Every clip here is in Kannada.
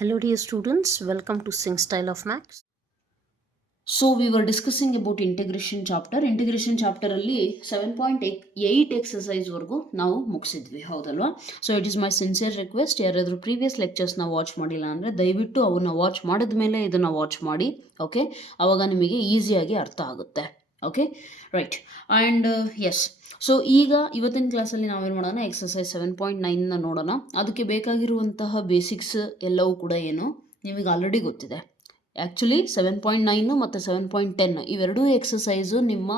Hello dear students, welcome to Sing Style of Max. So we were discussing about integration chapter. Integration chapter ಅಲ್ಲಿ 7.8 ಎಕ್ಸಸೈಸ್ ವರೆಗೂ ನಾವು ಮುಗಿಸಿದ್ವಿ ಹೌದಲ್ವಾ. So it is my sincere request, ಯಾರಾದರೂ ಪ್ರೀವಿಯಸ್ ಲೆಕ್ಚರ್ಸ್ನ ವಾಚ್ ಮಾಡಿಲ್ಲ ಅಂದರೆ ದಯವಿಟ್ಟು ಅವನ್ನ ವಾಚ್ ಮಾಡಿದ ಮೇಲೆ ಇದನ್ನು ವಾಚ್ ಮಾಡಿ. ಓಕೆ, ಆವಾಗ ನಿಮಗೆ ಈಸಿಯಾಗಿ ಅರ್ಥ ಆಗುತ್ತೆ. Okay right. And yes, so ಈಗ ಇವತ್ತಿನ ಕ್ಲಾಸಲ್ಲಿ ನಾವೇನು ಮಾಡೋಣ, ಎಕ್ಸಸೈಸ್ 7.9ನ ನೋಡೋಣ. ಅದಕ್ಕೆ ಬೇಕಾಗಿರುವಂತಹ ಬೇಸಿಕ್ಸ್ ಎಲ್ಲವೂ ಕೂಡ ಏನು ನಿಮಗೆ ಆಲ್ರೆಡಿ ಗೊತ್ತಿದೆ. ಆ್ಯಕ್ಚುಲಿ 7.9 ಮತ್ತು 7.10 ಇವೆರಡೂ ಎಕ್ಸಸೈಸು ನಿಮ್ಮ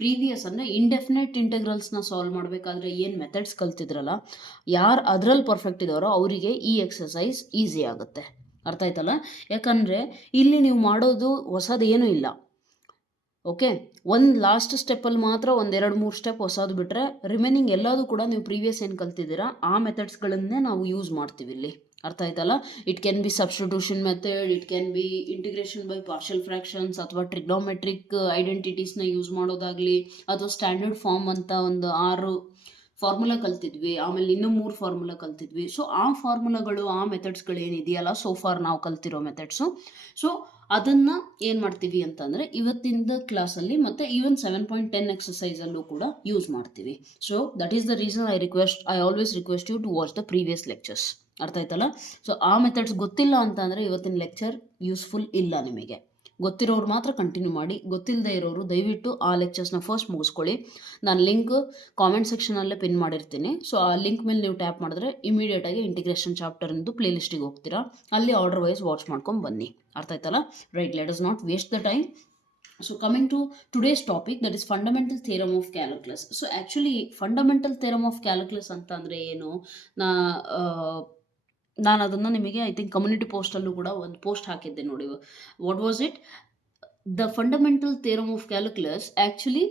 ಪ್ರೀವಿಯಸ್ ಅಂದರೆ ಇಂಡೆಫಿನೆಟ್ ಇಂಟೆಗ್ರಲ್ಸ್ನ ಸಾಲ್ವ್ ಮಾಡಬೇಕಾದ್ರೆ ಏನು ಮೆಥಡ್ಸ್ ಕಲ್ತಿದ್ರಲ್ಲ, ಯಾರು ಅದರಲ್ಲಿ ಪರ್ಫೆಕ್ಟ್ ಇದ್ದಾರೋ ಅವರಿಗೆ ಈ ಎಕ್ಸಸೈಸ್ ಈಸಿ ಆಗುತ್ತೆ. ಅರ್ಥ ಆಯ್ತಲ್ಲ? ಯಾಕಂದರೆ ಇಲ್ಲಿ ನೀವು ಮಾಡೋದು ಹೊಸದೇನೂ ಇಲ್ಲ. ಓಕೆ, ಒಂದು ಲಾಸ್ಟ್ ಸ್ಟೆಪ್ಪಲ್ಲಿ ಮಾತ್ರ ಒಂದೆರಡು ಮೂರು ಸ್ಟೆಪ್ ಹೊಸದು ಬಿಟ್ಟರೆ ರಿಮೈನಿಂಗ್ ಎಲ್ಲದೂ ಕೂಡ ನೀವು ಪ್ರೀವಿಯಸ್ ಏನು ಕಲ್ತಿದ್ದೀರಾ ಆ ಮೆಥಡ್ಸ್ಗಳನ್ನೇ ನಾವು ಯೂಸ್ ಮಾಡ್ತೀವಿ ಇಲ್ಲಿ. ಅರ್ಥ ಆಯ್ತಲ್ಲ? It can B substitution method, it can B integration by partial fractions, ಅಥವಾ ಟ್ರಿಗ್ನೋಮೆಟ್ರಿಕ್ ಐಡೆಂಟಿಟೀಸ್ನ ಯೂಸ್ ಮಾಡೋದಾಗಲಿ, ಅಥವಾ ಸ್ಟ್ಯಾಂಡರ್ಡ್ ಫಾರ್ಮ್ ಅಂತ ಒಂದು 6 ಫಾರ್ಮುಲಾ ಕಲ್ತಿದ್ವಿ, ಆಮೇಲೆ ಇನ್ನೂ 3 ಫಾರ್ಮುಲಾ ಕಲ್ತಿದ್ವಿ. ಸೊ ಆ ಫಾರ್ಮುಲಾಗಳು, ಆ ಮೆಥಡ್ಸ್ಗಳು ಏನಿದೆಯಲ್ಲ ಸೋಫಾರ್ ನಾವು ಕಲ್ತಿರೋ ಮೆಥಡ್ಸು, ಸೊ ಅದನ್ನು ಏನು ಮಾಡ್ತೀವಿ ಅಂತಂದರೆ ಇವತ್ತಿನ ಕ್ಲಾಸಲ್ಲಿ ಮತ್ತು ಈವನ್ 7.10 ಎಕ್ಸಸೈಸಲ್ಲೂ ಕೂಡ ಯೂಸ್ ಮಾಡ್ತೀವಿ. So that is the reason I always request you to watch the previous lectures. ಅರ್ಥ ಆಯ್ತಲ್ಲ? ಸೊ ಆ ಮೆಥಡ್ಸ್ ಗೊತ್ತಿಲ್ಲ ಅಂತಂದರೆ ಇವತ್ತಿನ ಲೆಕ್ಚರ್ ಯೂಸ್ಫುಲ್ ಇಲ್ಲ. ನಿಮಗೆ ಗೊತ್ತಿರೋರು ಮಾತ್ರ ಕಂಟಿನ್ಯೂ ಮಾಡಿ, ಗೊತ್ತಿಲ್ಲದೆ ಇರೋರು ದಯವಿಟ್ಟು ಆ ಲೆಕ್ಚರ್ಸ್ನ ಫಸ್ಟ್ ಮುಗಿಸ್ಕೊಳ್ಳಿ. ನಾನು ಲಿಂಕ್ ಕಾಮೆಂಟ್ ಸೆಕ್ಷನಲ್ಲೇ ಪಿನ್ ಮಾಡಿರ್ತೀನಿ. ಸೊ ಆ ಲಿಂಕ್ ಮೇಲೆ ನೀವು ಟ್ಯಾಪ್ ಮಾಡಿದ್ರೆ ಇಮಿಡಿಯೇಟಾಗಿ ಇಂಟಿಗ್ರೇಷನ್ ಚಾಪ್ಟರಿಂದು ಪ್ಲೇ ಲಿಸ್ಟಿಗೆ ಹೋಗ್ತೀರಾ. ಅಲ್ಲಿ ಆರ್ಡರ್ ವೈಸ್ ವಾಚ್ ಮಾಡ್ಕೊಂಡು ಬನ್ನಿ. ಅರ್ಥ ಆಯ್ತಲ್ಲ? Right, let us not waste the time. So coming to today's topic, that is fundamental theorem of calculus. So actually fundamental theorem of calculus ಅಂತ ಅಂದರೆ ಏನು, ನಾನು ಅದನ್ನು ನಿಮಗೆ ಐ ಥಿಂಕ್ ಕಮ್ಯುನಿಟಿ ಪೋಸ್ಟಲ್ಲೂ ಕೂಡ ಒಂದು ಪೋಸ್ಟ್ ಹಾಕಿದ್ದೆ ನೋಡಿ. What was it? The fundamental theorem of calculus actually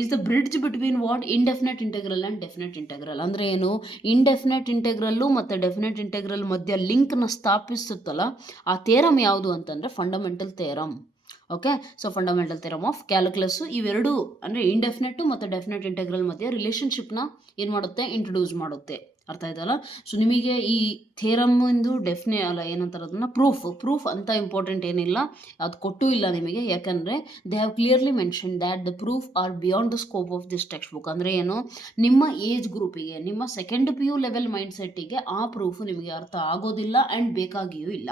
is the bridge between what indefinite integral and definite integral. ಅಂದರೆ ಏನು, ಇಂಡೆಫಿನೆಟ್ ಇಂಟೆಗ್ರಲ್ಲು ಮತ್ತು ಡೆಫಿನೆಟ್ ಇಂಟೆಗ್ರಲ್ ಮಧ್ಯ ಲಿಂಕ್ನ ಸ್ಥಾಪಿಸುತ್ತಲ್ಲ ಆ ಥಿಯರಮ್ ಯಾವುದು ಅಂತಂದರೆ fundamental theorem. Okay, so fundamental theorem of calculus ಇವೆರಡು ಅಂದರೆ ಇಂಡೆಫಿನೆಟ್ಟು ಮತ್ತು ಡೆಫಿನೆಟ್ ಇಂಟೆಗ್ರಲ್ ಮಧ್ಯೆ ರಿಲೇಷನ್ಶಿಪ್ನ ಏನು ಮಾಡುತ್ತೆ, ಇಂಟ್ರೊಡ್ಯೂಸ್ ಮಾಡುತ್ತೆ. ಅರ್ಥ ಆಯ್ತಲ್ಲ? ಸೊ ನಿಮಗೆ ಈ ಥಿಯರಮ್ಮಿಂದು ಏನಂತಾರೆ ಅದನ್ನು ಪ್ರೂಫ್ ಅಂತ ಇಂಪಾರ್ಟೆಂಟ್ ಏನಿಲ್ಲ, ಅದು ಕೊಟ್ಟೂ ಇಲ್ಲ ನಿಮಗೆ. ಯಾಕಂದರೆ they have clearly mention that the proof R beyond the scope of this text book. ಅಂದರೆ ಏನು, ನಿಮ್ಮ ಏಜ್ ಗ್ರೂಪಿಗೆ, ನಿಮ್ಮ ಸೆಕೆಂಡ್ PU ಲೆವೆಲ್ ಮೈಂಡ್ಸೆಟ್ಟಿಗೆ ಆ ಪ್ರೂಫು ನಿಮಗೆ ಅರ್ಥ ಆಗೋದಿಲ್ಲ ಆ್ಯಂಡ್ ಬೇಕಾಗಿಯೂ ಇಲ್ಲ.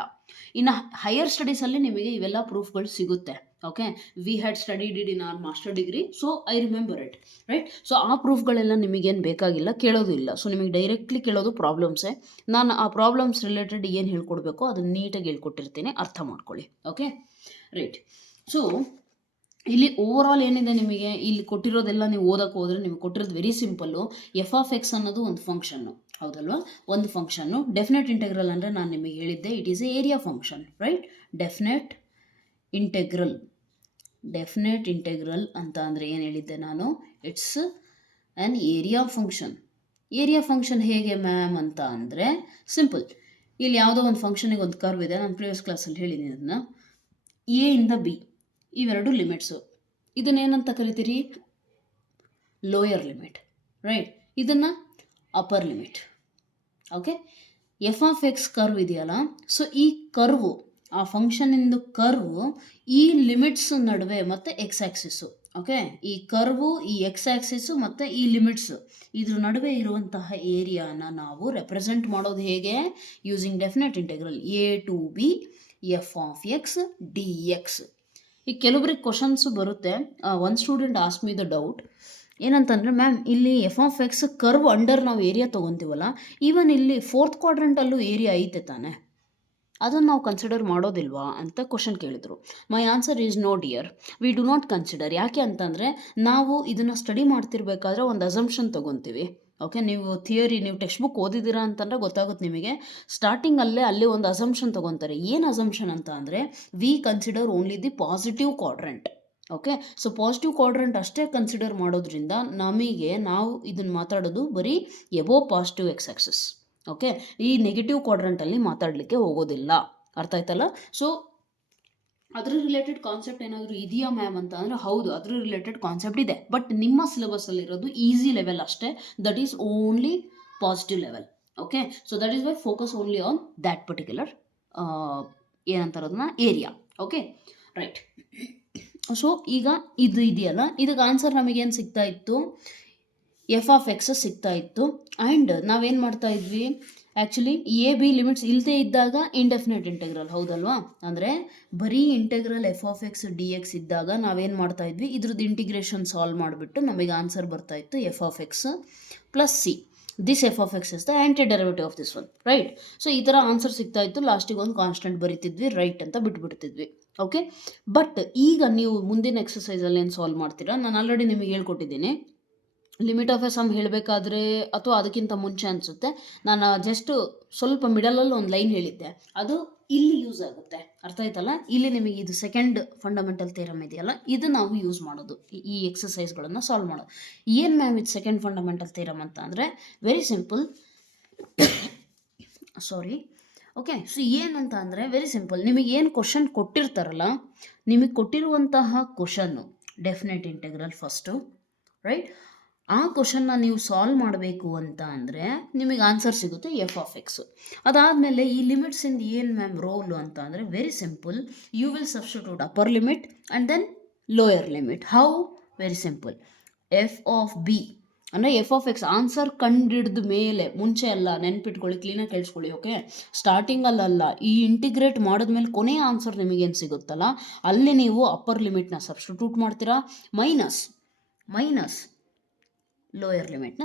ಇನ್ನು ಹೈಯರ್ ಸ್ಟಡೀಸಲ್ಲಿ ನಿಮಗೆ ಇವೆಲ್ಲ ಪ್ರೂಫ್ಗಳು ಸಿಗುತ್ತೆ. Okay, we had studied it in our master degree, so I remember it, right. So ಆ ಪ್ರೂಫ್ಗಳೆಲ್ಲ ನಿಮಗೇನು ಬೇಕಾಗಿಲ್ಲ, ಕೇಳೋದು ಇಲ್ಲ. ಸೊ ನಿಮಗೆ ಡೈರೆಕ್ಟ್ಲಿ ಕೇಳೋದು ಪ್ರಾಬ್ಲಮ್ಸೇ. ನಾನು ಆ ಪ್ರಾಬ್ಲಮ್ಸ್ ರಿಲೇಟೆಡ್ ಏನು ಹೇಳ್ಕೊಡ್ಬೇಕೋ ಅದನ್ನು ನೀಟಾಗಿ ಹೇಳ್ಕೊಟ್ಟಿರ್ತೀನಿ, ಅರ್ಥ ಮಾಡ್ಕೊಳ್ಳಿ. Okay right. ಸೊ ಇಲ್ಲಿ ಓವರ್ ಆಲ್ ಏನಿದೆ ನಿಮಗೆ ಇಲ್ಲಿ ಕೊಟ್ಟಿರೋದೆಲ್ಲ ನೀವು ಓದಕ್ಕೆ ಹೋದರೆ ನಿಮಗೆ ಕೊಟ್ಟಿರೋದು ವೆರಿ ಸಿಂಪಲ್ಲು. f(x) ಅನ್ನೋದು ಒಂದು ಫಂಕ್ಷನ್ನು, ಹೌದಲ್ವಾ? ಒಂದು ಫಂಕ್ಷನ್ನು. ಡೆಫಿನೆಟ್ ಇಂಟೆಗ್ರಲ್ ಅಂದರೆ ನಾನು ನಿಮಗೆ ಹೇಳಿದ್ದೆ, it is A area function, right? Definite integral ಅಂತ ಅಂದರೆ ಏನು ಹೇಳಿದ್ದೆ ನಾನು, it's an area function. Area function ಹೇಗೆ ಮ್ಯಾಮ್ ಅಂತ ಅಂದರೆ ಸಿಂಪಲ್. ಇಲ್ಲಿ ಯಾವುದೋ ಒಂದು ಫಂಕ್ಷನಿಗೆ ಒಂದು ಕರ್ವ್ ಇದೆ, ನಾನು ಪ್ರೀವಿಯಸ್ ಕ್ಲಾಸಲ್ಲಿ ಹೇಳಿದ್ದೀನಿ ಅದನ್ನು. ಎ ಇಂದ ಬಿ ಇವೆರಡು ಲಿಮಿಟ್ಸು. ಇದನ್ನೇನಂತ ಕರಿತೀರಿ? Lower limit, right? ಇದನ್ನು upper limit. Okay, f(x) curve ಇದೆಯಲ್ಲ, ಸೊ ಈ ಕರ್ವು, ಆ ಫಂಕ್ಷನಿಂದು ಕರ್ವು ಈ ಲಿಮಿಟ್ಸ್ ನಡುವೆ ಮತ್ತು ಎಕ್ಸ್ ಆ್ಯಕ್ಸಿಸ್ಸು. ಓಕೆ, ಈ ಕರ್ವು, ಈ ಎಕ್ಸ್ ಆ್ಯಕ್ಸಿಸ್ಸು ಮತ್ತು ಈ ಲಿಮಿಟ್ಸು ಇದ್ರ ನಡುವೆ ಇರುವಂತಹ ಏರಿಯಾನ ನಾವು ರೆಪ್ರೆಸೆಂಟ್ ಮಾಡೋದು ಹೇಗೆ? Using definite integral a to b f(x) dx. ಈಗ ಕೆಲವರಿಗೆ ಕ್ವಶನ್ಸು ಬರುತ್ತೆ. One student ask me the doubt ಏನಂತಂದರೆ, ಮ್ಯಾಮ್ ಇಲ್ಲಿ f(x) ಕರ್ವ್ ಅಂಡರ್ ನಾವು ಏರಿಯಾ ತೊಗೊತೀವಲ್ಲ, ಈವನ್ ಇಲ್ಲಿ 4th ಕ್ವಾಡ್ರಂಟಲ್ಲೂ ಏರಿಯಾ ಐತೆ ತಾನೆ, ಅದನ್ನು ನಾವು ಕನ್ಸಿಡರ್ ಮಾಡೋದಿಲ್ವಾ ಅಂತ ಕ್ವಶನ್ ಕೇಳಿದರು. My answer is no dear, we do not consider. ಯಾಕೆ ಅಂತಂದರೆ ನಾವು ಇದನ್ನು ಸ್ಟಡಿ ಮಾಡ್ತಿರ್ಬೇಕಾದ್ರೆ ಒಂದು ಅಸಂಪ್ಷನ್ ತೊಗೊತೀವಿ. ಓಕೆ, ನೀವು ಟೆಕ್ಸ್ಟ್ ಬುಕ್ ಓದಿದ್ದೀರಾ ಅಂತಂದರೆ ಗೊತ್ತಾಗುತ್ತೆ ನಿಮಗೆ. ಅಲ್ಲಿ ಒಂದು ಅಸಂಪ್ಷನ್ ತೊಗೊತಾರೆ. ಏನು ಅಸಂಪ್ಷನ್ ಅಂತ ಅಂದರೆ, we consider only the positive quadrant. Okay, so positive quadrant ಅಷ್ಟೇ ಕನ್ಸಿಡರ್ ಮಾಡೋದ್ರಿಂದ ನಾವು ಇದನ್ನು ಮಾತಾಡೋದು ಬರೀ above positive X Axis. Okay, ಈ ನೆಗೆಟಿವ್ ಕ್ವಾಡ್ರಂಟಲ್ಲಿ ಮಾತಾಡಲಿಕ್ಕೆ ಹೋಗೋದಿಲ್ಲ. ಅರ್ಥ ಆಯ್ತಲ್ಲ? ಸೊ ಅದ್ರ ರಿಲೇಟೆಡ್ ಕಾನ್ಸೆಪ್ಟ್ ಏನಾದರೂ ಇದೆಯಾ ಮ್ಯಾಮ್ ಅಂತ ಅಂದರೆ ಹೌದು, ಅದ್ರ ರಿಲೇಟೆಡ್ ಕಾನ್ಸೆಪ್ಟ್ ಇದೆ. ಬಟ್ ನಿಮ್ಮ ಸಿಲೆಬಸ್ಸಲ್ಲಿರೋದು ಈಸಿ ಲೆವೆಲ್ ಅಷ್ಟೇ, that is only positive level. Okay, so that is why focus only on that particular ಏನಂತಾರೆ ಅದನ್ನ ಏರಿಯಾ. Okay right. ಸೊ ಈಗ ಇದು ಇದೆಯಲ್ಲ, ಇದಕ್ಕೆ ಆನ್ಸರ್ ನಮಗೇನು ಸಿಗ್ತಾ ಇತ್ತು, ಎಫ್ ಆಫ್ ಎಕ್ಸ್ ಸಿಗ್ತಾ ಇತ್ತು. ಆ್ಯಂಡ್ ನಾವೇನು ಮಾಡ್ತಾ ಇದ್ವಿ, ಆ್ಯಕ್ಚುಲಿ ಎ ಬಿ ಲಿಮಿಟ್ಸ್ ಇಲ್ಲದೆ ಇದ್ದಾಗ ಇಂಡೆಫಿನೆಟ್ ಇಂಟೆಗ್ರಲ್, ಹೌದಲ್ವಾ? ಅಂದರೆ ಬರೀ integral F of X D X ಇದ್ದಾಗ ನಾವೇನು ಮಾಡ್ತಾ ಇದ್ವಿ, ಇದ್ರದ್ದು ಇಂಟಿಗ್ರೇಷನ್ ಸಾಲ್ವ್ ಮಾಡಿಬಿಟ್ಟು ನಮಗೆ ಆನ್ಸರ್ ಬರ್ತಾ ಇತ್ತು F of X plus C. This F of X is the anti derivative of this one, right? So ಈ ಥರ ಆನ್ಸರ್ ಸಿಗ್ತಾ ಇತ್ತು. ಲಾಸ್ಟಿಗೆ ಒಂದು ಕಾನ್ಸ್ಟೆಂಟ್ ಬರೀತಿದ್ವಿ, ರೈಟ್ ಅಂತ ಬಿಟ್ಬಿಡ್ತಿದ್ವಿ. ಓಕೆ, ಬಟ್ ಈಗ ನೀವು ಮುಂದಿನ ಎಕ್ಸಸೈಸಲ್ಲಿ ಏನು ಸಾಲ್ವ್ ಮಾಡ್ತೀರಾ, ನಾನು ಆಲ್ರೆಡಿ ನಿಮಗೆ ಹೇಳ್ಕೊಟ್ಟಿದ್ದೀನಿ. ಲಿಮಿಟ್ ಆಫ್ ಎ ಸಮ್ ಹೇಳಬೇಕಾದ್ರೆ ಅಥವಾ ಅದಕ್ಕಿಂತ ಮುಂಚೆ ಅನಿಸುತ್ತೆ ನಾನು ಜಸ್ಟ್ ಸ್ವಲ್ಪ ಮಿಡಲಲ್ಲಿ ಒಂದು ಲೈನ್ ಹೇಳಿದ್ದೆ, ಅದು ಇಲ್ಲಿ ಯೂಸ್ ಆಗುತ್ತೆ. ಅರ್ಥ ಆಯ್ತಲ್ಲ? ಇಲ್ಲಿ ನಿಮಗೆ ಇದು ಸೆಕೆಂಡ್ ಫಂಡಮೆಂಟಲ್ ಥಿಯರಮ್ ಇದೆಯಲ್ಲ, ಇದು ನಾವು ಯೂಸ್ ಮಾಡೋದು ಈ ಎಕ್ಸಸೈಸ್ಗಳನ್ನು ಸಾಲ್ವ್ ಮಾಡೋದು. ಏನು ಮ್ಯಾಮ್ ಇದು ಸೆಕೆಂಡ್ ಫಂಡಮೆಂಟಲ್ ಥಿಯರಮ್ ಅಂತ ಅಂದರೆ ವೆರಿ ಸಿಂಪಲ್. ಸಾರಿ. ಓಕೆ, ಸೊ ಏನಂತ ಅಂದರೆ ವೆರಿ ಸಿಂಪಲ್. ನಿಮಗೆ ಏನು ಕ್ವಶನ್ ಕೊಟ್ಟಿರ್ತಾರಲ್ಲ, ನಿಮಗೆ ಕೊಟ್ಟಿರುವಂತಹ question definite integral first, right? ಆ ಕ್ವಶನ್ನ ನೀವು ಸಾಲ್ವ್ ಮಾಡಬೇಕು ಅಂತ ಅಂದರೆ ನಿಮಗೆ ಆನ್ಸರ್ ಸಿಗುತ್ತೆ ಎಫ್ ಆಫ್ ಎಕ್ಸ್. ಅದಾದಮೇಲೆ ಈ ಲಿಮಿಟ್ಸಿಂದ ಏನು ಮ್ಯಾಮ್ ರೋಲು ಅಂತ ಅಂದರೆ very simple. You will substitute upper limit and then lower limit. How? Very simple. F of B ಅಂದರೆ ಎಫ್ ಆಫ್ ಎಕ್ಸ್ ಆನ್ಸರ್ ಕಂಡಿಡಿದ ಮೇಲೆ, ಮುಂಚೆ ಅಲ್ಲ, ನೆನ್ಪಿಟ್ಕೊಳ್ಳಿ, ಕ್ಲೀನಾಗಿ ಕೇಳಿಸ್ಕೊಳ್ಳಿ. ಓಕೆ, ಸ್ಟಾರ್ಟಿಂಗಲ್ಲ, ಈ ಇಂಟಿಗ್ರೇಟ್ ಮಾಡಿದ್ಮೇಲೆ ಕೊನೆಯ ಆನ್ಸರ್ ನಿಮಗೇನು ಸಿಗುತ್ತಲ್ಲ, ಅಲ್ಲಿ ನೀವು ಅಪ್ಪರ್ ಲಿಮಿಟ್ನ ಸಬ್ಸ್ಟಿಟ್ಯೂಟ್ ಮಾಡ್ತೀರಾ, ಮೈನಸ್ ಲೋಯರ್ ಲಿಮಿಟ್ನ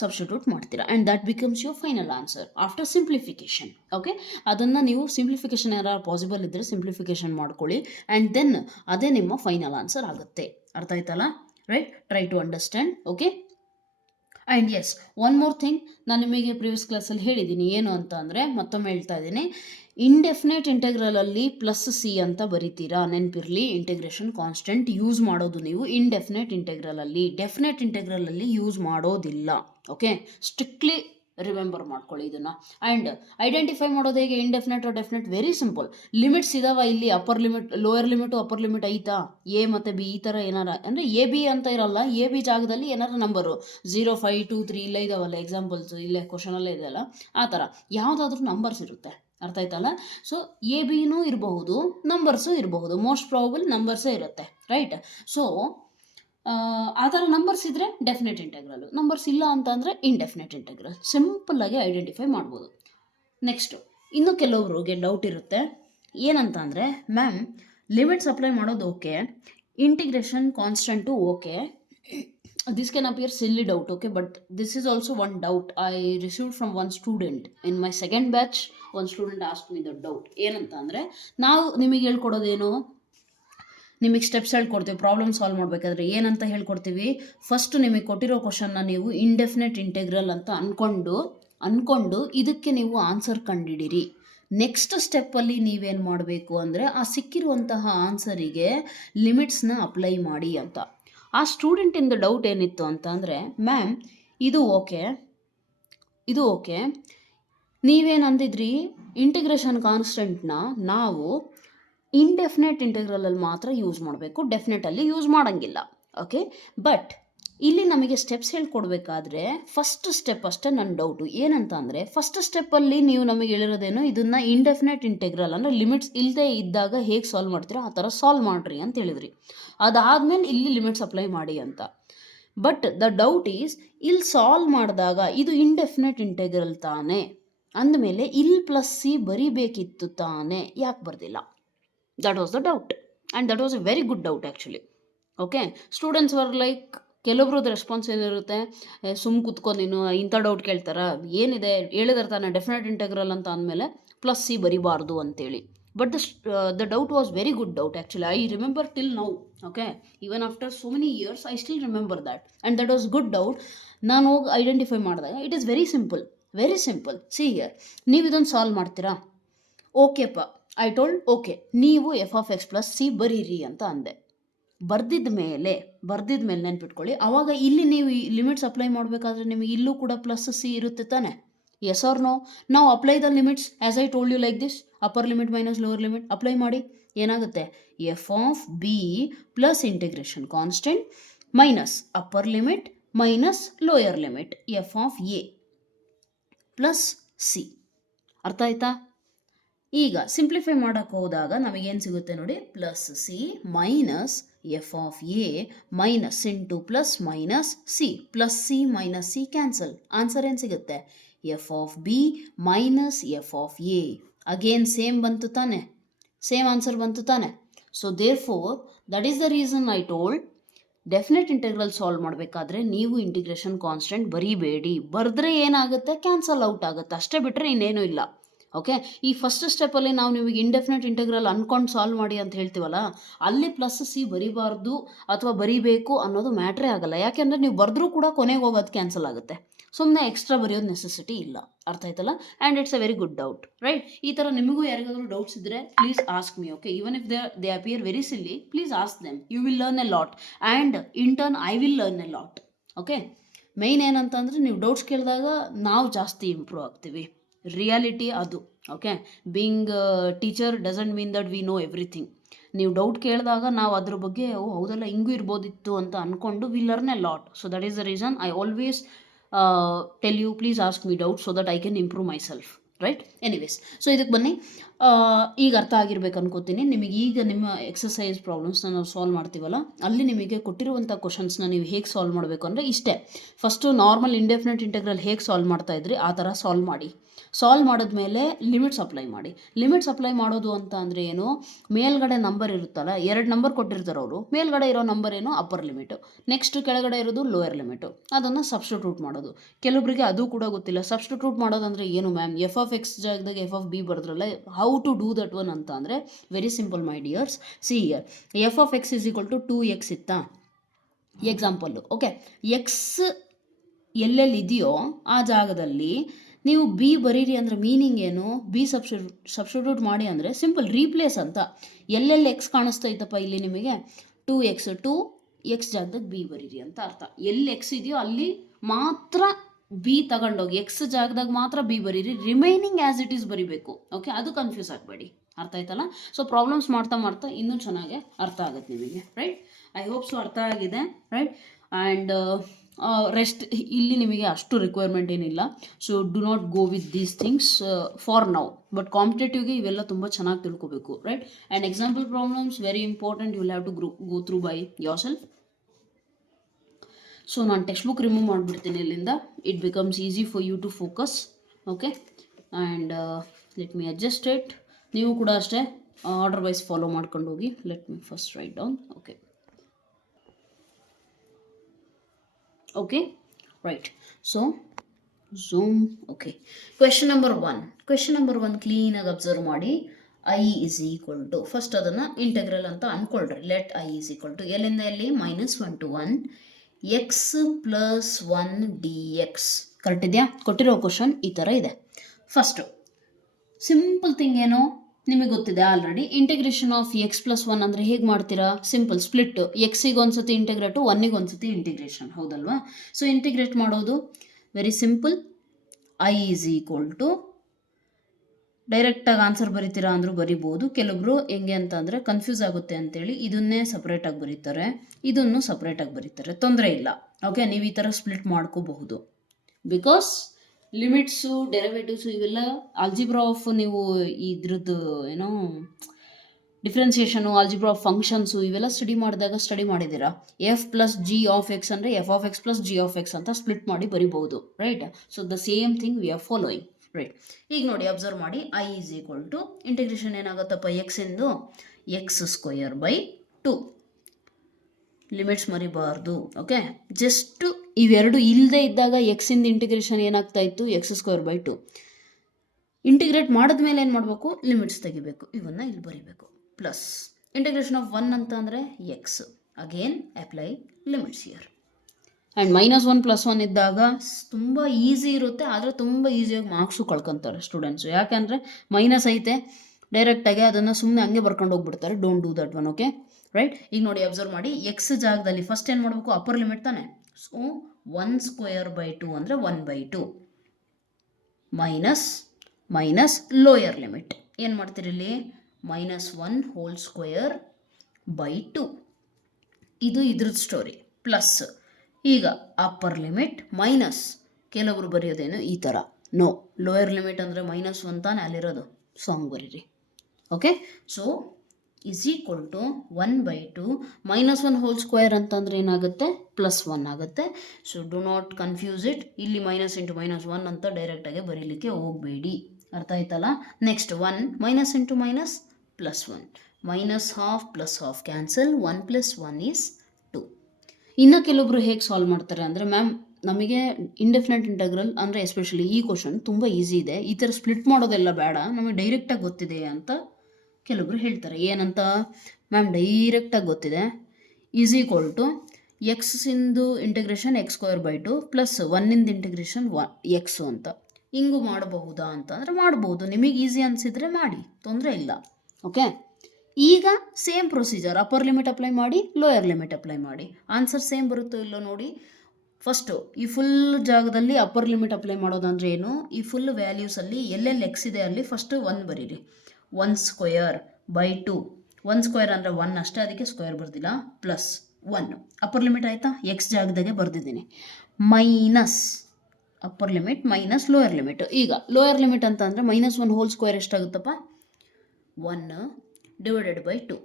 ಸಬ್ಸ್ಟಿಟ್ಯೂಟ್ ಮಾಡ್ತೀರಾ, and that becomes your final answer after simplification. Okay, ಅದನ್ನು ನೀವು ಸಿಂಪ್ಲಿಫಿಕೇಶನ್ ಏನಾರು ಪಾಸಿಬಲ್ ಇದ್ದರೆ ಸಿಂಪ್ಲಿಫಿಕೇಶನ್ ಮಾಡ್ಕೊಳ್ಳಿ, ಆ್ಯಂಡ್ ದೆನ್ ಅದೇ ನಿಮ್ಮ ಫೈನಲ್ ಆನ್ಸರ್ ಆಗುತ್ತೆ. ಅರ್ಥ ಆಯ್ತಲ್ಲ? Right? Try to understand. Okay, and yes, one more thing, ನಾನು ನಿಮಗೆ ಪ್ರಿವಿಯಸ್ ಕ್ಲಾಸಲ್ಲಿ ಹೇಳಿದ್ದೀನಿ. ಏನು ಅಂತ ಅಂದರೆ ಮತ್ತೊಮ್ಮೆ ಹೇಳ್ತಾ ಇದ್ದೀನಿ, ಇಂಡೆಫಿನೆಟ್ ಇಂಟೆಗ್ರಲಲ್ಲಿ ಪ್ಲಸ್ ಸಿ ಅಂತ ಬರಿತೀರಾ, ನೆನಪಿರಲಿ. ಇಂಟಿಗ್ರೇಷನ್ ಕಾನ್ಸ್ಟೆಂಟ್ ಯೂಸ್ ಮಾಡೋದು ನೀವು ಇಂಡೆಫಿನೆಟ್ ಇಂಟೆಗ್ರಲಲ್ಲಿ, ಡೆಫಿನೆಟ್ ಇಂಟೆಗ್ರಲಲ್ಲಿ ಯೂಸ್ ಮಾಡೋದಿಲ್ಲ. ಓಕೆ, ಸ್ಟ್ರಿಕ್ಟ್ಲಿ ರಿಮೆಂಬರ್ ಮಾಡ್ಕೊಳ್ಳಿ ಇದನ್ನು. ಆ್ಯಂಡ್ ಐಡೆಂಟಿಫೈ ಮಾಡೋದು ಹೇಗೆ, indefinite or definite? Very simple. Limits ಇದಾವ ಇಲ್ಲಿ, upper limit, lower limit upper limit ಐತಾ, ಎ ಮತ್ತು ಬಿ ಈ ಥರ ಏನಾರ ಅಂದರೆ ಎ ಬಿ ಅಂತ ಇರಲ್ಲ, ಎ ಬಿ ಜಾಗದಲ್ಲಿ ಏನಾರ ನಂಬರು 0, 5, 2, 3 ಇಲ್ಲ ಇದಾವಲ್ಲ ಎಕ್ಸಾಂಪಲ್ಸ್, ಇಲ್ಲೇ ಕ್ವಶನಲ್ಲೇ ಇದೆಯಲ್ಲ, ಆ ಥರ ಯಾವುದಾದ್ರೂ ನಂಬರ್ಸ್ ಇರುತ್ತೆ. ಅರ್ಥ ಆಯ್ತಲ್ಲ? ಸೊ ಎ ಬಿನೂ ಇರಬಹುದು, ನಂಬರ್ಸು ಇರಬಹುದು, ಮೋಸ್ಟ್ ಪ್ರಾಬಬಲ್ ನಂಬರ್ಸೇ ಇರುತ್ತೆ, ರೈಟ್? ಸೊ ಆ ಥರ ನಂಬರ್ಸ್ ಇದ್ದರೆ ಡೆಫಿನೆಟ್ ಇಂಟೆಗ್ರಲ್, ನಂಬರ್ಸ್ ಇಲ್ಲ ಅಂತ ಅಂದರೆ ಇಂಡೆಫಿನೆಟ್ ಇಂಟೆಗ್ರಲ್. ಸಿಂಪಲ್ಲಾಗಿ ಐಡೆಂಟಿಫೈ ಮಾಡ್ಬೋದು. ನೆಕ್ಸ್ಟು, ಇನ್ನು ಕೆಲವ್ರಿಗೆ ಡೌಟ್ ಇರುತ್ತೆ. ಏನಂತ ಅಂದರೆ, ಮ್ಯಾಮ್ ಲಿಮಿಟ್ಸ್ ಅಪ್ಲೈ ಮಾಡೋದು okay, integration constant okay, this can appear silly doubt, okay, but this is also one doubt I received from one student in my second batch. one student asked me the doubt. ಏನಂತ ಅಂದರೆ, ನಾವು ನಿಮಗೆ ಹೇಳ್ಕೊಡೋದೇನು, ನಿಮಗೆ ಸ್ಟೆಪ್ಸ್ ಹೇಳ್ಕೊಡ್ತೀವಿ ಪ್ರಾಬ್ಲಮ್ ಸಾಲ್ವ್ ಮಾಡಬೇಕಾದ್ರೆ. ಏನಂತ ಹೇಳ್ಕೊಡ್ತೀವಿ, ಫಸ್ಟ್ ನಿಮಗೆ ಕೊಟ್ಟಿರೋ ಕ್ವಶನ್ನ ನೀವು ಇಂಡೆಫಿನೆಟ್ ಇಂಟೆಗ್ರಲ್ ಅಂತ ಅಂದ್ಕೊಂಡು ಇದಕ್ಕೆ ನೀವು ಆನ್ಸರ್ ಕಂಡಿಡಿರಿ. ನೆಕ್ಸ್ಟ್ ಸ್ಟೆಪ್ಪಲ್ಲಿ ನೀವೇನು ಮಾಡಬೇಕು ಅಂದರೆ ಆ ಸಿಕ್ಕಿರುವಂತಹ ಆನ್ಸರಿಗೆ ಲಿಮಿಟ್ಸ್ನ ಅಪ್ಲೈ ಮಾಡಿ ಅಂತ. ಆ ಸ್ಟೂಡೆಂಟಿಂದ ಡೌಟ್ ಏನಿತ್ತು ಅಂತ ಅಂದರೆ, ಮ್ಯಾಮ್ ಇದು ಓಕೆ, ನೀವೇನು ಅಂದಿದ್ರಿ, ಇಂಟಿಗ್ರೇಷನ್ ಕಾನ್ಸ್ಟೆಂಟ್ನ ನಾವು ಇಂಡೆಫಿನೆಟ್ ಇಂಟೆಗ್ರಲಲ್ಲಿ ಮಾತ್ರ ಯೂಸ್ ಮಾಡಬೇಕು, ಡೆಫಿನೆಟಲ್ಲಿ ಯೂಸ್ ಮಾಡೋಂಗಿಲ್ಲ. ಓಕೆ, ಬಟ್ ಇಲ್ಲಿ ನಮಗೆ ಸ್ಟೆಪ್ಸ್ ಹೇಳ್ಕೊಡ್ಬೇಕಾದ್ರೆ ಫಸ್ಟ್ ಸ್ಟೆಪ್ ಅಷ್ಟೇ ನನ್ನ ಡೌಟು. ಏನಂತ ಅಂದರೆ, ಫಸ್ಟ್ ಸ್ಟೆಪ್ಪಲ್ಲಿ ನೀವು ನಮಗೆ ಹೇಳಿರೋದೇನು, ಇದನ್ನು ಇಂಡೆಫಿನೆಟ್ ಇಂಟೆಗ್ರಲ್ ಅಂದರೆ ಲಿಮಿಟ್ಸ್ ಇಲ್ಲದೆ ಇದ್ದಾಗ ಹೇಗೆ ಸಾಲ್ವ್ ಮಾಡ್ತೀರೋ ಆ ಥರ ಸಾಲ್ವ್ ಮಾಡಿರಿ ಅಂತ ಹೇಳಿದ್ರಿ. ಅದಾದಮೇಲೆ ಇಲ್ಲಿ ಲಿಮಿಟ್ಸ್ ಅಪ್ಲೈ ಮಾಡಿ ಅಂತ. ಬಟ್ ದ ಡೌಟ್ ಈಸ್, ಇಲ್ಲಿ ಸಾಲ್ವ್ ಮಾಡಿದಾಗ ಇದು ಇಂಡೆಫಿನೆಟ್ ಇಂಟೆಗ್ರಲ್ ತಾನೇ ಅಂದಮೇಲೆ ಇಲ್ಲಿ ಪ್ಲಸ್ ಸಿ ಬರಿಬೇಕಿತ್ತು ತಾನೇ, ಯಾಕೆ ಬರ್ದಿಲ್ಲ? That was the doubt, and that was a very good doubt actually. Okay, students were like, ಕೆಲವೊಬ್ರದ್ದು ರೆಸ್ಪಾನ್ಸ್ ಏನಿರುತ್ತೆ, ಸುಮ್ಮ ಕುತ್ಕೊಂಡು ನೀನು ಇಂಥ ಡೌಟ್ ಕೇಳ್ತಾರ, ಏನಿದೆ ಹೇಳಿದಾರೆ ತಾನೆ ಡೆಫಿನೆಟ್ ಇಂಟೆಗ್ರಲ್ ಅಂತ ಅಂದಮೇಲೆ ಪ್ಲಸ್ ಸಿ ಬರಿಬಾರ್ದು ಅಂತೇಳಿ. But the doubt was very good doubt actually. I remember till now. Okay, even after so many years I still remember that, and that was good doubt. ನಾನು ಹೋಗಿ ಐಡೆಂಟಿಫೈ ಮಾಡಿದಾಗ it is very simple. See here, ನೀವು ಇದನ್ನು ಸಾಲ್ವ್ ಮಾಡ್ತೀರಾ? ಓಕೆಪ್ಪ, ಐ ಟೋಲ್ಡ್ ಓಕೆ, ನೀವು F of X plus C ಬರೀರಿ ಅಂತ ಅಂದೆ. ಬರ್ದಿದ್ದ ಮೇಲೆ ನೆನ್ಪಿಟ್ಕೊಳ್ಳಿ, ಆವಾಗ ಇಲ್ಲಿ ನೀವು ಈ ಲಿಮಿಟ್ಸ್ ಅಪ್ಲೈ ಮಾಡಬೇಕಾದ್ರೆ ನಿಮಗೆ ಇಲ್ಲೂ ಕೂಡ ಪ್ಲಸ್ ಸಿ ಇರುತ್ತೆ ತಾನೆ? Yes or no? ನಾವು apply the limits as I told you like this, upper limit minus lower limit apply ಮಾಡಿ. ಏನಾಗುತ್ತೆ? F of B plus integration constant minus upper limit minus lower limit F of A plus C. ಅರ್ಥ ಆಯ್ತಾ? ಈಗ ಸಿಂಪ್ಲಿಫೈ ಮಾಡೋಕ್ಕೆ ಹೋದಾಗ ನಮಗೇನು ಸಿಗುತ್ತೆ ನೋಡಿ, plus C minus F of A minus into plus minus C. Plus C minus C cancel. Answer ಏನು ಸಿಗುತ್ತೆ? F of B minus F of A. Again same ಬಂತು ತಾನೆ, ಸೇಮ್ ಆನ್ಸರ್ ಬಂತು ತಾನೆ. So therefore that is the reason I told, definite integral solve ಮಾಡಬೇಕಾದ್ರೆ ನೀವು ಇಂಟಿಗ್ರೇಷನ್ ಕಾನ್ಸ್ಟೆಂಟ್ ಬರೀಬೇಡಿ. ಬರೆದ್ರೆ ಏನಾಗುತ್ತೆ, ಕ್ಯಾನ್ಸಲ್ ಔಟ್ ಆಗುತ್ತೆ, ಅಷ್ಟೇ ಬಿಟ್ಟರೆ ಇನ್ನೇನು ಇಲ್ಲ. ಓಕೆ, ಈ ಫಸ್ಟ್ ಸ್ಟೆಪ್ಪಲ್ಲಿ ನಾವು ನಿಮಗೆ ಇಂಡೆಫಿನೆಟ್ ಇಂಟೆಗ್ರಲ್ ಅನ್ಕೊಂಡು ಸಾಲ್ವ್ ಮಾಡಿ ಅಂತ ಹೇಳ್ತೀವಲ್ಲ, ಅಲ್ಲಿ ಪ್ಲಸ್ ಸಿ ಬರಿಬಾರ್ದು ಅಥವಾ ಬರಿಬೇಕು ಅನ್ನೋದು ಮ್ಯಾಟ್ರೇ ಆಗಲ್ಲ. ಯಾಕೆಂದರೆ ನೀವು ಬರೆದ್ರೂ ಕೂಡ ಕೊನೆಗೆ ಹೋಗೋದು ಕ್ಯಾನ್ಸಲ್ ಆಗುತ್ತೆ. ಸುಮ್ಮನೆ ಎಕ್ಸ್ಟ್ರಾ ಬರೆಯೋದು ನೆಸೆಸಿಟಿ ಇಲ್ಲ. ಅರ್ಥ ಆಯ್ತಲ್ಲ? And it's a very good doubt, right? ಈ ಥರ ನಿಮಗೂ ಯಾರಿಗಾದ್ರೂ ಡೌಟ್ಸ್ ಇದ್ದರೆ please ask me. Okay, even if they appear very silly, please ask them. You will learn a lot and in turn I will learn a lot. Okay, main ಏನಂತಂದರೆ ನೀವು ಡೌಟ್ಸ್ ಕೇಳಿದಾಗ ನಾವು ಜಾಸ್ತಿ ಇಂಪ್ರೂವ್ ಆಗ್ತೀವಿ. ರಿಯಾಲಿಟಿ ಅದು. Okay, being teacher doesn't mean that we know everything. ನೀವು ಡೌಟ್ ಕೇಳಿದಾಗ ನಾವು ಅದ್ರ ಬಗ್ಗೆ ಹೌದಲ್ಲ ಹಿಂಗೂ ಇರ್ಬೋದಿತ್ತು ಅಂತ ಅಂದ್ಕೊಂಡು we learn a lot. So that is the reason I always tell you please ask me doubt so that I can improve myself, right? Anyways, so ಇದಕ್ಕೆ ಬನ್ನಿ. ಈಗ ಅರ್ಥ ಆಗಿರ್ಬೇಕು ಅನ್ಕೋತೀನಿ ನಿಮಗೆ. ಈಗ ನಿಮ್ಮ ಎಕ್ಸಸೈಸ್ ಪ್ರಾಬ್ಲಮ್ಸ್ನ ನಾವು ಸಾಲ್ವ್ ಮಾಡ್ತೀವಲ್ಲ, ಅಲ್ಲಿ ನಿಮಗೆ ಕೊಟ್ಟಿರುವಂಥ ಕ್ವಶನ್ಸ್ನ ನೀವು ಹೇಗೆ ಸಾಲ್ವ್ ಮಾಡಬೇಕು ಅಂದರೆ ಇಷ್ಟೇ. ಫಸ್ಟು ನಾರ್ಮಲ್ ಇಂಡೆಫಿನೆಟ್ ಇಂಟೆಗ್ರಲ್ ಹೇಗೆ ಸಾಲ್ವ್ ಮಾಡ್ತಾ ಇದ್ರಿ ಆ ಥರ ಸಾಲ್ವ್ ಮಾಡಿ. ಸಾಲ್ವ್ ಮಾಡಿದ್ಮೇಲೆ ಲಿಮಿಟ್ಸ್ ಅಪ್ಲೈ ಮಾಡಿ. ಲಿಮಿಟ್ಸ್ ಅಪ್ಲೈ ಮಾಡೋದು ಅಂತ ಅಂದರೆ ಏನು, ಮೇಲ್ಗಡೆ ನಂಬರ್ ಇರುತ್ತಲ್ಲ, 2 ನಂಬರ್ ಕೊಟ್ಟಿರ್ತಾರೆ ಅವರು, ಮೇಲ್ಗಡೆ ಇರೋ ನಂಬರ್ ಏನು ಅಪ್ಪರ್ ಲಿಮಿಟು, ನೆಕ್ಸ್ಟ್ ಕೆಳಗಡೆ ಇರೋದು ಲೋಯರ್ ಲಿಮಿಟು, ಅದನ್ನು ಸಬ್ಸ್ಟಿಟ್ಯೂಟ್ ಮಾಡೋದು. ಕೆಲವೊಬ್ಬರಿಗೆ ಅದು ಕೂಡ ಗೊತ್ತಿಲ್ಲ. ಸಬ್ಸ್ಟಿಟ್ಯೂಟ್ ಮಾಡೋದಂದರೆ ಏನು ಮ್ಯಾಮ್, ಎಫ್ ಆಫ್ ಎಕ್ಸ್ ಜಾಗದಾಗ ಎಫ್ ಆಫ್ ಬಿ ಬರೆದ್ರಲ್ಲ, how to do that one ಅಂತ ಅಂದರೆ very simple my dears. See here, F of X is equal to 2x ಇತ್ತಾ ಎಕ್ಸಾಂಪಲ್ಲು. ಓಕೆ, ಎಕ್ಸ್ ಎಲ್ಲೆಲ್ಲಿ ಇದೆಯೋ ಆ ಜಾಗದಲ್ಲಿ ನೀವು ಬಿ ಬರೀರಿ ಅಂದರೆ ಮೀನಿಂಗ್ ಏನು, ಬಿ ಸಬ್ಸ್ಟಿಟ್ಯೂಟ್ ಮಾಡಿ ಅಂದರೆ ಸಿಂಪಲ್ ರೀಪ್ಲೇಸ್ ಅಂತ. ಎಲ್ಲೆಲ್ಲಿ ಎಕ್ಸ್ ಕಾಣಿಸ್ತಾ ಇತ್ತಪ್ಪ ಇಲ್ಲಿ ನಿಮಗೆ, 2x ಜಾಗದಾಗ ಬಿ ಬರೀರಿ ಅಂತ ಅರ್ಥ. ಎಲ್ಲಿ ಎಕ್ಸ್ ಇದೆಯೋ ಅಲ್ಲಿ ಮಾತ್ರ ಬಿ ತಗೊಂಡೋಗಿ ಎಕ್ಸ್ ಜಾಗದಾಗ ಮಾತ್ರ ಬಿ ಬರೀರಿ, ರಿಮೈನಿಂಗ್ ಆ್ಯಸ್ ಇಟ್ ಈಸ್ ಬರಿಬೇಕು. ಓಕೆ, ಅದು ಕನ್ಫ್ಯೂಸ್ ಆಗಬೇಡಿ. ಅರ್ಥ ಆಯ್ತಲ್ಲ? ಸೊ ಪ್ರಾಬ್ಲಮ್ಸ್ ಮಾಡ್ತಾ ಮಾಡ್ತಾ ಇನ್ನೂ ಚೆನ್ನಾಗಿ ಅರ್ಥ ಆಗುತ್ತೆ ನಿಮಗೆ, ರೈಟ್? ಐ ಹೋಪ್ ಸೊ ಅರ್ಥ ಆಗಿದೆ, ರೈಟ್? ಆ್ಯಂಡ್ ರೆಸ್ಟ್ ಇಲ್ಲಿ ನಿಮಗೆ ಅಷ್ಟು ರಿಕ್ವೈರ್ಮೆಂಟ್ ಏನಿಲ್ಲ. So do not go with these things for now. But ಕಾಂಪಿಟೇಟಿವ್ಗೆ ಇವೆಲ್ಲ ತುಂಬ ಚೆನ್ನಾಗಿ ತಿಳ್ಕೊಬೇಕು, right? And example problems very important, you will have to go through by yourself. So ನಾನು ಟೆಕ್ಸ್ಟ್ ಬುಕ್ ರಿಮೂವ್ ಮಾಡಿಬಿಡ್ತೀನಿ ಇಲ್ಲಿಂದ. It becomes easy for you to focus. Okay, and let me adjust it. ನೀವು ಕೂಡ ಅಷ್ಟೇ ಆರ್ಡರ್ ವೈಸ್ ಫಾಲೋ ಮಾಡ್ಕೊಂಡು ಹೋಗಿ. Let me first write down. Okay, okay, right? So zoom. Okay, question number 1 clean ಆಗಿ ಅಬ್ಸರ್ವ್ ಮಾಡಿ. I is equal to, first ಅದನ್ನು ಇಂಟೆಗ್ರಲ್ ಅಂತ ಅಂದ್ಕೊಳ್ರಿ. Let I is equal to ಎಲ್ಲಿಂದ ಎಲ್ಲಿ, -1 to 1 x plus 1 dx. Correct ಇದೆಯಾ? ಕೊಟ್ಟಿರೋ ಕ್ವಶನ್ ಈ ಥರ ಇದೆ. ಫಸ್ಟು ಸಿಂಪಲ್ ಥಿಂಗ್ ಏನು ನಿಮಗೆ ಗೊತ್ತಿದೆ already. Integration of X plus 1 ಅಂದರೆ ಹೇಗೆ ಮಾಡ್ತೀರಾ? Simple split. ಎಕ್ಸಿಗೆ ಒಂದ್ಸತಿ ಇಂಟಿಗ್ರೇಟು, 1ಗೆ ಒಂದ್ಸತಿ ಇಂಟಿಗ್ರೇಷನ್, ಹೌದಲ್ವಾ? ಸೊ ಇಂಟಿಗ್ರೇಟ್ ಮಾಡೋದು very simple. I is equal to, ಡೈರೆಕ್ಟಾಗಿ ಆನ್ಸರ್ ಬರೀತೀರಾ ಅಂದರೂ ಬರಿಬೋದು. ಕೆಲವೊಬ್ರು ಹೆಂಗೆ ಅಂತ ಅಂದರೆ ಕನ್ಫ್ಯೂಸ್ ಆಗುತ್ತೆ ಅಂತೇಳಿ ಇದನ್ನೇ ಸಪ್ರೇಟಾಗಿ ಬರೀತಾರೆ, ಇದನ್ನು ಸಪ್ರೇಟಾಗಿ ಬರೀತಾರೆ. ತೊಂದರೆ ಇಲ್ಲ. ಓಕೆ, ನೀವು ಈ ಥರ ಸ್ಪ್ಲಿಟ್ ಮಾಡ್ಕೋಬಹುದು. ಬಿಕಾಸ್ ಲಿಮಿಟ್ಸು, ಡೆರಿವೇಟಿವ್ಸು ಇವೆಲ್ಲ ಆಲ್ಜಿಬ್ರಾ ಆಫ್ ನೀವು ಇದ್ರದ್ದು ಏನೋ ಡಿಫ್ರೆನ್ಸಿಯೇಷನು, ಆಲ್ಜಿಬ್ರಾ ಆಫ್ ಫಂಕ್ಷನ್ಸು ಇವೆಲ್ಲ ಸ್ಟಡಿ ಮಾಡಿದ್ದೀರಾ. F plus G of X ಅಂದರೆ F of X plus G of X ಅಂತ ಸ್ಪ್ಲಿಟ್ ಮಾಡಿ ಬರಿಬಹುದು, right? So the same thing we are following, right? ಈಗ ನೋಡಿ ಅಬ್ಸರ್ವ್ ಮಾಡಿ. I is equal to integration ಏನಾಗುತ್ತಪ್ಪ, ಎಕ್ಸಿಂದು x²/2. ಲಿಮಿಟ್ಸ್ ಮರಿಬಾರ್ದು. ಓಕೆ, ಜಸ್ಟ್ ಇವೆರಡು ಇಲ್ಲದೆ ಇದ್ದಾಗ ಎಕ್ಸಿಂದ ಇಂಟಿಗ್ರೇಷನ್ ಏನಾಗ್ತಾ ಇತ್ತು, x²/2. ಇಂಟಿಗ್ರೇಟ್ ಮಾಡಿದ್ಮೇಲೆ ಏನು ಮಾಡಬೇಕು, ಲಿಮಿಟ್ಸ್ ತೆಗಿಬೇಕು. ಇವನ್ನ ಇಲ್ಲಿ ಬರಿಬೇಕು. ಪ್ಲಸ್ ಇಂಟಿಗ್ರೇಷನ್ ಆಫ್ 1 ಅಂತ ಅಂದರೆ X, again apply limits here. And -1 + 1 ಇದ್ದಾಗ ತುಂಬ ಈಸಿ ಇರುತ್ತೆ, ಆದರೆ ತುಂಬ ಈಸಿಯಾಗಿ ಮಾರ್ಕ್ಸು ಕಳ್ಕೊತಾರೆ ಸ್ಟೂಡೆಂಟ್ಸು. ಯಾಕೆಂದರೆ ಮೈನಸ್ ಐತೆ, ಡೈರೆಕ್ಟಾಗಿ ಅದನ್ನು ಸುಮ್ಮನೆ ಹಂಗೆ ಬರ್ಕೊಂಡು ಹೋಗ್ಬಿಡ್ತಾರೆ. Don't do that one. Okay, right? ಈಗ ನೋಡಿ ಅಬ್ಸರ್ವ್ ಮಾಡಿ. ಎಕ್ಸ್ ಜಾಗದಲ್ಲಿ ಫಸ್ಟ್ ಏನು ಮಾಡಬೇಕು, ಅಪ್ಪರ್ ಲಿಮಿಟ್ ತಾನೆ. ಸೊ 1² ಅಂದರೆ 1/2 ಮೈನಸ್ ಲೋಯರ್ ಲಿಮಿಟ್ ಏನು ಮಾಡ್ತೀರಿ ಇಲ್ಲಿ, -1² 2. ಇದು ಇದ್ರದ್ದು ಸ್ಟೋರಿ. ಪ್ಲಸ್ ಈಗ ಅಪ್ಪರ್ ಲಿಮಿಟ್ ಮೈನಸ್, ಕೆಲವರು ಬರೆಯೋದೇನು ಈ ಥರ ನೋ, ಲೋಯರ್ ಲಿಮಿಟ್ ಅಂದರೆ -1 ತಾನೇ ಅಲ್ಲಿರೋದು. ಸೊ ಹಂಗೆ ಬರೀರಿ. Okay, so is equal to 1/2 -1 whole square ಅಂತಂದರೆ ಏನಾಗುತ್ತೆ, +1 ಆಗುತ್ತೆ. So do not confuse it. ಇಲ್ಲಿ -× -1 ಅಂತ ಡೈರೆಕ್ಟಾಗಿ ಬರೀಲಿಕ್ಕೆ ಹೋಗಬೇಡಿ. ಅರ್ಥ ಆಯ್ತಲ್ಲ. Next 1 -× +1, -½ +½ cancel, 1 + 1 is 2. ಇನ್ನು ಕೆಲವೊಬ್ರು ಹೇಗೆ ಸಾಲ್ವ್ ಮಾಡ್ತಾರೆ ಅಂದರೆ, ಮ್ಯಾಮ್ ನಮಗೆ ಇಂಡೆಫಿನೆಟ್ ಇಂಟಗ್ರಲ್ ಅಂದರೆ ಎಸ್ಪೆಷಲಿ ಈ ಕ್ವಶನ್ ತುಂಬ ಈಸಿ ಇದೆ, ಈ ಥರ ಸ್ಪ್ಲಿಟ್ ಮಾಡೋದೆಲ್ಲ ಬೇಡ, ನಮಗೆ ಡೈರೆಕ್ಟಾಗಿ ಗೊತ್ತಿದೆ ಅಂತ ಕೆಲವೊಬ್ರು ಹೇಳ್ತಾರೆ. ಏನಂತ, ಮ್ಯಾಮ್ ಡೈರೆಕ್ಟಾಗಿ ಗೊತ್ತಿದೆ, ಈಸ್ ಈಕ್ವಲ್ ಟು ಎಕ್ಸಿಂದು ಇಂಟಿಗ್ರೇಷನ್ x²/2 ಪ್ಲಸ್ 1ಇಂದು ಇಂಟಿಗ್ರೇಷನ್ ಎಕ್ಸು ಅಂತ. ಹಿಂಗೂ ಮಾಡಬಹುದಾ ಅಂತಂದರೆ ಮಾಡ್ಬೋದು, ನಿಮಗೆ ಈಸಿ ಅನಿಸಿದರೆ ಮಾಡಿ, ತೊಂದರೆ ಇಲ್ಲ. ಓಕೆ, ಈಗ same procedure, upper limit apply ಮಾಡಿ, ಲೋಯರ್ ಲಿಮಿಟ್ ಅಪ್ಲೈ ಮಾಡಿ. ಆನ್ಸರ್ ಸೇಮ್ ಬರುತ್ತೋ ಇಲ್ಲೋ ನೋಡಿ. ಫಸ್ಟು ಈ ಫುಲ್ ಜಾಗದಲ್ಲಿ ಅಪ್ಪರ್ ಲಿಮಿಟ್ ಅಪ್ಲೈ ಮಾಡೋದಂದ್ರೆ ಏನು, ಈ ಫುಲ್ ವ್ಯಾಲ್ಯೂಸಲ್ಲಿ ಎಲ್ಲೆಲ್ಲಿ ಎಕ್ಸ್ ಇದೆ ಅಲ್ಲಿ ಫಸ್ಟು 1 ಬರೀರಿ. 1²/2, 1² ಅಂದರೆ 1 ಅಷ್ಟೇ, ಅದಕ್ಕೆ ಸ್ಕ್ವೇರ್ ಬರ್ದಿಲ್ಲ, +1 ಅಪ್ಪರ್ ಲಿಮಿಟ್ ಆಯಿತಾ. ಎಕ್ಸ್ ಜಾಗದಾಗೆ ಬರ್ದಿದ್ದೀನಿ. Minus upper limit minus lower limit. ಈಗ ಲೋಯರ್ ಲಿಮಿಟ್ ಅಂತ ಅಂದರೆ -1 ಹೋಲ್ ಸ್ಕ್ವೇರ್ ಎಷ್ಟಾಗುತ್ತಪ್ಪ, 1/2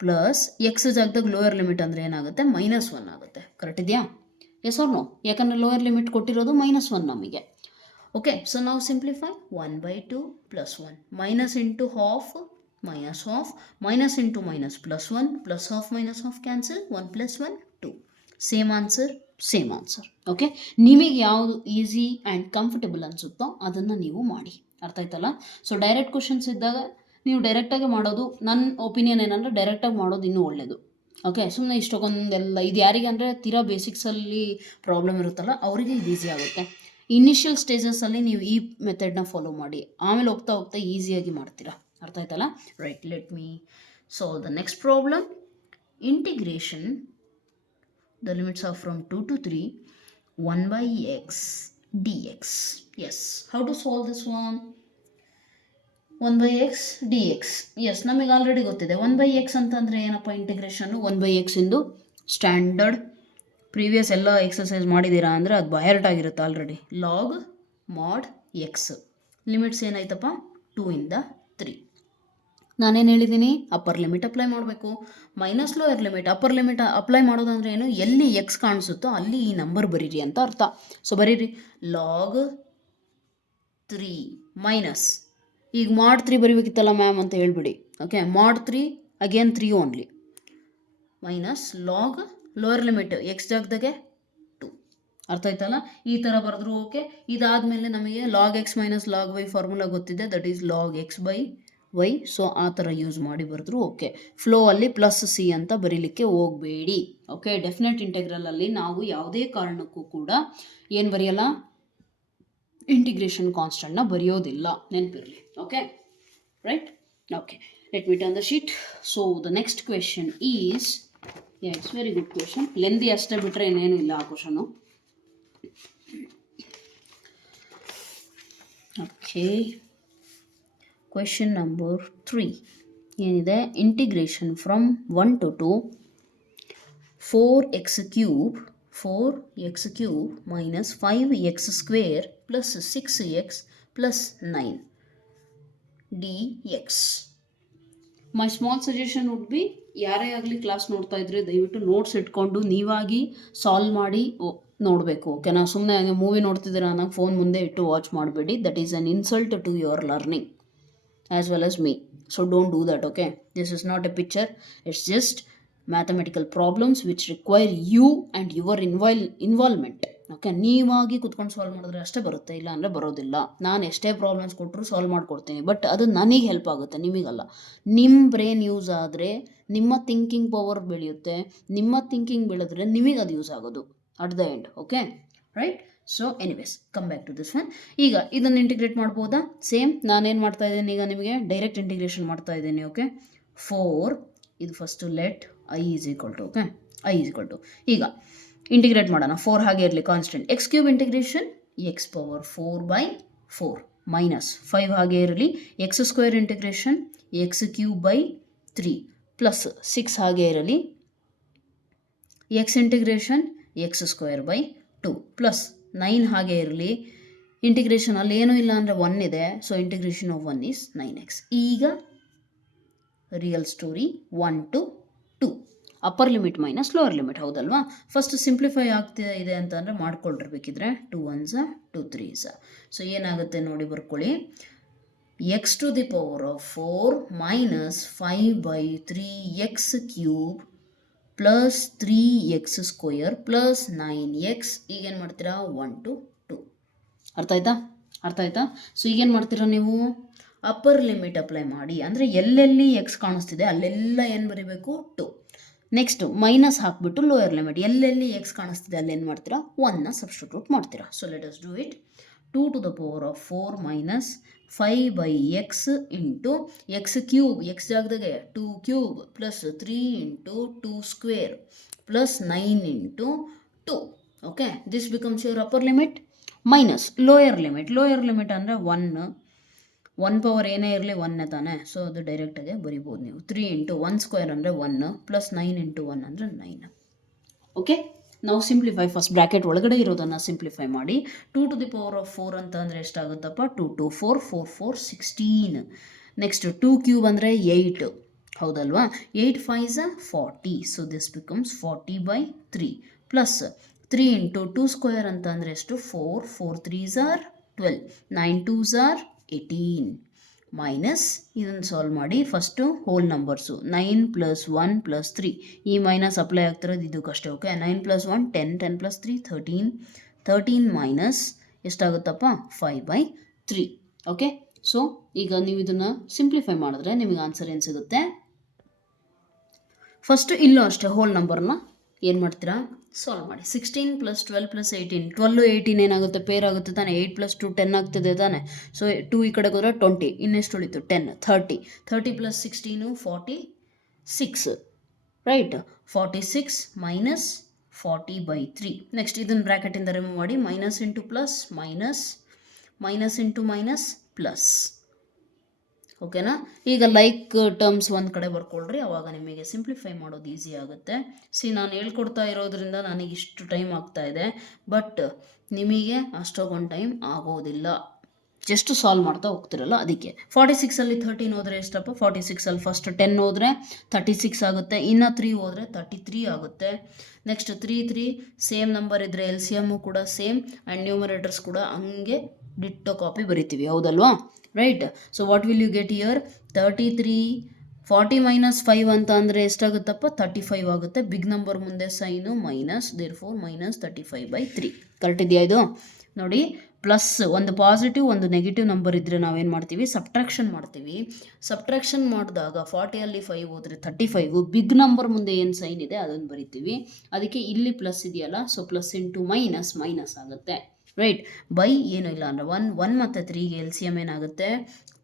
ಪ್ಲಸ್ ಎಕ್ಸ್ ಜಾಗದಾಗ ಲೋಯರ್ ಲಿಮಿಟ್ ಅಂದರೆ ಏನಾಗುತ್ತೆ, -1 ಆಗುತ್ತೆ. ಕರೆಕ್ಟ್ ಇದೆಯಾ? Yes or no? ಯಾಕಂದರೆ ಲೋಯರ್ ಲಿಮಿಟ್ ಕೊಟ್ಟಿರೋದು -1 ನಮಗೆ. ಓಕೆ, ಸೊ ನಾವು simplify 1/2 +1 -× ½ -½ -× +1 +½ -½ cancel, 1 + 1 2. Same answer. Okay, ನಿಮಗೆ ಯಾವುದು ಈಸಿ ಆ್ಯಂಡ್ ಕಂಫರ್ಟಬಲ್ ಅನಿಸುತ್ತೋ ಅದನ್ನು ನೀವು ಮಾಡಿ. ಅರ್ಥ ಆಯ್ತಲ್ಲ. ಸೊ ಡೈರೆಕ್ಟ್ ಕ್ವಶನ್ಸ್ ಇದ್ದಾಗ ನೀವು ಡೈರೆಕ್ಟಾಗಿ ಮಾಡೋದು, ನನ್ನ ಒಪಿನಿಯನ್ ಏನಂದರೆ ಡೈರೆಕ್ಟಾಗಿ ಮಾಡೋದು ಇನ್ನೂ ಒಳ್ಳೆಯದು. ಓಕೆ, ಸುಮ್ಮನೆ ಇಷ್ಟೊಂದೆಲ್ಲ ಇದು ಯಾರಿಗೆ ಅಂದರೆ ತೀರಾ ಬೇಸಿಕ್ಸಲ್ಲಿ ಪ್ರಾಬ್ಲಮ್ ಇರುತ್ತಲ್ಲ ಅವರಿಗೆ ಇದು ಈಸಿ ಆಗುತ್ತೆ. ಇನಿಷಿಯಲ್ ಸ್ಟೇಜಸಲ್ಲಿ ನೀವು ಈ ಮೆಥಡ್ನ ಫಾಲೋ ಮಾಡಿ, ಆಮೇಲೆ ಹೋಗ್ತಾ ಈಸಿಯಾಗಿ ಮಾಡ್ತೀರಾ. ಅರ್ಥ ಆಯ್ತಲ್ಲ. Right, let me solve the next problem. Integration, the limits are from 2 to 3, 1/x dx. Yes, how to solve this one? 1/x dx. Yes, ನಮಗೆ ಆಲ್ರೆಡಿ ಗೊತ್ತಿದೆ 1/x ಅಂತಂದರೆ ಏನಪ್ಪ, ಇಂಟಿಗ್ರೇಷನ್ನು 1/x ಇಂದು ಸ್ಟ್ಯಾಂಡರ್ಡ್ ಪ್ರೀವಿಯಸ್ ಎಲ್ಲ ಎಕ್ಸಸೈಸ್ ಮಾಡಿದ್ದೀರಾ ಅಂದರೆ ಅದು ಬೈಹರ್ಟ್ ಆಗಿರುತ್ತೆ already. Log mod x, limits ಏನಾಯ್ತಪ್ಪ 2 ಇಂದ 3. ನಾನೇನು ಹೇಳಿದ್ದೀನಿ, ಅಪ್ಪರ್ ಲಿಮಿಟ್ ಅಪ್ಲೈ ಮಾಡಬೇಕು, minus lower limit. Upper limit apply ಮಾಡೋದಂದ್ರೆ ಏನು, ಎಲ್ಲಿ ಎಕ್ಸ್ ಕಾಣಿಸುತ್ತೋ ಅಲ್ಲಿ ಈ ನಂಬರ್ ಬರೀರಿ ಅಂತ ಅರ್ಥ. ಸೊ ಬರೀರಿ ಲಾಗ್ 3 ಮೈನಸ್, ಈಗ ಮಾಡ್ 3 ಬರೀಬೇಕಿತ್ತಲ್ಲ ಮ್ಯಾಮ್ ಅಂತ ಹೇಳ್ಬಿಡಿ. Okay, mod 3 again 3 only, minus log lower limit X ಜಾಗದಾಗೆ 2. ಅರ್ಥ ಆಯ್ತಲ್ಲ. ಈ ಥರ ಬರೆದ್ರು ಓಕೆ. ಇದಾದಮೇಲೆ ನಮಗೆ log x - log y formula ಗೊತ್ತಿದೆ, that is log x/y. So ಆ ಥರ ಯೂಸ್ ಮಾಡಿ ಬರೆದ್ರು ಓಕೆ. ಫ್ಲೋ ಅಲ್ಲಿ +c ಅಂತ ಬರೀಲಿಕ್ಕೆ ಹೋಗಬೇಡಿ. ಓಕೆ, ಡೆಫಿನೆಟ್ ಇಂಟೆಗ್ರಲಲ್ಲಿ ನಾವು ಯಾವುದೇ ಕಾರಣಕ್ಕೂ ಕೂಡ ಏನು ಬರೆಯಲ್ಲ, ಇಂಟಿಗ್ರೇಷನ್ ಕಾನ್ಸ್ಟೆಂಟ್ನ ಬರೆಯೋದಿಲ್ಲ, ನೆನಪಿರಲಿ. Okay, right. Okay, let me turn the sheet. So the next question is, it's very good question, lengthy ಅಷ್ಟೇ ಬಿಟ್ಟರೆ ಇನ್ನೇನು ಇಲ್ಲ ಆ ಕ್ವೆಶನು. ಓಕೆ, ಕ್ವೆಶನ್ ನಂಬರ್ 3 ಏನಿದೆ, integration from 1 to 2 4x³ - 5x² + 6x + 9 dx. My small suggestion would be, ಯಾರೇ ಆಗಲಿ ಕ್ಲಾಸ್ ನೋಡ್ತಾ ಇದ್ರೆ ದಯವಿಟ್ಟು ನೋಟ್ಸ್ ಇಟ್ಕೊಂಡು ನೀವಾಗಿ ಸಾಲ್ವ್ ಮಾಡಿ ನೋಡಬೇಕು. ಓಕೆ, ನಾವು ಸುಮ್ಮನೆ ಮೂವಿ ನೋಡ್ತಿದ್ದೀರಾ ಅನ್ನೋಕೆ ಫೋನ್ ಮುಂದೆ ಇಟ್ಟು ವಾಚ್ ಮಾಡಬೇಡಿ. That is an insult to your learning as well as me. So don't do that, okay? This is not a picture. It's just mathematical problems which require you and your involvement. Okay, ನೀವಾಗಿ ಕುತ್ಕೊಂಡು ಸಾಲ್ವ್ ಮಾಡಿದ್ರೆ ಅಷ್ಟೇ ಬರುತ್ತೆ, ಇಲ್ಲ ಅಂದರೆ ಬರೋದಿಲ್ಲ. ನಾನು ಎಷ್ಟೇ ಪ್ರಾಬ್ಲಮ್ಸ್ ಕೊಟ್ಟರು ಸಾಲ್ವ್ ಮಾಡಿಕೊಡ್ತೀನಿ, ಬಟ್ ಅದು ನನಗೆ ಹೆಲ್ಪ್ ಆಗುತ್ತೆ, ನಿಮಗಲ್ಲ. ನಿಮ್ಮ ಬ್ರೈನ್ ಯೂಸ್ ಆದರೆ ನಿಮ್ಮ ಥಿಂಕಿಂಗ್ ಪವರ್ ಬೆಳೆಯುತ್ತೆ, ನಿಮ್ಮ ಥಿಂಕಿಂಗ್ ಬೆಳೆದ್ರೆ ನಿಮಗೆ ಅದು ಯೂಸ್ ಆಗೋದು at the end. Okay, right. So anyways, come back to this one. ಈಗ ಇದನ್ನು ಇಂಟಿಗ್ರೇಟ್ ಮಾಡ್ಬೋದಾ? ಸೇಮ್ ನಾನೇನು ಮಾಡ್ತಾ ಇದ್ದೀನಿ, ಈಗ ನಿಮಗೆ ಡೈರೆಕ್ಟ್ ಇಂಟಿಗ್ರೇಷನ್ ಮಾಡ್ತಾ ಇದ್ದೀನಿ. ಓಕೆ, 4 ಇದು first let i = okay, i = ಈಗ ಇಂಟಿಗ್ರೇಟ್ ಮಾಡೋಣ. 4 ಹಾಗೆ ಇರಲಿ constant. x³ integration x⁴/4 minus 5 ಹಾಗೆ ಇರಲಿ. x² ಇಂಟಿಗ್ರೇಷನ್ x³/3 ಪ್ಲಸ್ 6 ಹಾಗೆ ಇರಲಿ. x ಇಂಟಿಗ್ರೇಷನ್ x² 2 ಪ್ಲಸ್ 9 ಹಾಗೆ ಇರಲಿ. ಇಂಟಿಗ್ರೇಷನ್ ಅಲ್ಲಿ ಏನೂ ಇಲ್ಲ ಅಂದರೆ 1 ಇದೆ, so integration of 1 is 9x. ಈಗ real story 1 to 2 upper limit minus lower limit, ಹೌದಲ್ವಾ? ಫಸ್ಟ್ ಸಿಂಪ್ಲಿಫೈ ಆಗ್ತಾ ಇದೆ ಅಂತಂದರೆ ಮಾಡ್ಕೊಳ್ತಿರ್ಬೇಕಿದ್ರೆ 2 1s 2 3s. ಸೊ ಏನಾಗುತ್ತೆ ನೋಡಿ ಬರ್ಕೊಳ್ಳಿ, x to the power of 4 minus 5/3x cube plus 3x square plus 9x. ಈಗೇನು ಮಾಡ್ತೀರಾ 1 to 2. ಅರ್ಥ ಆಯ್ತಾ? ಸೊ ಈಗೇನು ಮಾಡ್ತೀರಾ ನೀವು, ಅಪ್ಪರ್ ಲಿಮಿಟ್ ಅಪ್ಲೈ ಮಾಡಿ, ಅಂದರೆ ಎಲ್ಲೆಲ್ಲಿ ಎಕ್ಸ್ ಕಾಣಿಸ್ತಿದೆ ಅಲ್ಲೆಲ್ಲ ಏನು ಬರೀಬೇಕು 2. ನೆಕ್ಸ್ಟ್ ಮೈನಸ್ ಹಾಕ್ಬಿಟ್ಟು ಲೋಯರ್ ಲಿಮಿಟ್, ಎಲ್ಲೆಲ್ಲಿ ಎಕ್ಸ್ ಕಾಣಿಸ್ತಿದೆ ಅಲ್ಲೇನು ಮಾಡ್ತೀರಾ 1ನ ಸಬ್ಸ್ಟಿಟ್ಯೂಟ್ ಮಾಡ್ತೀರಾ. So let us do it. 2 to the power of 4 minus 5/x into X cube, X ಜಾಗದಾಗೆ 2 cube plus 3 into 2 square plus 9 into 2. Okay, this becomes your upper limit. Minus lower limit ಅಂದರೆ 1 ಪವರ್ ಏನೇ ಇರಲಿ 1 ತಾನೆ, ಸೊ ಅದು ಡೈರೆಕ್ಟಾಗಿ ಬರಿಬೋದು ನೀವು. 3 ಇಂಟು 1 ಸ್ಕ್ವೇರ್ ಅಂದರೆ 1 ಪ್ಲಸ್ 9 ಇಂಟು 1 ಅಂದರೆ 9. ಓಕೆ, ನಾವು ಸಿಂಪ್ಲಿಫೈ, ಫಸ್ಟ್ ಬ್ರ್ಯಾಕೆಟ್ ಒಳಗಡೆ ಇರೋದನ್ನು ಸಿಂಪ್ಲಿಫೈ ಮಾಡಿ. 2 to the power of 4 ಅಂತ ಅಂದರೆ ಎಷ್ಟಾಗುತ್ತಪ್ಪ, 2 2 4 4 4 16. ನೆಕ್ಸ್ಟ್ 2 ಕ್ಯೂಬ್ ಅಂದರೆ 8, ಹೌದಲ್ವಾ? 8 5s 40, so this becomes 40/3 plus 3 into 2 square ಅಂತ ಅಂದರೆ ಎಷ್ಟು, 4 4 3s 12 9 2s 18 ಮೈನಸ್ ಇದನ್ನು ಸಾಲ್ವ್ ಮಾಡಿ. ಫಸ್ಟು ಹೋಲ್ ನಂಬರ್ಸು 9 + 1 + 3, ಈ ಮೈನಸ್ ಅಪ್ಲೈ ಆಗ್ತಿರೋದು ಇದಕ್ಕಷ್ಟೇ. ಓಕೆ, 9 + 1 10 10 + 3 13 13 ಮೈನಸ್ ಎಷ್ಟಾಗುತ್ತಪ್ಪ 5/3. ಓಕೆ, ಸೊ ಈಗ ನೀವು ಇದನ್ನು ಸಿಂಪ್ಲಿಫೈ ಮಾಡಿದ್ರೆ ನಿಮಗೆ ಆನ್ಸರ್ ಏನು ಸಿಗುತ್ತೆ. ಫಸ್ಟು ಇಲ್ಲೂ ಅಷ್ಟೇ ಹೋಲ್ ನಂಬರ್ನ ಏನು ಮಾಡ್ತೀರಾ ಸಾಲ್ವ್ ಮಾಡಿ. 16 + 12 + 18, 12 18 ಏನಾಗುತ್ತೆ ಪೇರ್ ಆಗುತ್ತೆ ತಾನೆ. 8 + 2 10 ಆಗ್ತದೆ ತಾನೆ. ಸೊ 2 ಈ ಕಡೆ ಹೋದ್ರೆ 20, ಇನ್ನೆಷ್ಟು ಉಳಿತು 10 30 30 + 16 46, ರೈಟ್? 46 ಮೈನಸ್ 40/3. ನೆಕ್ಸ್ಟ್ ಇದನ್ನು ಬ್ರ್ಯಾಕೆಟಿಂದ ರಿಮೂವ್ ಮಾಡಿ, minus into plus minus minus into minus plus. ಓಕೆನಾ? ಈಗ ಲೈಕ್ ಟರ್ಮ್ಸ್ ಒಂದು ಕಡೆ ಬರ್ಕೊಳ್ರಿ, ಅವಾಗ ನಿಮಗೆ ಸಿಂಪ್ಲಿಫೈ ಮಾಡೋದು ಈಸಿ ಆಗುತ್ತೆ. ನಾನು ಹೇಳ್ಕೊಡ್ತಾ ಇರೋದ್ರಿಂದ ನನಗೆ ಇಷ್ಟು ಟೈಮ್ ಆಗ್ತಾ ಇದೆ, ಬಟ್ ನಿಮಗೆ ಅಷ್ಟೊಂದು ಟೈಮ್ ಆಗೋದಿಲ್ಲ, ಜಸ್ಟ್ ಸಾಲ್ವ್ ಮಾಡ್ತಾ ಹೋಗ್ತಿರಲ್ಲ ಅದಕ್ಕೆ. 46ಅಲ್ಲಿ 13 ಹೋದರೆ ಎಷ್ಟಪ್ಪ, 46ಅಲ್ಲಿ ಫಸ್ಟ್ 10 ಹೋದರೆ 36 ಆಗುತ್ತೆ, ಇನ್ನು 3 ಹೋದರೆ 33 ಆಗುತ್ತೆ. ನೆಕ್ಸ್ಟ್ 3 3 ಸೇಮ್ ನಂಬರ್ ಇದ್ದರೆ ಎಲ್ ಸಿ ಎಮ್ಮು ಕೂಡ ಸೇಮ್ ಆ್ಯಂಡ್ ನ್ಯೂಮರೇಟರ್ಸ್ ಕೂಡ ಹಂಗೆ ಡಿಟ್ಟೋ ಕಾಪಿ ಬರಿತೀವಿ, ಹೌದಲ್ವಾ? Right. So what will you get here, 33 40 - 5 ಅಂತ ಅಂದರೆ ಎಷ್ಟಾಗುತ್ತಪ್ಪ 35 ಆಗುತ್ತೆ. ಬಿಗ್ ನಂಬರ್ ಮುಂದೆ sign minus, therefore minus 35/3. Correct ಇದೆಯಾ ಇದು? ನೋಡಿ, ಪ್ಲಸ್ ಒಂದು ಪಾಸಿಟಿವ್ ಒಂದು ನೆಗೆಟಿವ್ ನಂಬರ್ ಇದ್ದರೆ ನಾವೇನು ಮಾಡ್ತೀವಿ, ಸಬ್ಟ್ರಾಕ್ಷನ್ ಮಾಡ್ತೀವಿ. ಸಬ್ಟ್ರಾಕ್ಷನ್ ಮಾಡಿದಾಗ 40ಅಲ್ಲಿ 5 ಹೋದರೆ 35, ಬಿಗ್ ನಂಬರ್ ಮುಂದೆ ಏನು ಸೈನ್ ಇದೆ ಅದನ್ನು ಬರಿತೀವಿ. ಅದಕ್ಕೆ ಇಲ್ಲಿ ಪ್ಲಸ್ ಇದೆಯಲ್ಲ, so plus into minus minus ಆಗುತ್ತೆ, ರೈಟ್? ಬೈ ಏನೂ ಇಲ್ಲ ಅಂದರೆ 1 ಮತ್ತು 3ಗೆ ಎಲ್ ಸಿ ಎಮ್ ಏನಾಗುತ್ತೆ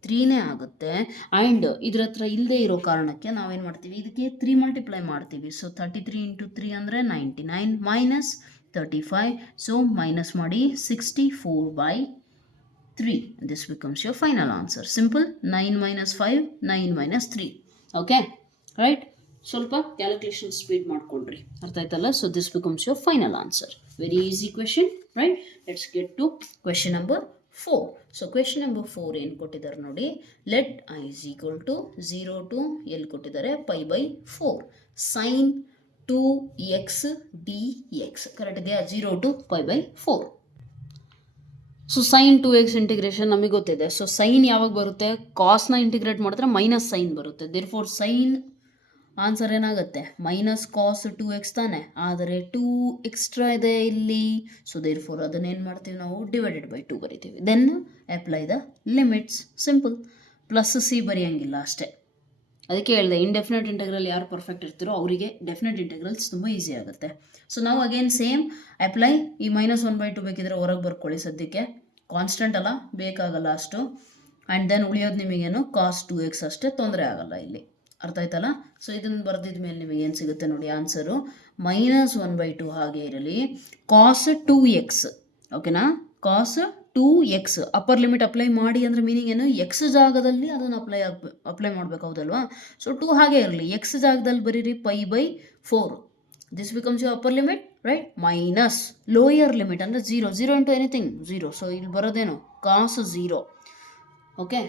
3ನೇ ಆಗುತ್ತೆ. ಆ್ಯಂಡ್ ಇದ್ರ ಹತ್ರ ಇಲ್ಲದೆ ಇರೋ ಕಾರಣಕ್ಕೆ ನಾವೇನು ಮಾಡ್ತೀವಿ, ಇದಕ್ಕೆ 3 ಮಲ್ಟಿಪ್ಲೈ ಮಾಡ್ತೀವಿ. ಸೊ 33 × 3 ಅಂದರೆ 99 ಮೈನಸ್ 35, ಸೊ ಮೈನಸ್ ಮಾಡಿ 64/3. This becomes your final answer. Simple. 9 - 5 9 - 3. Okay, right? ಸ್ವಲ್ಪ ಕ್ಯಾಲ್ಕುಲೇಷನ್ ಸ್ಪೀಡ್ ಮಾಡ್ಕೊಳ್ರಿ, ಅರ್ಥ ಆಯ್ತಲ್ಲ? So this becomes your final answer. Very easy question, right? Let's get to question number 4. So question number 4 ಏನು ಕೊಟ್ಟಿದ್ದಾರೆ ನೋಡಿ. ಲೆಟ್ I = 0 to ಎಲ್ಲಿ ಕೊಟ್ಟಿದ್ದಾರೆ π/4 sin 2x dx. ಕರೆಕ್ಟ್ ಇದೆಯಾ? 0 to π/4. So sine 2x integration ನಮಗೆ ಗೊತ್ತಿದೆ. ಸೊ ಸೈನ್ ಯಾವಾಗ ಬರುತ್ತೆ, ಕಾಸ್ನ ಇಂಟಿಗ್ರೇಟ್ ಮಾಡಿದ್ರೆ ಮೈನಸ್ ಸೈನ್ ಬರುತ್ತೆ. ದೇರ್ಫೋರ್ ಸೈನ್ ಆನ್ಸರ್ ಏನಾಗುತ್ತೆ ಮೈನಸ್ ಕಾಸ್ 2x ತಾನೆ, ಆದರೆ 2 ಎಕ್ಸ್ಟ್ರಾ ಇದೆ ಇಲ್ಲಿ. ಸೊ ದೇರ್ಫೋರ್ ಅದನ್ನೇನು ಮಾಡ್ತೀವಿ ನಾವು, ಡಿವೈಡೆಡ್/2 ಬರಿತೀವಿ. Then apply the limits. Simple. Plus C ಬರೆಯೋಂಗಿಲ್ಲ ಅಷ್ಟೇ. ಅದಕ್ಕೆ ಹೇಳಿದೆ, ಇಂಡೆಫಿನೆಟ್ ಇಂಟೆಗ್ರಲ್ ಯಾರು ಪರ್ಫೆಕ್ಟ್ ಇರ್ತೀರೋ ಅವರಿಗೆ ಡೆಫಿನೆಟ್ ಇಂಟೆಗ್ರಲ್ಸ್ ತುಂಬ ಈಸಿ ಆಗುತ್ತೆ. ಸೊ ನಾವು ಅಗೇನ್ ಸೇಮ್ ಅಪ್ಲೈ. ಈ -1/2 ಬೇಕಿದ್ರೆ ಹೊರಗೆ ಬರ್ಕೊಳ್ಳಿ, ಸದ್ಯಕ್ಕೆ ಕಾನ್ಸ್ಟೆಂಟ್ ಅಲ್ಲ, ಬೇಕಾಗಲ್ಲ ಅಷ್ಟು. ಆ್ಯಂಡ್ ದೆನ್ ಉಳಿಯೋದು ನಿಮಗೇನು ಕಾಸ್ 2x ಅಷ್ಟೇ, ತೊಂದರೆ ಆಗಲ್ಲ ಇಲ್ಲಿ. ಅರ್ಥ ಆಯ್ತಲ್ಲ? ಸೊ ಇದನ್ನು ಬರೆದಿದ ಮೇಲೆ ನಿಮಗೆ ಏನು ಸಿಗುತ್ತೆ ನೋಡಿ ಆನ್ಸರು. -1/2 ಹಾಗೆ ಇರಲಿ, ಕಾಸ್ 2x. ಓಕೆನಾ? ಕಾಸ್ 2x ಅಪ್ಪರ್ ಲಿಮಿಟ್ ಅಪ್ಲೈ ಮಾಡಿ ಅಂದರೆ ಮೀನಿಂಗ್ ಏನು, ಎಕ್ಸ್ ಜಾಗದಲ್ಲಿ ಅದನ್ನು ಅಪ್ಲೈ ಮಾಡಬೇಕು, ಹೌದಲ್ವಾ? ಸೊ 2 ಹಾಗೆ ಇರಲಿ, ಎಕ್ಸ್ ಜಾಗದಲ್ಲಿ ಬರೀರಿ π/4. This becomes you upper limit. Right. Minus lower limit ಅಂದರೆ 0 ಇಂಟು ಎನಿಥಿಂಗ್ 0. ಸೊ ಇಲ್ಲಿ ಬರೋದೇನು ಕಾಸ್ 0. ಓಕೆ,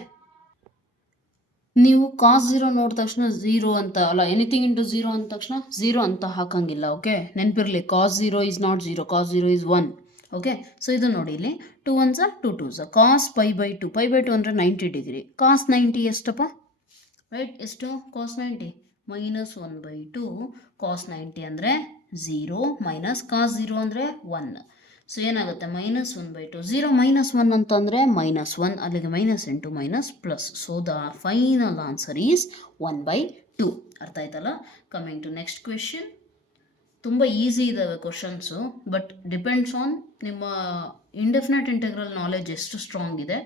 ನೀವು ಕಾಸ್ 0 ನೋಡಿದ ತಕ್ಷಣ 0 ಅಂತ ಅಲ್ಲ, ಎನಿಥಿಂಗ್ ಇಂಟು 0 ಅಂದ ತಕ್ಷಣ 0 ಅಂತ ಹಾಕಂಗಿಲ್ಲ. ಓಕೆ, ನೆನಪಿರಲಿ, cos 0 is not 0, cos 0 is 1. Okay, so ಇದು ನೋಡಿ, ಇಲ್ಲಿ 2 1s 2 2s, ಕಾಸ್ π/2, π/2 ಅಂದರೆ 90 ಡಿಗ್ರಿ. ಕಾಸ್ 90 ಎಷ್ಟಪ್ಪ, ರೈಟ್, ಎಷ್ಟು ಕಾಸ್ 90 ಮೈನಸ್ 1/2. ಕಾಸ್ 90 ಅಂದರೆ 0 ಮೈನಸ್ ಕಾಸ್ 0 ಅಂದರೆ 1. ಸೊ ಏನಾಗುತ್ತೆ -1/2. 0 -1 ಅಂತಂದರೆ -1, ಅಲ್ಲಿಗೆ -, -, so the final answer is 1/2. ಅರ್ಥ ಆಯ್ತಲ್ಲ. Coming to next question. ತುಂಬ ಈಸಿ ಇದ್ದಾವೆ ಕ್ವಶನ್ಸು, ಬಟ್ ಡಿಪೆಂಡ್ಸ್ ಆನ್ ನಿಮ್ಮ ಇಂಡೆಫಿನೆಟ್ ಇಂಟೆಗ್ರಲ್ ನಾಲೆಜ್ ಎಷ್ಟು ಸ್ಟ್ರಾಂಗ್ ಇದೆ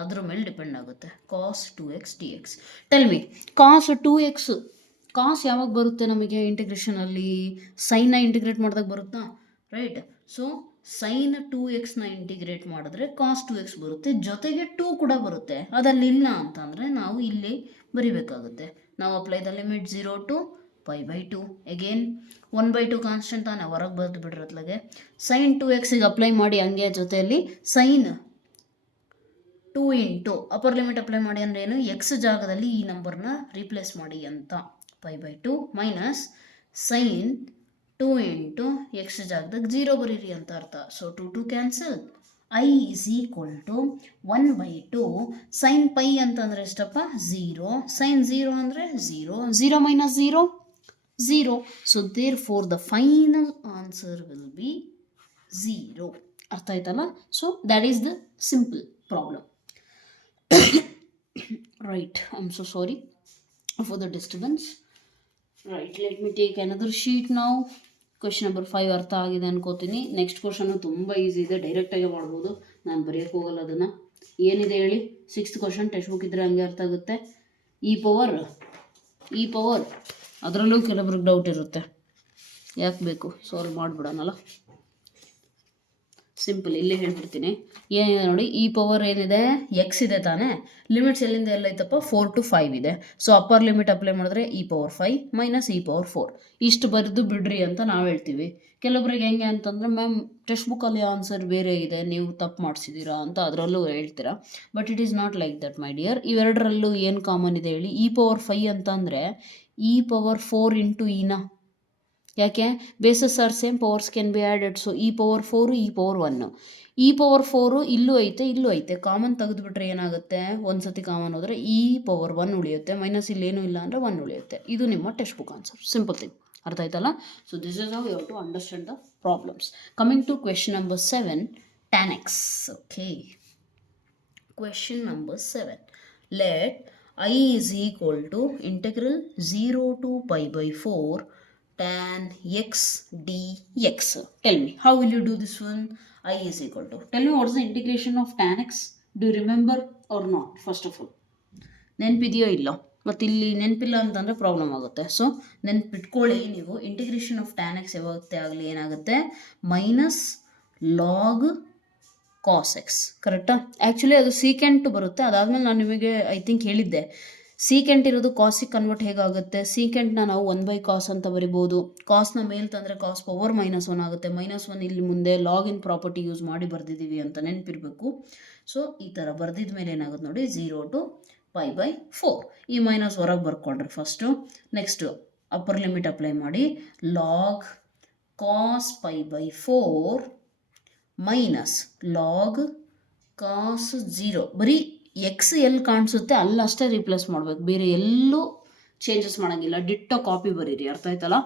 ಅದ್ರ ಮೇಲೆ ಡಿಪೆಂಡ್ ಆಗುತ್ತೆ. ಕಾಸ್ 2x dx. ಟೆಲ್ ಮಿ, ಕಾಸ್ 2x ಕಾಸ್ ಯಾವಾಗ ಬರುತ್ತೆ ನಮಗೆ ಇಂಟಿಗ್ರೇಷನಲ್ಲಿ? ಸೈನ್ನ ಇಂಟಿಗ್ರೇಟ್ ಮಾಡಿದಾಗ ಬರುತ್ತಾ, ರೈಟ್. ಸೊ ಸೈನ್ 2xನ ಇಂಟಿಗ್ರೇಟ್ ಮಾಡಿದ್ರೆ ಕಾಸ್ 2x ಬರುತ್ತೆ, ಜೊತೆಗೆ 2 ಕೂಡ ಬರುತ್ತೆ. ಅದಲ್ಲಿ ಇಲ್ಲ ಅಂತಂದರೆ ನಾವು ಇಲ್ಲಿ ಬರಿಬೇಕಾಗುತ್ತೆ. ನಾವು apply the limit 0 to π/2. Again 1/2 constant ತಾನೆ, ಹೊರಗೆ ಬರೆದು ಬಿಡ್ರತ್ಲಾಗೆ. ಸೈನ್ 2xಗೆ ಅಪ್ಲೈ ಮಾಡಿ, ಹಂಗೆ ಜೊತೆಯಲ್ಲಿ sine 2 into upper limit apply ಮಾಡಿ ಅಂದರೆ ಏನು, ಎಕ್ಸ್ ಜಾಗದಲ್ಲಿ ಈ ನಂಬರ್ನ ರೀಪ್ಲೇಸ್ ಮಾಡಿ ಅಂತ, π/2 ಮೈನಸ್ ಸೈನ್ 2 ಇಂಟು ಎಕ್ಸ್ ಜಾಗದಾಗ 0 ಬರೀರಿ ಅಂತ ಅರ್ಥ. So 2 2 cancel. I is equal to 1/2 sine pi ಅಂತಂದರೆ ಎಷ್ಟಪ್ಪ, 0. ಸೈನ್ 0 ಅಂದರೆ 0. 0 minus 0 0. So therefore the final answer will be 0. ಅರ್ಥ ಆಯ್ತಲ್ಲ. So that is the simple problem. Right, I am so sorry for the disturbance. Right, let me take another sheet ನಾವು. ಕ್ವೆಶನ್ ನಂಬರ್ 5 ಅರ್ಥ ಆಗಿದೆ ಅನ್ಕೋತೀನಿ. ನೆಕ್ಸ್ಟ್ ಕ್ವಶನು ತುಂಬ ಈಸಿ ಇದೆ, ಡೈರೆಕ್ಟಾಗಿ ಮಾಡ್ಬೋದು, ನಾನು ಬರೆಯೋಕ್ಕೆ ಹೋಗಲ್ಲ ಅದನ್ನು. ಏನಿದೆ ಹೇಳಿ, 6th ಕ್ವಶನ್, ಟೆಕ್ಸ್ಟ್ ಬುಕ್ ಇದ್ದರೆ ಹಂಗೆ ಅರ್ಥ ಆಗುತ್ತೆ. ಇ ಪವರ್ ಅದರಲ್ಲೂ ಕೆಲವ್ರಿಗೆ ಡೌಟ್ ಇರುತ್ತೆ, ಯಾಕೆ ಬೇಕು, ಸಾಲ್ವ್ ಮಾಡಿಬಿಡೋಣಲ್ಲ. ಸಿಂಪಲ್, ಇಲ್ಲೇ ಹೇಳ್ಬಿಡ್ತೀನಿ. ಏನಿದೆ ನೋಡಿ, ಇ ಪವರ್ ಏನಿದೆ, ಎಕ್ಸ್ ಇದೆ ತಾನೇ, ಲಿಮಿಟ್ಸ್ ಎಲ್ಲಿಂದ ಎಲ್ಲ ಐತಪ್ಪ, 4 to 5 ಇದೆ. ಸೊ ಅಪ್ಪರ್ ಲಿಮಿಟ್ ಅಪ್ಲೈ ಮಾಡಿದ್ರೆ E power 5 minus E power 4. ಇಷ್ಟು ಬರೆದು ಬಿಡ್ರಿ ಅಂತ ನಾವು ಹೇಳ್ತೀವಿ. ಕೆಲವೊಬ್ರಿಗೆ ಹೆಂಗೆ ಅಂತಂದರೆ, ಮ್ಯಾಮ್ ಟೆಕ್ಸ್ಟ್ ಬುಕ್ಕಲ್ಲಿ ಆನ್ಸರ್ ಬೇರೆ ಇದೆ, ನೀವು ತಪ್ಪು ಮಾಡಿಸಿದ್ದೀರಾ ಅಂತ ಅದರಲ್ಲೂ ಹೇಳ್ತೀರಾ. But it is not like that my dear. ಇವೆರಡರಲ್ಲೂ ಏನು ಕಾಮನ್ ಇದೆ ಹೇಳಿ, ಇ ಪವರ್ 5 ಅಂತಂದರೆ ಇ ಪವರ್ 4 ಇಂಟು ಇನ, ಯಾಕೆ bases are same, powers can be added. So E power 4 E power 1. E power 4 ಇಲ್ಲೂ ಐತೆ, ಕಾಮನ್ ತೆಗೆದುಬಿಟ್ರೆ ಏನಾಗುತ್ತೆ, ಒಂದು ಸತಿ ಕಾಮನ್ ಹೋದರೆ ಇ ಪವರ್ 1 ಉಳಿಯುತ್ತೆ, ಮೈನಸ್ ಇಲ್ಲೇನೂ ಇಲ್ಲ ಅಂದರೆ 1 ಉಳಿಯುತ್ತೆ. ಇದು ನಿಮ್ಮ textbook answer, simple thing. ಅರ್ಥ ಆಯ್ತಲ್ಲ. So this is how you have to understand the problems. Coming to question number 7, tan x. Okay, question number 7. Let I is equal to integral 0 to π/4 tan x dx. Tell me, how will you do this one? I is equal to, tell me what is the integration of tan x? Do you remember or not? First of all, ನೆನಪಿದೆಯೋ ಇಲ್ಲ, ಮತ್ತು ಇಲ್ಲಿ ನೆನಪಿಲ್ಲ ಅಂತಂದರೆ ಪ್ರಾಬ್ಲಮ್ ಆಗುತ್ತೆ. ಸೊ ನೆನಪಿಟ್ಕೊಳ್ಳಿ ನೀವು, ಇಂಟಿಗ್ರೇಷನ್ ಆಫ್ tan x ಯಾವತ್ತೇ ಆಗಲಿ ಏನಾಗುತ್ತೆ, ಮೈನಸ್ ಲಾಗ್ ಕಾಸ್ ಎಕ್ಸ್, ಕರೆಕ್ಟಾ? ಆ್ಯಕ್ಚುಲಿ ಅದು ಸೀಕೆಂಟ್ ಬರುತ್ತೆ. ಅದಾದಮೇಲೆ ನಾನು ನಿಮಗೆ ಐ ಥಿಂಕ್ ಹೇಳಿದ್ದೆ, ಸೀಕೆಂಟ್ ಇರೋದು ಕಾಸಿಗೆ ಕನ್ವರ್ಟ್ ಹೇಗಾಗುತ್ತೆ, ಸೀಕೆಂಟ್ನ ನಾವು 1/cos ಅಂತ ಬರಿಬೋದು. ಕಾಸ್ನ ಮೇಲ್ ತಂದರೆ ಕಾಸ್ ಪವರ್ -1 ಆಗುತ್ತೆ. -1 ಇಲ್ಲಿ ಮುಂದೆ ಲಾಗಿನ್ ಪ್ರಾಪರ್ಟಿ ಯೂಸ್ ಮಾಡಿ ಬರೆದಿದ್ದೀವಿ ಅಂತ ನೆನಪಿರಬೇಕು. ಸೊ ಈ ಥರ ಬರೆದಿದ ಮೇಲೆ ಏನಾಗುತ್ತೆ ನೋಡಿ, 0 to π/4. ಈ ಮೈನಸ್ ಹೊರಗೆ ಬರ್ಕೊಳ್ರಿ first. Next upper limit apply ಮಾಡಿ, log cos π/4 minus log cos 0. ಬರೀ ಎಕ್ಸ್ ಎಲ್ಲಿ ಕಾಣಿಸುತ್ತೆ ಅಲ್ಲಷ್ಟೇ ರಿಪ್ಲೇಸ್ ಮಾಡಬೇಕು, ಬೇರೆ ಎಲ್ಲೂ ಚೇಂಜಸ್ ಮಾಡೋಂಗಿಲ್ಲ. ಡಿಟ್ಟೋ ಕಾಪಿ ಬರೀರಿ, ಅರ್ಥ ಆಯ್ತಲ್ಲ.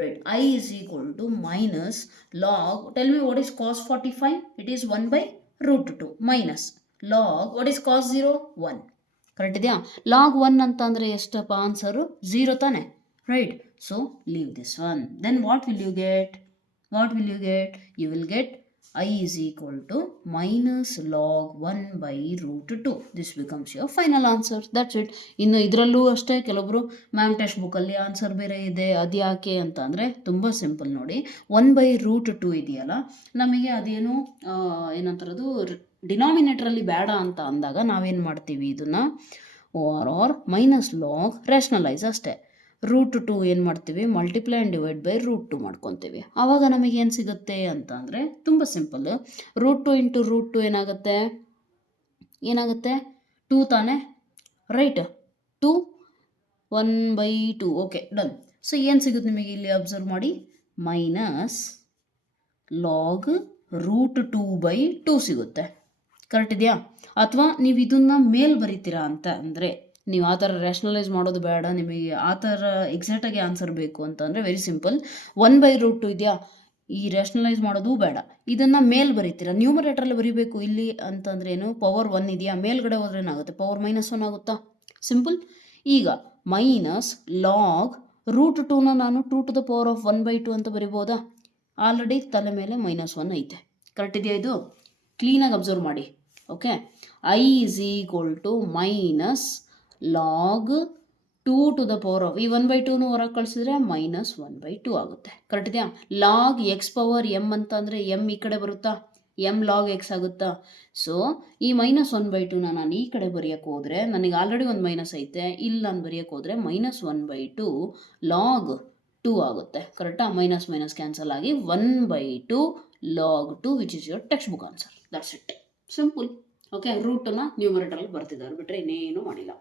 Right, I is equal to minus log, tell me what is cos 45, it is 1/√2 minus log what is cos 0, 1. Correct ಇದೆಯಾ? ಲಾಗ್ 1 ಅಂತ ಅಂದರೆ ಎಷ್ಟಪ್ಪ ಆನ್ಸರು, 0 ತಾನೆ, right. So leave this one. Then what will you get, you will get I is equal to minus log 1/√2. This becomes your final answer. That's it. ಇನ್ನು ಇದರಲ್ಲೂ ಅಷ್ಟೇ, ಕೆಲವೊಬ್ಬರು ಮ್ಯಾಮ್ ಟೆಕ್ಸ್ಟ್ ಬುಕ್ಕಲ್ಲಿ ಆನ್ಸರ್ ಬೇರೆ ಇದೆ ಅದು ಯಾಕೆ ಅಂತ ಅಂದರೆ, ತುಂಬ ಸಿಂಪಲ್ ನೋಡಿ, 1/√2 ಇದೆಯಲ್ಲ, ನಮಗೆ ಅದೇನು ಏನಂತಾರದು ಡಿನಾಮಿನೇಟ್ರಲ್ಲಿ ಬೇಡ ಅಂತ ಅಂದಾಗ ನಾವೇನು ಮಾಡ್ತೀವಿ, ಇದನ್ನು ಆರ್ ಮೈನಸ್ ಲಾಗ್ ರ್ಯಾಷನಲೈಸ್ ಅಷ್ಟೇ. √2 ಏನು ಮಾಡ್ತೀವಿ, ಮಲ್ಟಿಪ್ಲೈ ಆ್ಯಂಡ್ ಡಿವೈಡ್ ಬೈ √2 ಮಾಡ್ಕೊತೀವಿ. ಆವಾಗ ನಮಗೆ ಏನು ಸಿಗುತ್ತೆ ಅಂತ ಅಂದರೆ ತುಂಬ ಸಿಂಪಲ್. √2 ಇಂಟು √2 ಏನಾಗುತ್ತೆ 2 ತಾನೇ, ರೈಟ್? 2 1/2. Okay, done. ಸೊ ಏನು ಸಿಗುತ್ತೆ ನಿಮಗೆ ಇಲ್ಲಿ ಅಬ್ಸರ್ವ್ ಮಾಡಿ, ಮೈನಸ್ ಲಾಗ್ √2/2 ಸಿಗುತ್ತೆ. ಕರೆಕ್ಟ್ ಇದೆಯಾ? ಅಥವಾ ನೀವು ಇದನ್ನು ಮೇಲ್ ಬರೀತೀರಾ ಅಂತ ಅಂದರೆ, ನೀವು ಆ ಥರ ರ್ಯಾಷನಲೈಸ್ ಮಾಡೋದು ಬೇಡ, ನಿಮಗೆ ಆ ಥರ ಎಕ್ಸಾಕ್ಟಾಗಿ ಆನ್ಸರ್ ಬೇಕು ಅಂತಂದರೆ ವೆರಿ ಸಿಂಪಲ್, 1/√2 ಇದೆಯಾ, ಈ ರ್ಯಾಷನಲೈಸ್ ಮಾಡೋದು ಬೇಡ, ಇದನ್ನು ಮೇಲ್ ಬರೀತೀರಾ. ನ್ಯೂಮರೇಟ್ರಲ್ಲಿ ಬರೀಬೇಕು ಇಲ್ಲಿ ಅಂತಂದ್ರೆ ಏನು, ಪವರ್ 1 ಇದೆಯಾ, ಮೇಲ್ಗಡೆ ಹೋದ್ರೆ ಏನಾಗುತ್ತೆ, ಪವರ್ -1 ಆಗುತ್ತಾ? ಸಿಂಪಲ್. ಈಗ ಮೈನಸ್ ಲಾಗ್ √2ನ ನಾನು 2⁻1/2 ಅಂತ ಬರಿಬೋದಾ? ಆಲ್ರೆಡಿ ತಲೆ ಮೇಲೆ -1 ಐತೆ. ಕರೆಕ್ಟ್ ಇದೆಯಾ? ಇದು ಕ್ಲೀನಾಗಿ ಅಬ್ಸರ್ವ್ ಮಾಡಿ. ಓಕೆ, I = ಮೈನಸ್ ಲಾಗ್ 2⁻, ಈ 1/2ನು ಹೊರಗೆ ಕಳಿಸಿದ್ರೆ -1/2 ಆಗುತ್ತೆ. ಕರೆಕ್ಟ್ ಇದೆಯಾ? ಲಾಗ್ x⁻m ಅಂತ ಅಂದರೆ m ಈ ಕಡೆ ಬರುತ್ತಾ, m log x ಆಗುತ್ತಾ? ಸೊ ಈ -1/2ನ ನಾನು ಈ ಕಡೆ ಬರೆಯೋಕ್ಕೆ ಹೋದರೆ ನನಗೆ ಆಲ್ರೆಡಿ ಒಂದು ಮೈನಸ್ ಐತೆ, ಇಲ್ಲಿ ನಾನು ಬರೆಯೋಕ್ಕೆ ಹೋದರೆ -1/2 ಲಾಗ್ 2 ಆಗುತ್ತೆ. ಕರೆಕ್ಟಾ? ಮೈನಸ್ ಮೈನಸ್ ಕ್ಯಾನ್ಸಲ್ ಆಗಿ 1/2 log 2 which is your textbook answer. That's it, simple. Okay, ರೂಟನ್ನು ನ್ಯೂಮರೇಟರಲ್ಲಿ ಬರ್ತಿದ್ದಾರೆ ಬಿಟ್ಟರೆ ಇನ್ನೇನು ಮಾಡಿಲ್ಲ.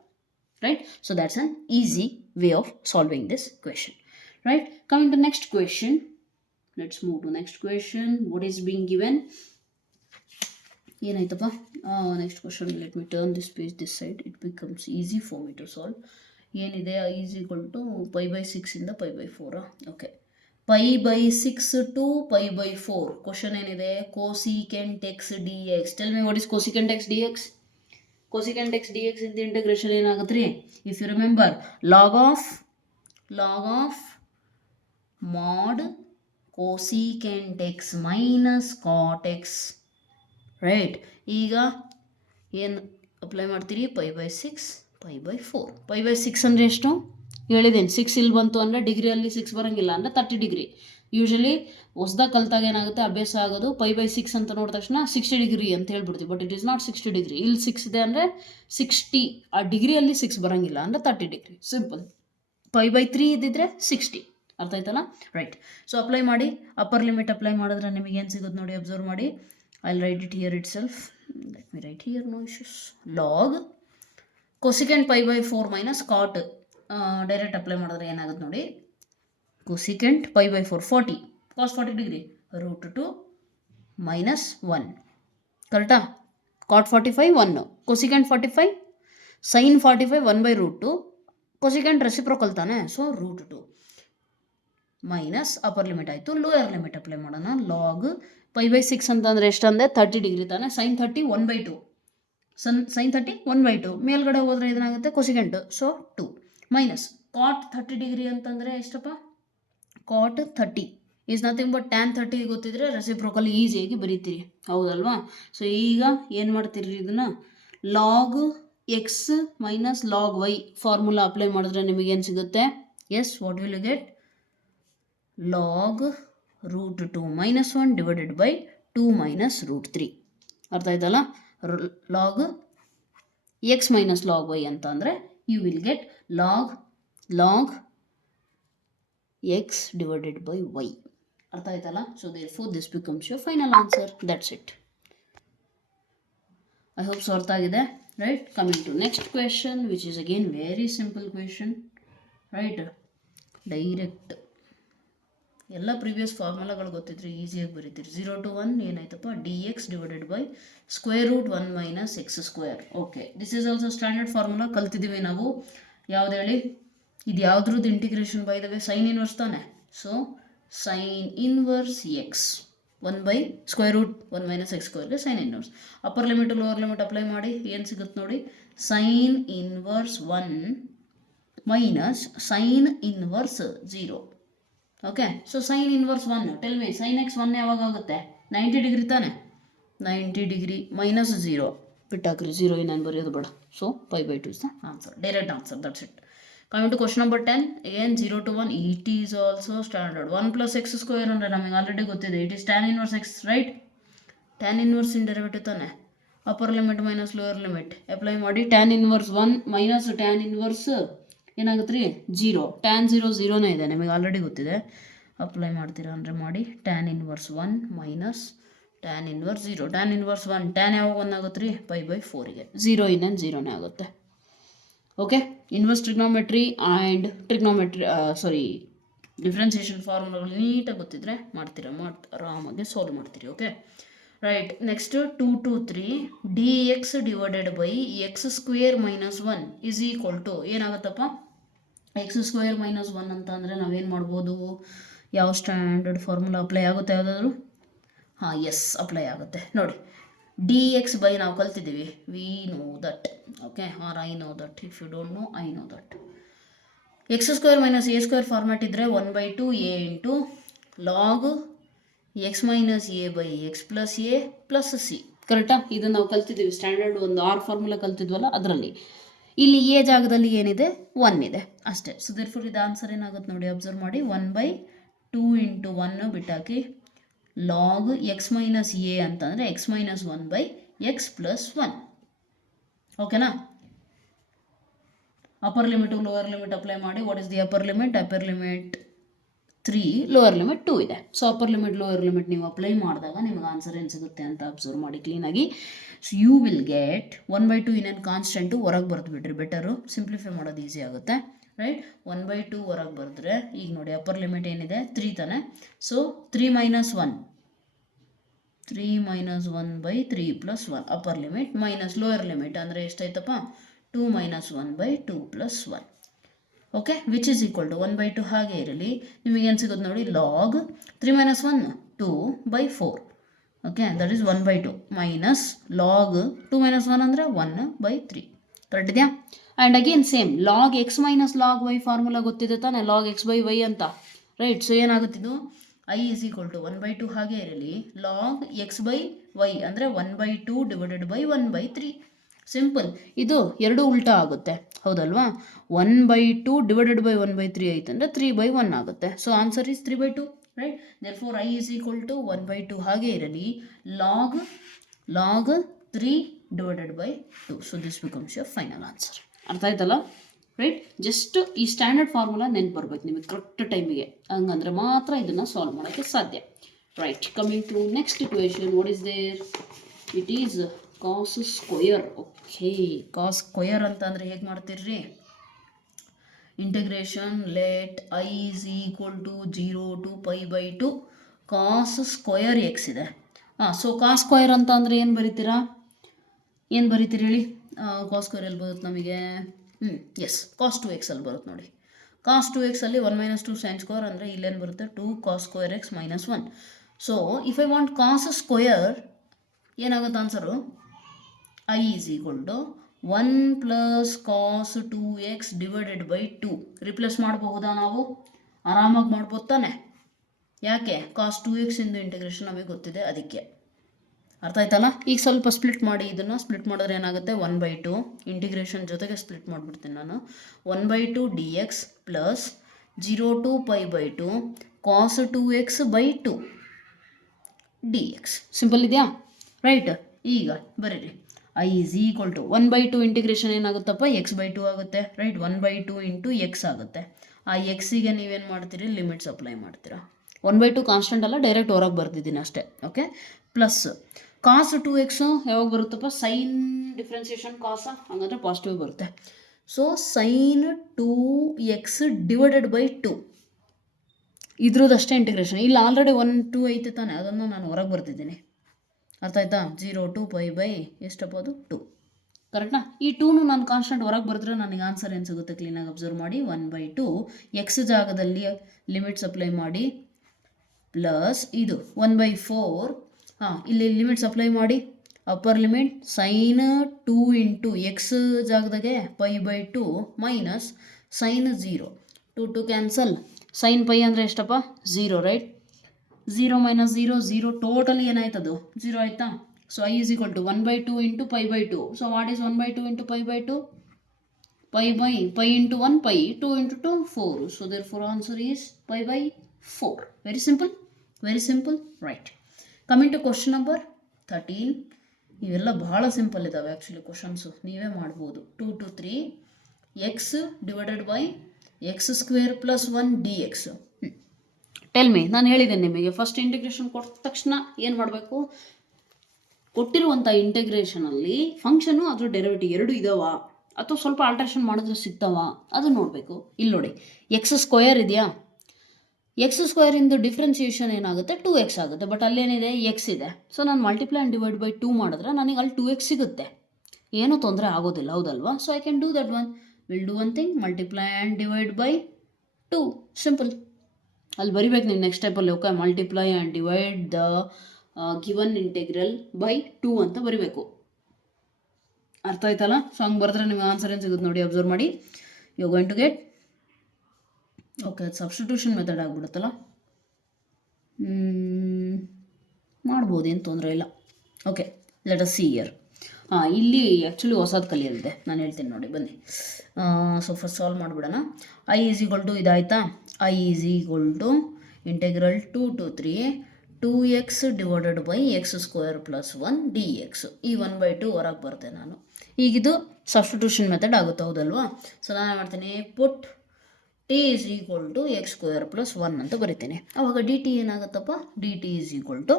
Right? So that's an easy way of solving this question. Right? Coming to next question. Let's move to next question. What is being given? Next question. Let me turn this page this side. It becomes easy for me to solve. ಏನಿದೆ, is equal to π/6 ಇಂದ π/4. ಓಕೆ, π/6 to π/4. ಕ್ವಶನ್ ಏನಿದೆ, cosecant x dx. Tell me what is cosecant x dx? Cosecant x dx in the integration ಏನಾಗುತ್ತೆ ರೀ? If you remember, log of mod cosecant x minus cot x. Right? ಈಗ ಏನು ಅಪ್ಲೈ ಮಾಡ್ತೀರಿ? π/6 π/4. π/6 ಅಂದರೆ ಎಷ್ಟು ಹೇಳಿದ್ದೇನೆ, 6 ಇಲ್ಲಿ ಬಂತು ಅಂದರೆ ಡಿಗ್ರಿಯಲ್ಲಿ 6 ಬರೋಂಗಿಲ್ಲ ಅಂದರೆ 30 ಡಿಗ್ರಿ. ಯೂಶಲಿ ಹೊಸ್ದಾಗಿ ಕಲ್ತಾಗ ಏನಾಗುತ್ತೆ, ಅಭ್ಯಾಸ ಆಗೋದು π/6 ಅಂತ ನೋಡಿದ ತಕ್ಷಣ 60 ಡಿಗ್ರಿ ಅಂತ ಹೇಳ್ಬಿಡ್ತೀವಿ. But it is not 60 degree. ಇಲ್ಲಿ 6 ಇದೆ ಅಂದರೆ 60, ಆ ಡಿಗ್ರಿಯಲ್ಲಿ 6 ಬರೋಂಗಿಲ್ಲ ಅಂದರೆ 30 ಡಿಗ್ರಿ. ಸಿಂಪಲ್. π/3 ಇದ್ದಿದ್ರೆ 60. ಅರ್ಥ ಆಯ್ತಲ್ಲ? ರೈಟ್. ಸೊ ಅಪ್ಲೈ ಮಾಡಿ, ಅಪ್ಪರ್ ಲಿಮಿಟ್ ಅಪ್ಲೈ ಮಾಡಿದ್ರೆ ನಿಮಗೆ ಏನು ಸಿಗುತ್ತೆ ನೋಡಿ, ಅಬ್ಸರ್ವ್ ಮಾಡಿ. I'll write it here itself. Let me write here, no issues. Log cosecant π/4 minus cot. Direct apply ಮಾಡಿದ್ರೆ ಏನಾಗುತ್ತೆ ನೋಡಿ, cosecant π/4 40, cos 40 ಡಿಗ್ರಿ, √2 -1. ಕರೆಕ್ಟಾ? cot 45 1, cosecant 45, sin 45 1/√2, cosecant reciprocal ತಾನೆ, ಸೊ √2 ಮೈನಸ್ ಅಪ್ಪರ್ ಲಿಮಿಟ್ ಆಯಿತು. ಲೋಯರ್ ಲಿಮಿಟ್ ಅಪ್ಲೈ ಮಾಡೋಣ. ಲಾಗ್ π/6 ಅಂತಂದರೆ ಎಷ್ಟಂದರೆ 30 ಡಿಗ್ರಿ ತಾನೆ, sin 30 1/2, sin 30 1/2, ಮೇಲ್ಗಡೆ ಹೋದರೆ ಏನಾಗುತ್ತೆ ಕೊಸಿಗೆಂಟ್, ಸೊ 2 ಮೈನಸ್ ಕಾಟ್ 30 ಡಿಗ್ರಿ ಅಂತಂದರೆ ಎಷ್ಟಪ್ಪ, ಕಾಟ್ 30 ಈಸ್ ನಥಿಂಗ್ ಬಟ್ ಟ್ಯಾನ್ 30 ಗೊತ್ತಿದ್ರೆ ರೆಸಿಪ್ರೋಕಲ್ ಈಸಿಯಾಗಿ ಬರೀತೀರಿ, ಹೌದಲ್ವಾ? ಸೊ ಈಗ ಏನು ಮಾಡ್ತೀರಿ, ಇದನ್ನು log x minus log y formula apply ಮಾಡಿದ್ರೆ ನಿಮಗೇನು ಸಿಗುತ್ತೆ? Yes, what will you get? Log √2 -1 divided by 2 minus √3. ಅರ್ಥ ಆಯ್ತಲ್ಲ? Log x minus log y ಅಂತ ಅಂದರೆ you will get log x divided by y. ಅರ್ಥ ಆಯ್ತಲ್ಲ? So therefore this becomes your final answer. That's it. I hope so ಅರ್ಥ ಆಗಿದೆ. Right? Coming to next question which is again very simple question. Right? Direct ಎಲ್ಲ ಪ್ರೀವಿಯಸ್ ಫಾರ್ಮುಲಾಗಳು ಗೊತ್ತಿದ್ರೆ ಈಸಿಯಾಗಿ ಬರೀತೀರಿ. 0 to 1 ಏನಾಯ್ತಪ್ಪ, dx divided by √1 minus x². Okay, this is also standard formula ಕಲ್ತಿದ್ದೀವಿ ನಾವು. ಯಾವ್ದು ಹೇಳಿ? ಇದು ಯಾವುದ್ರದ್ದು integration by the way? Sine inverse ತಾನೆ. So sine inverse X 1/√1 minus x²ಗೆ sine inverse. Upper limit lower limit apply ಮಾಡಿ ಏನು ಸಿಗುತ್ತೆ ನೋಡಿ, sine inverse 1 minus sine inverse 0. Okay, so sine inverse 1, tell ಮಿ ಸೈನ್ ಎಕ್ಸ್ 1 ಯಾವಾಗ ಆಗುತ್ತೆ? 90 ಡಿಗ್ರಿ ತಾನೆ. 90 ಡಿಗ್ರಿ ಮೈನಸ್ 0 ಬಿಟ್ಟಾಕ್ರಿ, 0 ನಾನು ಬರೆಯೋದು ಬೇಡ. So π/2 is the answer, direct answer. That's it. Coming to question number 10. ಏನು 0 to 1, it is also standard. 1 + x² ಅಂದರೆ ನಮಗೆ ಆಲ್ರೆಡಿ ಗೊತ್ತಿದೆ, it is tan inverse x. Right? Tan inverse in derivative ತಾನೆ. Upper limit minus lower limit apply ಮಾಡಿ. Tan inverse 1 minus tan inverse ಏನಾಗುತ್ತೆ ರೀ 0. ಟ್ಯಾನ್ 0 0ನೇ ಇದೆ, ನಿಮಗೆ ಆಲ್ರೆಡಿ ಗೊತ್ತಿದೆ. ಅಪ್ಲೈ ಮಾಡ್ತೀರಾ ಅಂದರೆ ಮಾಡಿ. Tan inverse 1 minus tan inverse 0. Tan inverse 1, tan ಯಾವಾಗ 1 ಆಗುತ್ತೆ ರೀ π/4ಗೆ. 0 ಇನ್ನೇನು 0ನೇ ಆಗುತ್ತೆ. Okay, inverse trigonometry and differentiation ಫಾರ್ಮುಲಾಗಳು ನೀಟಾಗಿ ಗೊತ್ತಿದ್ರೆ ಮಾಡ್ತೀರಾ, ಆರಾಮಾಗಿ ಸಾಲ್ವ್ ಮಾಡ್ತೀರಿ. Okay right. Next 2 to 3 dx divided by x square minus 1 is equal to ಏನಾಗುತ್ತಪ್ಪ, ಎಕ್ಸ್ ಸ್ಕ್ವೇರ್ ಮೈನಸ್ 1 ಅಂತ ಅಂದರೆ ನಾವೇನು ಮಾಡ್ಬೋದು, ಯಾವ ಸ್ಟ್ಯಾಂಡರ್ಡ್ ಫಾರ್ಮುಲಾ ಅಪ್ಲೈ ಆಗುತ್ತೆ ಯಾವುದಾದ್ರು? ಹಾಂ, ಎಸ್ ಅಪ್ಲೈ ಆಗುತ್ತೆ ನೋಡಿ. ಡಿ ಎಕ್ಸ್ ಬೈ ನಾವು ಕಲ್ತಿದ್ದೀವಿ, we know that. Okay, or I know that. If you don't know, I know that. X square minus a square format ಇದ್ದರೆ 1/2 a into log x minus a by x plus a plus c. ಕರೆಕ್ಟಾ? ಇದನ್ನು ನಾವು ಕಲ್ತಿದ್ದೀವಿ, ಸ್ಟ್ಯಾಂಡರ್ಡ್ ಒಂದು ಆರ್ ಫಾರ್ಮುಲಾ ಕಲ್ತಿದ್ವಲ್ಲ ಅದರಲ್ಲಿ. ಇಲ್ಲಿ ಎ ಜಾಗದಲ್ಲಿ ಏನಿದೆ 1 ಇದೆ ಅಷ್ಟೇ. ಸೊ ದೇರ್ಫೋರ್ ಇದು ಆನ್ಸರ್ ಏನಾಗುತ್ತೆ ನೋಡಿ, ಅಬ್ಸರ್ವ್ ಮಾಡಿ. 1/2 ಇಂಟು 1 ಬಿಟ್ಟಾಕಿ ಲಾಗ್ ಎಕ್ಸ್ ಮೈನಸ್ ಎ ಅಂತಂದರೆ ಎಕ್ಸ್ ಮೈನಸ್ 1/x ಪ್ಲಸ್ 1. ಓಕೆನಾ? Upper limit lower limit apply ಮಾಡಿ. What is the upper limit? Upper limit 3, lower limit 2 ಇದೆ. So upper limit lower limit ನೀವು ಅಪ್ಲೈ ಮಾಡಿದಾಗ ನಿಮಗೆ ಆನ್ಸರ್ ಏನು ಸಿಗುತ್ತೆ ಅಂತ ಅಬ್ಸರ್ವ್ ಮಾಡಿ ಕ್ಲೀನಾಗಿ. ಸೊ ಯು ವಿಲ್ ಗೆಟ್ 1/2 ಇನ್ನೇನು ಕಾನ್ಸ್ಟೆಂಟು ಹೊರಗೆ ಬರೆದು ಬಿಡ್ರಿ, ಬೆಟರು. ಸಿಂಪ್ಲಿಫೈ ಮಾಡೋದು ಈಸಿ ಆಗುತ್ತೆ, ರೈಟ್? 1/2 ಹೊರಗೆ ಬರೆದ್ರೆ ಈಗ ನೋಡಿ ಅಪ್ಪರ್ ಲಿಮಿಟ್ ಏನಿದೆ 3 ತಾನೆ. So 3 minus 1 3/3 plus 1 upper limit minus lower limit ಅಂದರೆ ಎಷ್ಟಾಯ್ತಪ್ಪ, 2 minus 1/2 plus 1. Okay, which is equal to 1/2 ಹಾಗೆ ಇರಲಿ. ನಿಮಗೇನು ಸಿಗುತ್ತೆ ನೋಡಿ, log 3 minus 1 2/4. Okay, that is 1/2 minus log 2 minus 1 ಅಂದರೆ 1/3. ಕರೆಕ್ಟ್ ಇದೆಯಾ? And again same log x minus log y formula ಗೊತ್ತಿದೆ ತಾನೆ, ಲಾಗ್ x/y ಅಂತ, ರೈಟ್? ಸೊ ಏನಾಗುತ್ತಿದ್ದು, i is equal to 1/2 ಹಾಗೆ ಇರಲಿ. ಲಾಗ್ x/y ಅಂದರೆ 1/2 ಡಿವೈಡೆಡ್ ಬೈ 1/3. ಸಿಂಪಲ್. ಇದು ಎರಡು ಉಲ್ಟಾ ಆಗುತ್ತೆ, ಹೌದಲ್ವಾ? 1/2 ಡಿವೈಡೆಡ್ ಬೈ 1/3 ಆಯ್ತು ಅಂದರೆ 3/1 ಆಗುತ್ತೆ. So answer is 3/2, right? Therefore i is equal to 1/2 ಹಾಗೆ ಇರಲಿ. Log 3 divided by 2. So this becomes your final answer. ಅರ್ಥ ಆಯ್ತಲ್ಲ, ರೈಟ್? ಜಸ್ಟ್ ಈ ಸ್ಟ್ಯಾಂಡರ್ಡ್ ಫಾರ್ಮುಲಾ ನೆನ್ಪು ಬರ್ಬೇಕು ನಿಮಗೆ ಕರೆಕ್ಟ್ ಟೈಮಿಗೆ, ಹಂಗಂದ್ರೆ ಮಾತ್ರ ಇದನ್ನು ಸಾಲ್ವ್ ಮಾಡೋಕ್ಕೆ ಸಾಧ್ಯ, right? Coming to next equation, what is there? It is cos square. Okay, cos square ಅಂತ ಅಂದರೆ ಹೇಗೆ ಮಾಡ್ತೀರಿ? Integration let I is equal to 0 to π/2 cos square x ಇದೆ. ಸೊ ಕಾಸ್ ಸ್ಕ್ವಯರ್ ಅಂತ ಅಂದರೆ ಏನು ಬರೀತೀರಾ ಹೇಳಿ? ಕಾಸ್ ಸ್ಕ್ವಯರ್ ಎಲ್ಲಿ ಬರುತ್ತೆ ನಮಗೆ? ಎಸ್, ಕಾಸ್ 2x ಅಲ್ಲಿ ಬರುತ್ತೆ ನೋಡಿ. ಕಾಸ್ 2x ಅಲ್ಲಿ 1 - 2 sin ಸ್ಕ್ವೇರ್ ಅಂದರೆ ಇಲ್ಲೇನು ಬರುತ್ತೆ, 2 cos square x minus 1. So if I want cos square ಏನಾಗುತ್ತೆ answer? i is equal to 1 plus cos 2x divided by 2. Replace ಮಾಡಬಹುದಾ? ನಾವು ಆರಾಮಾಗಿ ಮಾಡ್ಬೋದು ತಾನೆ. ಯಾಕೆ? ಕಾಸ್ 2x ಇಂದು ಇಂಟಿಗ್ರೇಷನ್ ನಮಗೆ ಗೊತ್ತಿದೆ, ಅದಕ್ಕೆ. ಅರ್ಥ ಆಯ್ತಲ್ಲ? ಈಗ ಸ್ವಲ್ಪ ಸ್ಪ್ಲಿಟ್ ಮಾಡಿ, ಇದನ್ನು ಸ್ಪ್ಲಿಟ್ ಮಾಡಿದ್ರೆ ಏನಾಗುತ್ತೆ, 1/2 ಇಂಟಿಗ್ರೇಷನ್ ಜೊತೆಗೆ ಸ್ಪ್ಲಿಟ್ ಮಾಡಿಬಿಡ್ತೀನಿ ನಾನು. 1/2 dx plus 0 to π/2 cos 2x/2 dx. Simple ಇದೆಯಾ, ರೈಟ್? ಈಗ ಬರೀರಿ, i is equal to 1/2 integration ಏನಾಗುತ್ತಪ್ಪ, x/2 ಆಗುತ್ತೆ, ರೈಟ್? 1/2 ಇಂಟು ಎಕ್ಸ್ ಆಗುತ್ತೆ. ಆ ಎಕ್ಸಿಗೆ ನೀವೇನು ಮಾಡ್ತೀರಿ, ಲಿಮಿಟ್ಸ್ ಅಪ್ಲೈ ಮಾಡ್ತೀರಾ. 1/2 ಕಾನ್ಸ್ಟೆಂಟ್ ಅಲ್ಲ, ಡೈರೆಕ್ಟ್ ಹೊರಗೆ ಬರ್ತಿದ್ದೀನಿ ಅಷ್ಟೇ. ಓಕೆ, ಪ್ಲಸ್ ಕಾಸ್ 2x ಯಾವಾಗ ಬರುತ್ತಪ್ಪ, ಸೈನ್ ಡಿಫ್ರೆನ್ಸಿಯೇಷನ್ ಕಾಸ, ಹಂಗಂದ್ರೆ ಪಾಸಿಟಿವ್ ಬರುತ್ತೆ. So sine 2x divided by 2 ಇದ್ರದ್ದಷ್ಟೇ ಇಂಟಿಗ್ರೇಷನ್. ಇಲ್ಲಿ ಆಲ್ರೆಡಿ 1 2 ಐತೆ ತಾನೆ, ಅದನ್ನು ನಾನು ಹೊರಗೆ ಬರ್ತಿದ್ದೀನಿ. ಅರ್ಥ ಆಯ್ತಾ? 0 to π/, ಎಷ್ಟಪ್ಪ ಅದು 2. ಕರೆಕ್ಟಾ? ಈ 2ನು ನಾನು ಕಾನ್ಸ್ಟೆಂಟ್ ಹೊರಗೆ ಬರೆದ್ರೆ ನನಗೆ ಆನ್ಸರ್ ಏನು ಸಿಗುತ್ತೆ ಕ್ಲೀನಾಗಿ ಅಬ್ಸರ್ವ್ ಮಾಡಿ. 1/2 ಎಕ್ಸ್ ಜಾಗದಲ್ಲಿ ಲಿಮಿಟ್ಸ್ ಅಪ್ಲೈ ಮಾಡಿ, ಪ್ಲಸ್ ಇದು 1/4. ಇಲ್ಲಿ ಲಿಮಿಟ್ಸ್ ಅಪ್ಲೈ ಮಾಡಿ. Upper limit sine 2 into x ಜಾಗದಾಗೆ π/2 minus sine 0. 2 cancel. Sine pi ಅಂದರೆ ಎಷ್ಟಪ್ಪ, 0, ರೈಟ್? 0 - 0 0, ಟೋಟಲಿ ಏನಾಯ್ತದು 0 ಆಯಿತಾ? So i is equal to 1/2 into π/2. So what is 1/2 into π/2? π into 1 π, 2 into 2 4. So therefore answer is π/4. Very simple, very simple, right? Coming to question number 13. ಇವೆಲ್ಲ ಬಹಳ ಸಿಂಪಲ್ ಇದ್ದಾವೆ ಆ್ಯಕ್ಚುಲಿ ಕ್ವಶನ್ಸು, ನೀವೇ ಮಾಡ್ಬೋದು. 2 to 3 X divided by x square plus 1 d X. Tell me, ನಾನು ಹೇಳಿದ್ದೇನೆ ನಿಮಗೆ ಫಸ್ಟ್ ಇಂಟಿಗ್ರೇಷನ್ ಕೊಟ್ಟ ತಕ್ಷಣ ಏನು ಮಾಡಬೇಕು, ಕೊಟ್ಟಿರುವಂಥ ಇಂಟಿಗ್ರೇಷನಲ್ಲಿ ಫಂಕ್ಷನು ಅದ್ರ ಡೆರಿವೇಟಿವ್ ಎರಡು ಇದಾವ ಅಥವಾ ಸ್ವಲ್ಪ ಆಲ್ಟ್ರೇಷನ್ ಮಾಡಿದ್ರೆ ಸಿಗ್ತಾವ ಅದು ನೋಡಬೇಕು. ಇಲ್ಲಿ ನೋಡಿ ಎಕ್ಸ್ ಸ್ಕ್ವೇರ್ ಇದೆಯಾ, ಎಕ್ಸ್ ಸ್ಕ್ವೇರಿಂದ ಡಿಫ್ರೆನ್ಸಿಯೇಷನ್ ಏನಾಗುತ್ತೆ 2x ಆಗುತ್ತೆ, ಬಟ್ ಅಲ್ಲೇನಿದೆ ಎಕ್ಸ್ ಇದೆ. ಸೊ ನಾನು ಮಲ್ಟಿಪ್ಲೈ ಆ್ಯಂಡ್ ಡಿವೈಡ್ ಬೈ 2 ಮಾಡಿದ್ರೆ ನನಗೆ ಅಲ್ಲಿ 2x ಸಿಗುತ್ತೆ, ಏನೂ ತೊಂದರೆ ಆಗೋದಿಲ್ಲ, ಹೌದಲ್ವಾ? So I can do that one. Will do one thing, multiply and divide by 2, simple. ಅಲ್ಲಿ ಬರಿಬೇಕು ನೀವು ನೆಕ್ಸ್ಟ್ ಟೈಪಲ್ಲಿ, okay, multiply and divide the given integral by 2 ಅಂತ ಬರಿಬೇಕು. ಅರ್ಥ ಆಯ್ತಲ್ಲ? ಸೊ ಹಂಗೆ ಬರೆದ್ರೆ ನಿಮಗೆ ಆನ್ಸರ್ ಏನು ಸಿಗುತ್ತೆ ನೋಡಿ, ಅಬ್ಸರ್ವ್ ಮಾಡಿ. You going to get, okay, substitution method ಆಗಿಬಿಡುತ್ತಲ್ಲ, ಮಾಡ್ಬೋದು, ಏನು ತೊಂದರೆ ಇಲ್ಲ. Okay, let us see here. ಇಲ್ಲಿ ಆ್ಯಕ್ಚುಲಿ ಹೊಸದು ಕಲಿಯಲಿದೆ, ನಾನು ಹೇಳ್ತೀನಿ ನೋಡಿ, ಬನ್ನಿ. ಸೊ ಫಸ್ಟ್ ಸಾಲ್ವ್ ಮಾಡಿಬಿಡೋಣ. ಐ ಈಸ್ ಈಕ್ವಲ್ ಟು ಇದಾಯ್ತಾ, I is equal to integral 2 to 3 2x divided by x square plus 1 d x. ಈ 1/2 ಹೊರಗೆ ಬರ್ತೆ ನಾನು. ಈಗಿದು ಸಬ್ಸ್ಟಿಟ್ಯೂಷನ್ ಮೆಥಡ್ ಆಗುತ್ತೆ, ಹೌದಲ್ವಾ? ಸೊ ನಾನು ಮಾಡ್ತೀನಿ, put t is equal to x square plus 1 ಅಂತ ಬರಿತೀನಿ. ಆವಾಗ ಡಿ ಟಿ ಏನಾಗುತ್ತಪ್ಪ, d t is equal to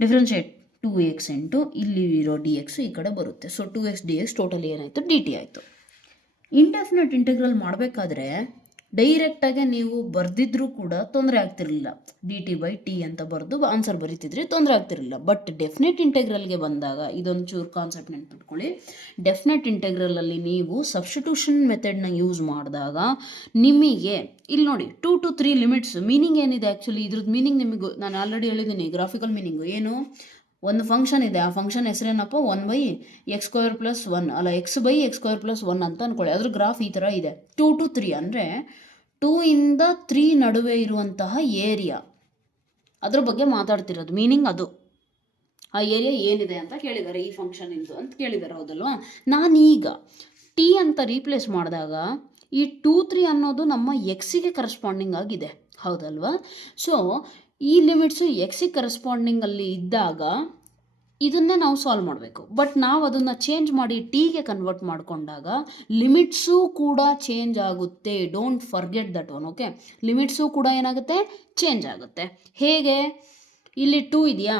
differentiate 2x into ಇಲ್ಲಿ ಇರೋ ಡಿ ಎಕ್ಸ್ ಈ ಕಡೆ ಬರುತ್ತೆ. So 2x d x totally ಏನಾಯಿತು, ಡಿ ಟಿ ಆಯಿತು. ಇಂಡೆಫಿನೆಟ್ ಇಂಟೆಗ್ರಲ್ ಮಾಡಬೇಕಾದ್ರೆ ಡೈರೆಕ್ಟಾಗೆ ನೀವು ಬರೆದಿದ್ರೂ ಕೂಡ ತೊಂದರೆ ಆಗ್ತಿರಲಿಲ್ಲ, ಡಿ ಟಿ ಬೈ ಟಿ ಅಂತ ಬರೆದು ಆನ್ಸರ್ ಬರೀತಿದ್ರಿ, ತೊಂದರೆ ಆಗ್ತಿರಲಿಲ್ಲ. ಬಟ್ ಡೆಫಿನೆಟ್ ಇಂಟೆಗ್ರಲ್ಗೆ ಬಂದಾಗ ಇದೊಂದು ಚೂರು ಕಾನ್ಸೆಪ್ಟ್ ನೆನ್ಪಿಟ್ಕೊಳ್ಳಿ. ಡೆಫಿನೆಟ್ ಇಂಟೆಗ್ರಲಲ್ಲಿ ನೀವು ಸಬ್ಸ್ಟಿಟ್ಯೂಷನ್ ಮೆಥಡ್ನ ಯೂಸ್ ಮಾಡಿದಾಗ ನಿಮಗೆ ಇಲ್ಲಿ ನೋಡಿ 2 to 3 ಲಿಮಿಟ್ಸ್ ಮೀನಿಂಗ್ ಏನಿದೆ, ಆ್ಯಕ್ಚುಲಿ ಇದ್ರದ್ದು ಮೀನಿಂಗ್ ನಿಮಗೆ ನಾನು ಆಲ್ರೆಡಿ ಹೇಳಿದ್ದೀನಿ, ಗ್ರಾಫಿಕಲ್ ಮೀನಿಂಗು ಏನು, ಒಂದು ಫಂಕ್ಷನ್ ಇದೆ, ಆ ಫಂಕ್ಷನ್ ಹೆಸರೇನಪ್ಪ 1/x² + 1 ಅಲ್ಲ, x/x² + 1 ಅಂತ ಅಂದ್ಕೊಳ್ಳಿ. ಅದ್ರ ಗ್ರಾಫ್ ಈ ಥರ ಇದೆ. 2 to 3 ಅಂದರೆ 2 ಇಂದ 3 ನಡುವೆ ಇರುವಂತಹ ಏರಿಯಾ, ಅದ್ರ ಬಗ್ಗೆ ಮಾತಾಡ್ತಿರೋದು, ಮೀನಿಂಗ್ ಅದು. ಆ ಏರಿಯಾ ಏನಿದೆ ಅಂತ ಕೇಳಿದ್ದಾರೆ, ಈ ಫಂಕ್ಷನ್ ಇಂದು ಅಂತ ಕೇಳಿದ್ದಾರೆ, ಹೌದಲ್ವಾ? ನಾನೀಗ ಟಿ ಅಂತ ರೀಪ್ಲೇಸ್ ಮಾಡಿದಾಗ ಈ 2, 3 ಅನ್ನೋದು ನಮ್ಮ ಎಕ್ಸಿಗೆ ಕರೆಸ್ಪಾಂಡಿಂಗ್ ಆಗಿದೆ, ಹೌದಲ್ವಾ? ಸೊ ಈ ಲಿಮಿಟ್ಸು ಎಕ್ಸಿಗೆ ಕರೆಸ್ಪಾಂಡಿಂಗಲ್ಲಿ ಇದ್ದಾಗ ಇದನ್ನೇ ನಾವು ಸಾಲ್ವ್ ಮಾಡಬೇಕು. ಬಟ್ ನಾವು ಅದನ್ನು ಚೇಂಜ್ ಮಾಡಿ ಟಿಗೆ ಕನ್ವರ್ಟ್ ಮಾಡಿಕೊಂಡಾಗ ಲಿಮಿಟ್ಸು ಕೂಡ ಚೇಂಜ್ ಆಗುತ್ತೆ. Don't forget that one, okay? Limits ಕೂಡ ಏನಾಗುತ್ತೆ, ಚೇಂಜ್ ಆಗುತ್ತೆ. ಹೇಗೆ, ಇಲ್ಲಿ 2 ಇದೆಯಾ,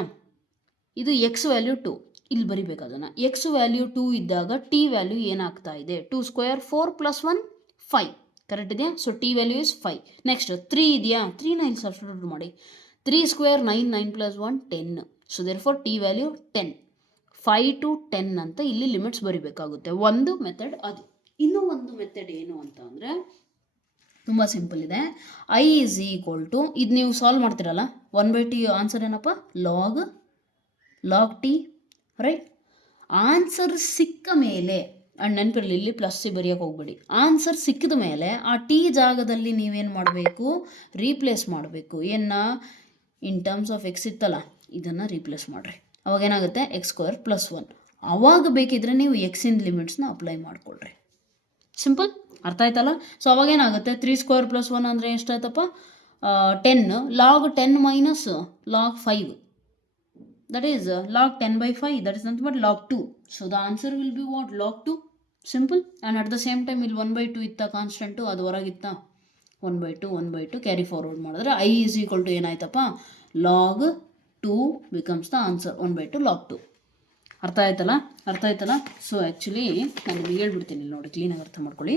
ಇದು ಎಕ್ಸ್ ವ್ಯಾಲ್ಯೂ 2, ಇಲ್ಲಿ ಬರಿಬೇಕು ಅದನ್ನು. ಎಕ್ಸ್ ವ್ಯಾಲ್ಯೂ 2 ಇದ್ದಾಗ ಟಿ ವ್ಯಾಲ್ಯೂ ಏನಾಗ್ತಾ ಇದೆ, 2² 4 + 1 5, ಕರೆಕ್ಟ್ ಇದೆಯಾ? So T value is 5. Next 3 ಇದೆಯಾ, 3ನ ಇಲ್ಲಿ ಸಬ್ಸ್ಟಿಟ್ಯೂಟ್ ಮಾಡಿ, 3² 9 9 + 1 10. So therefore T value 10, 5 to 10 ಅಂತ ಇಲ್ಲಿ ಲಿಮಿಟ್ಸ್ ಬರಿಬೇಕಾಗುತ್ತೆ. ಒಂದು ಮೆಥಡ್ ಅದು. ಇನ್ನೂ ಒಂದು ಮೆಥಡ್ ಏನು ಅಂತ ಅಂದರೆ ತುಂಬ ಸಿಂಪಲ್ ಇದೆ. ಐ ಈಸ್ ಈಕ್ವಲ್ ಟು, ಇದು ನೀವು ಸಾಲ್ವ್ ಮಾಡ್ತೀರಲ್ಲ, 1/t ಆನ್ಸರ್ ಏನಪ್ಪ, ಲಾಗ್ ಟಿ, ರೈಟ್? ಆನ್ಸರ್ ಸಿಕ್ಕ ಮೇಲೆ, ಆ್ಯಂಡ್ ನೆನಪಿರಲಿ ಇಲ್ಲಿ ಪ್ಲಸ್ ಸಿ ಬರೆಯೋಕೆ ಹೋಗ್ಬೇಡಿ, ಆನ್ಸರ್ ಸಿಕ್ಕಿದ ಮೇಲೆ ಆ ಟಿ ಜಾಗದಲ್ಲಿ ನೀವೇನು ಮಾಡಬೇಕು, ರೀಪ್ಲೇಸ್ ಮಾಡಬೇಕು. ಇನ್ ಟರ್ಮ್ಸ್ ಆಫ್ ಎಕ್ಸ್ ಇತ್ತಲ್ಲ, ಇದನ್ನು ರೀಪ್ಲೇಸ್ ಮಾಡಿರಿ. ಅವಾಗೇನಾಗುತ್ತೆ, x² + 1. ಅವಾಗ ಬೇಕಿದ್ರೆ ನೀವು ಎಕ್ಸಿನ ಲಿಮಿಟ್ಸ್ನ ಅಪ್ಲೈ ಮಾಡಿಕೊಳ್ರಿ. ಸಿಂಪಲ್, ಅರ್ಥ ಆಯ್ತಲ್ಲ? ಸೊ ಅವಾಗೇನಾಗುತ್ತೆ, 3² + 1 ಅಂದರೆ ಎಷ್ಟಾಯ್ತಪ್ಪ, 10. Log 10 minus log 5, that is log 10/5, that is nothing but log 2. So the answer will B what, log 2. Simple. And at the same time ಇಲ್ಲಿ 1/2 ಇತ್ತ ಕಾನ್ಸ್ಟೆಂಟು, ಅದು ಹೊರಗಿತ್ತ 1/2 ಕ್ಯಾರಿ ಫಾರ್ವರ್ಡ್ ಮಾಡಿದ್ರೆ ಐ ಈಸ್ ಈಕ್ವಲ್ ಟು ಏನಾಯ್ತಪ್ಪ, log 2 becomes the answer, 1/2 log 2. ಅರ್ಥ ಆಯ್ತಲ್ಲ? ಸೊ ಆ್ಯಕ್ಚುಲಿ ನಾನು ನಿಮಗೆ ಹೇಳ್ಬಿಡ್ತೀನಿ ನೋಡಿ, ಕ್ಲೀನಾಗಿ ಅರ್ಥ ಮಾಡ್ಕೊಳ್ಳಿ.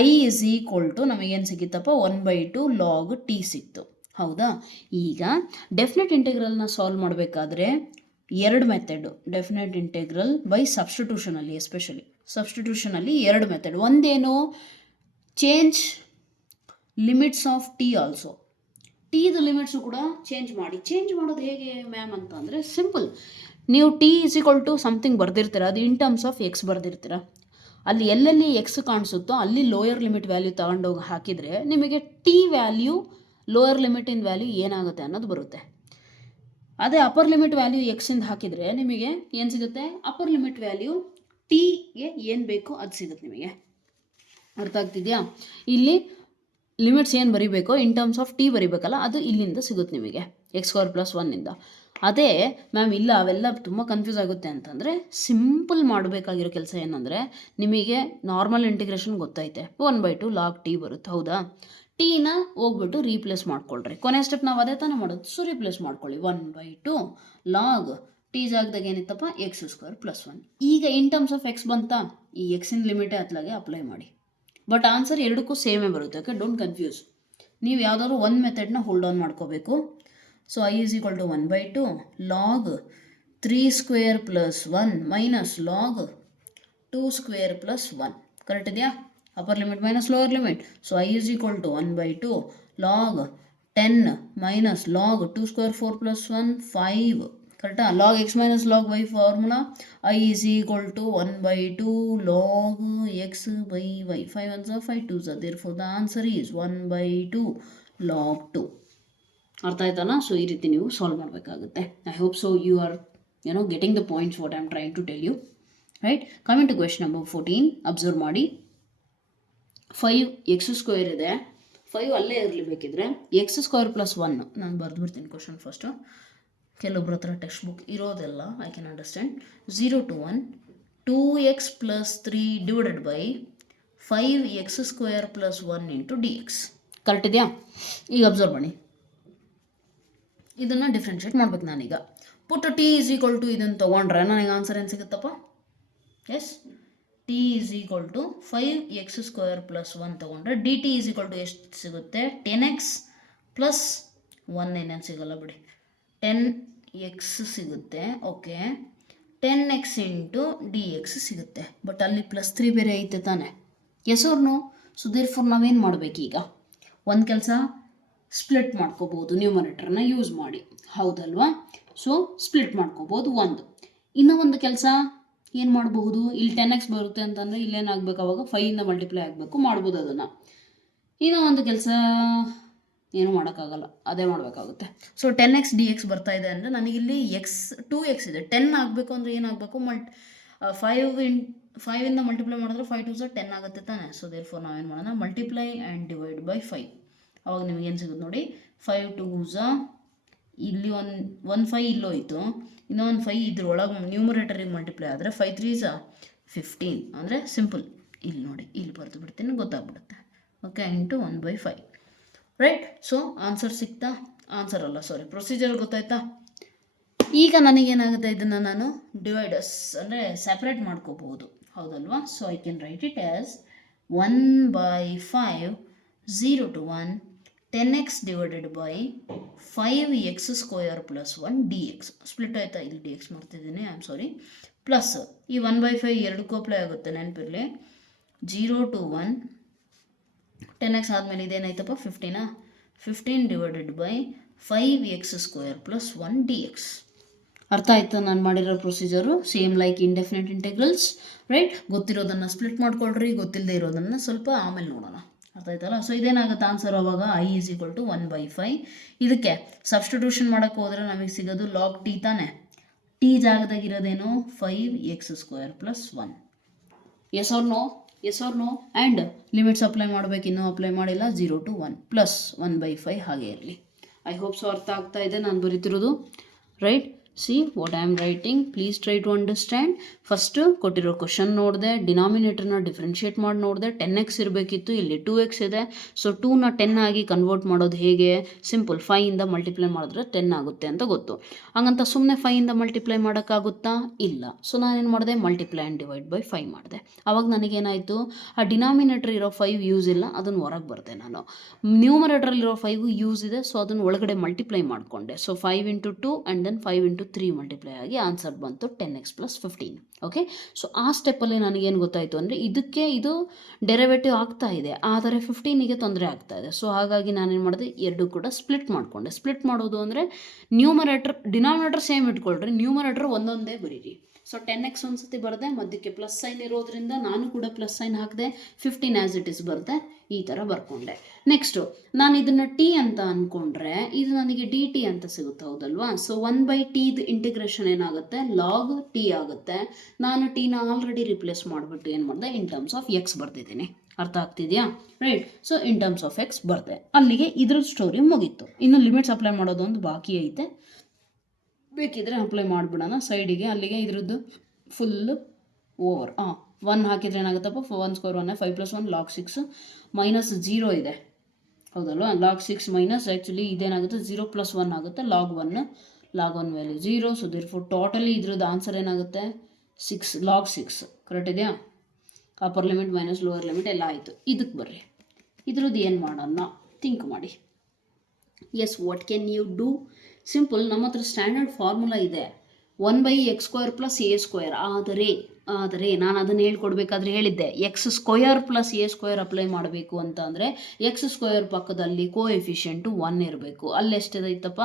ಐ ಈಸ್ ಈಕ್ವಲ್ ಟು ನಮಗೇನು ಸಿಕ್ಕಿತ್ತಪ್ಪ, 1/2 log t ಸಿಕ್ತು, ಹೌದಾ? ಈಗ ಡೆಫಿನೆಟ್ ಇಂಟೆಗ್ರಲ್ನ ಸಾಲ್ವ್ ಮಾಡಬೇಕಾದ್ರೆ ಎರಡು ಮೆಥಡು, ಡೆಫಿನೆಟ್ ಇಂಟೆಗ್ರಲ್ ಬೈ ಸಬ್ಸ್ಟಿಟ್ಯೂಷನಲ್ಲಿ, ಎಸ್ಪೆಷಲಿ ಸಬ್ಸ್ಟಿಟ್ಯೂಷನಲ್ಲಿ ಎರಡು ಮೆಥಡ್. ಒಂದೇನು, change limits of t also. ಟಿದು ಲಿಮಿಟ್ಸು ಕೂಡ ಚೇಂಜ್ ಮಾಡೋದು ಹೇಗೆ ಮ್ಯಾಮ್ ಅಂತ ಅಂದರೆ ಸಿಂಪಲ್. ನೀವು t is equal to something ಬರ್ದಿರ್ತೀರ, ಅದು ಇನ್ ಟರ್ಮ್ಸ್ ಆಫ್ ಎಕ್ಸ್ ಬರ್ದಿರ್ತೀರ. ಅಲ್ಲಿ ಎಲ್ಲೆಲ್ಲಿ ಎಕ್ಸ್ ಕಾಣಿಸುತ್ತೋ ಅಲ್ಲಿ ಲೋಯರ್ ಲಿಮಿಟ್ ವ್ಯಾಲ್ಯೂ ತಗೊಂಡೋಗಿ ಹಾಕಿದರೆ ನಿಮಗೆ ಟಿ ವ್ಯಾಲ್ಯೂ, ಲೋಯರ್ ಲಿಮಿಟಿನ ವ್ಯಾಲ್ಯೂ ಏನಾಗುತ್ತೆ ಅನ್ನೋದು ಬರುತ್ತೆ. ಅದೇ ಅಪ್ಪರ್ ಲಿಮಿಟ್ ವ್ಯಾಲ್ಯೂ ಎಕ್ಸಿಂದ ಹಾಕಿದರೆ ನಿಮಗೆ ಏನು ಸಿಗುತ್ತೆ, ಅಪ್ಪರ್ ಲಿಮಿಟ್ ವ್ಯಾಲ್ಯೂ ಟಿಗೆ ಏನು ಬೇಕೋ ಅದು ಸಿಗುತ್ತೆ ನಿಮಗೆ. ಅರ್ಥ ಆಗ್ತಿದೆಯಾ? ಇಲ್ಲಿ ಲಿಮಿಟ್ಸ್ ಏನು ಬರೀಬೇಕೋ ಇನ್ ಟರ್ಮ್ಸ್ ಆಫ್ ಟಿ ಬರೀಬೇಕಲ್ಲ, ಅದು ಇಲ್ಲಿಂದ ಸಿಗುತ್ತೆ ನಿಮಗೆ, x² + 1 ಇಂದ. ಅದೇ ಮ್ಯಾಮ್ ಇಲ್ಲ ಅವೆಲ್ಲ ತುಂಬ ಕನ್ಫ್ಯೂಸ್ ಆಗುತ್ತೆ ಅಂತಂದರೆ ಸಿಂಪಲ್ ಮಾಡಬೇಕಾಗಿರೋ ಕೆಲಸ ಏನಂದರೆ ನಿಮಗೆ ನಾರ್ಮಲ್ ಇಂಟಿಗ್ರೇಷನ್ ಗೊತ್ತೈತೆ 1/2 log t ಬರುತ್ತೆ ಹೌದಾ. ಟೀನ ಹೋಗ್ಬಿಟ್ಟು ರೀಪ್ಲೇಸ್ ಮಾಡ್ಕೊಳ್ರಿ. ಕೊನೆ ಸ್ಟೆಪ್ ನಾವು ಅದೇ ತಾನೇ ಮಾಡೋದು. ಸೊ ರೀಪ್ಲೇಸ್ ಮಾಡ್ಕೊಳ್ಳಿ 1/2 log ಟಿ ಜಾಗದಾಗ ಏನಿತ್ತಪ್ಪ x² + 1. ಈಗ ಇನ್ ಟರ್ಮ್ಸ್ ಆಫ್ ಎಕ್ಸ್ ಬಂತಾ, ಈ ಎಕ್ಸಿನ ಲಿಮಿಟೇ ಅತ್ಲಾಗೆ ಅಪ್ಲೈ ಮಾಡಿ. ಬಟ್ ಆನ್ಸರ್ ಎರಡಕ್ಕೂ ಸೇಮೇ ಬರುತ್ತೆ. Okay, don't confuse. ನೀವು ಯಾವುದಾದ್ರು ಒಂದು ಮೆಥಡ್ನ ಹೋಲ್ಡ್ ಆನ್ ಮಾಡ್ಕೋಬೇಕು. So i = 1/2 log 3² + 1 - log 2² + 1. Correct ಇದೆಯಾ? Upper limit minus lower limit. So i = 1/2 log 10 - log 2² 4 + 1 5. ಕರೆಕ್ಟಾ? log x - log y formula i = 1/2 log x/y. 5 1s are 5 2s are. Therefore the answer is 1/2 log 2. ಅರ್ಥ ಆಯ್ತಾನ? ಸೊ ಈ ರೀತಿ ನೀವು ಸಾಲ್ವ್ ಮಾಡಬೇಕಾಗುತ್ತೆ. I hope so you are getting the points what I am trying to tell you. Right, coming to question number 14. Observe ಮಾಡಿ. 5x² ಇದೆ. 5 ಅಲ್ಲೇ ಇರಲಿ ಬೇಕಿದ್ರೆ. x² + 1 ನಾನು ಬರೆದ್ಬಿಡ್ತೀನಿ ಕ್ವಶನ್ ಫಸ್ಟು. ಕೆಲವೊಬ್ಬರ ಹತ್ರ ಟೆಕ್ಸ್ಟ್ ಬುಕ್ ಇರೋದೆಲ್ಲ I can understand. 0 to 1 2x + 3 / 5x² + 1 × dx. Correct ಇದೆಯಾ? ಈಗ ಅಬ್ಸರ್ವ್ ಮಾಡಿ, ಇದನ್ನು ಡಿಫ್ರೆನ್ಷಿಯೇಟ್ ಮಾಡ್ಬೇಕು ನಾನೀಗ. ಪುಟ್ಟು t = ಇದನ್ನು ತೊಗೊಂಡ್ರೆ ನನಗೆ ಆನ್ಸರ್ ಏನು ಸಿಗುತ್ತಪ್ಪ? ಎಸ್, t = 5x² + 1 ತೊಗೊಂಡ್ರೆ dt = ಎಷ್ಟು ಸಿಗುತ್ತೆ? 10x + 1 ಏನೇನು ಸಿಗೋಲ್ಲ ಬಿಡಿ, 10x ಸಿಗುತ್ತೆ. ಓಕೆ, 10x × dx ಸಿಗುತ್ತೆ. ಬಟ್ ಅಲ್ಲಿ +3 ಬೇರೆ ಐತೆ ತಾನೆ. Yes or no? So therefore ನಾವೇನು ಮಾಡಬೇಕೀಗ? ಒಂದು ಕೆಲಸ ಸ್ಪ್ಲಿಟ್ ಮಾಡ್ಕೋಬೋದು ನ್ಯೂಮರೇಟರ್ನ ಯೂಸ್ ಮಾಡಿ, ಹೌದಲ್ವಾ? ಸೊ ಸ್ಪ್ಲಿಟ್ ಮಾಡ್ಕೋಬೋದು ಒಂದು. ಇನ್ನೂ ಒಂದು ಕೆಲಸ ಏನು ಮಾಡಬಹುದು? ಇಲ್ಲಿ 10x ಬರುತ್ತೆ ಅಂತಂದರೆ ಇಲ್ಲೇನಾಗಬೇಕು, ಅವಾಗ 5ಇಂದ ಮಲ್ಟಿಪ್ಲೈ ಆಗಬೇಕು, ಮಾಡ್ಬೋದು ಅದನ್ನು. ಇನ್ನೂ ಒಂದು ಕೆಲಸ ಏನೂ ಮಾಡೋಕ್ಕಾಗಲ್ಲ, ಅದೇ ಮಾಡಬೇಕಾಗುತ್ತೆ. ಸೊ 10x dx ಬರ್ತಾ ಇದೆ ಅಂದರೆ ನನಗಿಲ್ಲಿ 2x ಇದೆ. 10 ಆಗಬೇಕು ಅಂದರೆ ಏನಾಗಬೇಕು? 5ಇಂದ ಮಲ್ಟಿಪ್ಲೈ ಮಾಡಿದ್ರೆ 5 2s are 10 ಆಗುತ್ತೆ ತಾನೆ. ಸೊ ದೇರ್ಫೋರ್ ನಾವೇನು ಮಾಡೋಣ? Multiply and divide by 5. ಅವಾಗ ನಿಮಗೇನು ಸಿಗುತ್ತೆ ನೋಡಿ, 5 2s ಇಲ್ಲಿ 1 5 ಇಲ್ಲೋಯ್ತು, ಇನ್ನೊಂದು 5 ಇದ್ರೊಳಗೆ ನ್ಯೂಮರೇಟರಿಗೆ ಮಲ್ಟಿಪ್ಲೈ ಆದರೆ 5 3s 15. ಅಂದರೆ ಸಿಂಪಲ್, ಇಲ್ಲಿ ನೋಡಿ, ಇಲ್ಲಿ ಬರೆದು ಬಿಡ್ತೀನಿ, ಗೊತ್ತಾಗ್ಬಿಡುತ್ತೆ. ಓಕೆ, × 1/5. ರೈಟ್. ಸೊ ಆನ್ಸರ್ ಸಿಕ್ತಾ? ಆನ್ಸರ್ ಅಲ್ಲ, ಸಾರಿ, ಪ್ರೊಸೀಜರ್ ಗೊತ್ತಾಯ್ತಾ? ಈಗ ನನಗೇನಾಗುತ್ತೆ, ಇದನ್ನು ನಾನು ಡಿವೈಡರ್ಸ್ ಅಂದರೆ ಸೆಪ್ರೇಟ್ ಮಾಡ್ಕೋಬಹುದು, ಹೌದಲ್ವಾ? So I can write it as 1/5 0 to 1 10x / 5x² + 1 dx. Split ಆಯಿತಾ? ಇಲ್ಲಿ dx ಮಾಡ್ತಿದ್ದೀನಿ, ಐ ಆಮ್ ಸಾರಿ. ಪ್ಲಸ್ ಈ 1/5 ಎರಡಕ್ಕೂ ಅಪ್ಲೈ ಆಗುತ್ತೆ, ನೆನಪಿರಲಿ. 0 to 1 10x ಆದಮೇಲೆ ಇದೇನಾಯ್ತಪ್ಪ? 15. 15 / 5x² + 1 dx. ಅರ್ಥ ಆಯ್ತಾ ನಾನು ಮಾಡಿರೋ procedure? Same like indefinite integrals. Right, ಗೊತ್ತಿರೋದನ್ನು ಸ್ಪ್ಲಿಟ್ ಮಾಡ್ಕೊಳ್ರಿ, ಗೊತ್ತಿಲ್ಲದೆ ಇರೋದನ್ನು ಸ್ವಲ್ಪ ಆಮೇಲೆ ನೋಡೋಣ. ಅರ್ಥ ಆಯ್ತಲ್ಲ? ಸೊ ಇದೇನಾಗುತ್ತೆ ಆನ್ಸರ್? ಅವಾಗ i = 1/5. ಇದಕ್ಕೆ ಸಬ್ಸ್ಟಿಟ್ಯೂಷನ್ ಮಾಡೋಕ್ಕೆ ಹೋದರೆ ನಮಗೆ ಸಿಗೋದು log t ತಾನೆ. ಟಿ ಜಾಗದಾಗಿರೋದೇನು? 5x² + 1. Yes or no? Yes or no? And limits apply ಮಾಡಬೇಕು, ಇನ್ನೂ ಅಪ್ಲೈ ಮಾಡಿಲ್ಲ. 0 to 1 + 1/5 ಹಾಗೆ ಇರಲಿ. ಐ ಹೋಪ್ ಸೊ ಅರ್ಥ ಆಗ್ತಾ ಇದೆ ನಾನು ಬರೀತಿರೋದು. Right, see what I am writing, please try to understand. First ಕೊಟ್ಟಿರೋ ಕ್ವಶನ್ ನೋಡಿದೆ, ಡಿನಾಮಿನೇಟರ್ನ ಡಿಫ್ರೆನ್ಷಿಯೇಟ್ ಮಾಡಿ ನೋಡಿದೆ. 10x ಇರಬೇಕಿತ್ತು, ಇಲ್ಲಿ 2x ಇದೆ. ಸೊ 2ನ 10 ಆಗಿ ಕನ್ವರ್ಟ್ ಮಾಡೋದು ಹೇಗೆ? ಸಿಂಪಲ್, 5ಇಂದ ಮಲ್ಟಿಪ್ಲೈ ಮಾಡಿದ್ರೆ 10 ಆಗುತ್ತೆ ಅಂತ ಗೊತ್ತು. ಹಂಗಂತ ಸುಮ್ಮನೆ 5ಇಂದ ಮಲ್ಟಿಪ್ಲೈ ಮಾಡೋಕ್ಕಾಗುತ್ತಾ? ಇಲ್ಲ. ಸೊ ನಾನೇನು ಮಾಡಿದೆ? ಮಲ್ಟಿಪ್ಲೈ ಆ್ಯಂಡ್ ಡಿವೈಡ್ ಬೈ 5 ಮಾಡಿದೆ. ಅವಾಗ ನನಗೇನಾಯಿತು? ಆ ಡಿನಾಮಿನೇಟರ್ ಇರೋ 5 ಯೂಸ್ ಇಲ್ಲ, ಅದನ್ನು ಹೊರಗೆ ಬರೆದೆ ನಾನು. ನ್ಯೂಮರೇಟರಲ್ಲಿರೋ 5 ಯೂಸ್ ಇದೆ, ಸೊ ಅದನ್ನು ಒಳಗಡೆ ಮಲ್ಟಿಪ್ಲೈ ಮಾಡಿಕೊಂಡೆ. ಸೊ 5 × 2 ಆ್ಯಂಡ್ ದೆನ್ 5 × 3 ಮಲ್ಟಿಪ್ಲೈ ಆಗಿ ಆನ್ಸರ್ ಬಂತು 10x + 15. ಓಕೆ, ಸೊ ಆ ಸ್ಟೆಪ್ಪಲ್ಲಿ ನನಗೇನು ಗೊತ್ತಾಯಿತು ಅಂದರೆ ಇದಕ್ಕೆ ಇದು ಡೆರಿವೇಟಿವ್ ಆಗ್ತಾ ಇದೆ, ಆದರೆ 15ಗೆ ತೊಂದರೆ ಆಗ್ತಾ ಇದೆ. ಸೊ ಹಾಗಾಗಿ ನಾನೇನು ಮಾಡಿದೆ? ಎರಡು ಕೂಡ ಸ್ಪ್ಲಿಟ್ ಮಾಡಿಕೊಂಡೆ. ಸ್ಪ್ಲಿಟ್ ಮಾಡೋದು ಅಂದರೆ ಡಿನಾಮಿನೇಟರ್ ಸೇಮ್ ಇಟ್ಕೊಳ್ರಿ, ನ್ಯೂಮರೇಟರ್ ಒಂದೊಂದೇ ಬರೀರಿ. ಸೊ 10x ಒಂದು ಸತಿ ಬರೆದೆ, ಮಧ್ಯಕ್ಕೆ ಪ್ಲಸ್ ಸೈನ್ ಇರೋದ್ರಿಂದ ನಾನು ಕೂಡ ಪ್ಲಸ್ ಸೈನ್ ಹಾಕಿದೆ. 15 ಆ್ಯಸ್ ಇಟ್ ಇಸ್ ಬರೆದೆ, ಈ ಥರ ಬರ್ಕೊಂಡೆ. ನೆಕ್ಸ್ಟು ನಾನು ಇದನ್ನು ಟಿ ಅಂತ ಅಂದ್ಕೊಂಡ್ರೆ ಇದು ನನಗೆ ಡಿ ಟಿ ಅಂತ ಸಿಗುತ್ತೆ, ಹೌದಲ್ವಾ? ಸೊ 1/t ಇಂಟಿಗ್ರೇಷನ್ ಏನಾಗುತ್ತೆ? ಲಾಗ್ ಟಿ ಆಗುತ್ತೆ. ನಾನು ಟಿನ ಆಲ್ರೆಡಿ ರಿಪ್ಲೇಸ್ ಮಾಡಿಬಿಟ್ಟು ಏನು ಮಾಡಿದೆ? ಇನ್ ಟರ್ಮ್ಸ್ ಆಫ್ ಎಕ್ಸ್ ಬರ್ತಿದ್ದೀನಿ. ಅರ್ಥ ಆಗ್ತಿದೆಯಾ? Right, so in terms of x ಬರ್ದೆ. ಅಲ್ಲಿಗೆ ಇದ್ರ ಸ್ಟೋರಿ ಮುಗೀತು. ಇನ್ನು ಲಿಮಿಟ್ಸ್ ಅಪ್ಲೈ ಮಾಡೋದು ಒಂದು ಬಾಕಿ ಐತೆ, ಬೇಕಿದ್ರೆ ಅಪ್ಲೈ ಮಾಡಿಬಿಡೋಣ ಸೈಡಿಗೆ. ಅಲ್ಲಿಗೆ ಇದ್ರದ್ದು ಫುಲ್ಲು ಓವರ್. 1 ಹಾಕಿದ್ರೆ ಏನಾಗುತ್ತಪ್ಪ, 1 ಸ್ಕ್ವೇರ್ 1 5 + 1 log 6 ಮೈನಸ್ 0 ಇದೆ ಹೌದಲ್ವಾ. log 6 ಮೈನಸ್ ಆ್ಯಕ್ಚುಲಿ ಇದೇನಾಗುತ್ತೆ 0 + 1 ಆಗುತ್ತೆ log 1 value 0. So therefore totally ಇದ್ರದ್ದು ಆನ್ಸರ್ ಏನಾಗುತ್ತೆ 6 log 6. ಕರೆಕ್ಟ್ ಇದೆಯಾ. Upper limit minus lower limit ಎಲ್ಲ ಆಯಿತು. ಇದಕ್ಕೆ ಬರ್ರಿ, ಇದ್ರದ್ದು ಏನು ಮಾಡೋಣ ಥಿಂಕ್ ಮಾಡಿ. Yes, what can you do? Simple, ನಮ್ಮ ಹತ್ರ ಸ್ಟ್ಯಾಂಡರ್ಡ್ ಫಾರ್ಮುಲಾ ಇದೆ 1/x² + a². ಆದರೆ ನಾನು ಅದನ್ನು ಹೇಳ್ಕೊಡ್ಬೇಕಾದ್ರೆ ಹೇಳಿದ್ದೆ x² + a² ಅಪ್ಲೈ ಮಾಡಬೇಕು ಅಂತ ಅಂದರೆ x² ಪಕ್ಕದಲ್ಲಿ ಕೋಎಫಿಷಿಯೆಂಟು 1 ಇರಬೇಕು. ಅಲ್ಲಿ ಎಷ್ಟಿದೈತಪ್ಪ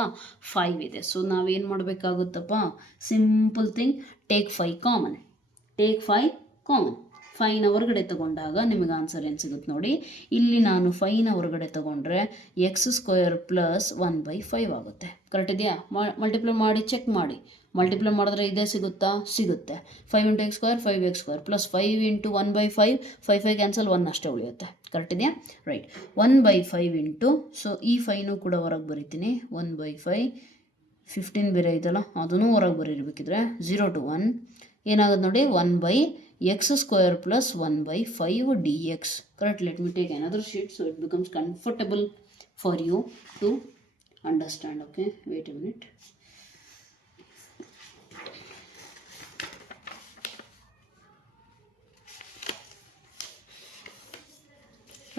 5 ಇದೆ. ಸೊ ನಾವೇನು ಮಾಡಬೇಕಾಗುತ್ತಪ್ಪ, ಸಿಂಪಲ್ ಥಿಂಗ್, ಟೇಕ್ 5 ಕಾಮನ್. 5ನ ಹೊರಗಡೆ ತಗೊಂಡಾಗ ನಿಮಗೆ ಆನ್ಸರ್ ಏನು ಸಿಗುತ್ತೆ ನೋಡಿ. ಇಲ್ಲಿ ನಾನು 5ನ ಹೊರಗಡೆ ತಗೊಂಡ್ರೆ x² + 1/5 ಆಗುತ್ತೆ. ಕರೆಕ್ಟ್ ಇದೆಯಾ. ಮಲ್ಟಿಪ್ಲೈ ಮಾಡಿ ಚೆಕ್ ಮಾಡಿ. ಮಲ್ಟಿಪ್ಲೈ ಮಾಡಿದ್ರೆ ಇದೇ ಸಿಗುತ್ತೆ 5 × x² 5x² + 5 × 1/5 5 ಕ್ಯಾನ್ಸಲ್ 1 ಅಷ್ಟೇ ಉಳಿಯುತ್ತೆ. ಕರೆಕ್ಟ್ ಇದೆಯಾ. ರೈಟ್. 1/5 ಇಂಟು, ಸೊ ಈ 5ನೂ ಕೂಡ ಹೊರಗೆ ಬರಿತೀನಿ. 1/5 15 ಬೇರೆ ಐತಲ್ಲ, ಅದನ್ನು ಹೊರಗೆ ಬರೀಬೇಕಿದ್ರೆ 0 to 1 ಏನಾಗುತ್ತೆ ನೋಡಿ 1/x² + 1/5 dx. Correct. Let me take another sheet so it becomes comfortable for you to understand. Okay, wait a minute.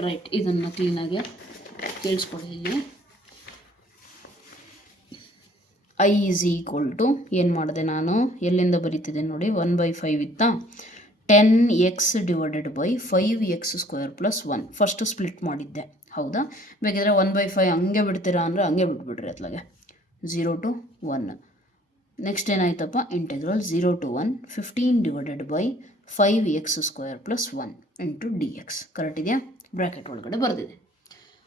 Right, ಇದನ್ನು ಕ್ಲೀನಾಗಿ ಕೇಳಿಸ್ಕೊಳ್ಳಿ. ಇಲ್ಲಿ I = ಏನು ಮಾಡಿದೆ ನಾನು, ಎಲ್ಲಿಂದ ಬರೀತಿದ್ದೆ ನೋಡಿ, 1/5 ಇತ್ತಾ, 10x / 5x² + 1 ಫಸ್ಟ್ ಸ್ಪ್ಲಿಟ್ ಮಾಡಿದ್ದೆ ಹೌದಾ. ಬೇಕಿದ್ರೆ 1/5 ಹಂಗೆ ಬಿಡ್ತೀರಾ ಅಂದರೆ ಹಂಗೆ ಬಿಟ್ಬಿಡ್ರಿ ಅತ್ಲಾಗೆ 0 to 1. ನೆಕ್ಸ್ಟ್ ಏನಾಯ್ತಪ್ಪ, integral 0 to 1 15 / 5x² + 1 × dx. Correct ಇದೆಯಾ. ಬ್ರ್ಯಾಕೆಟ್ ಒಳಗಡೆ ಬರೆದಿದೆ.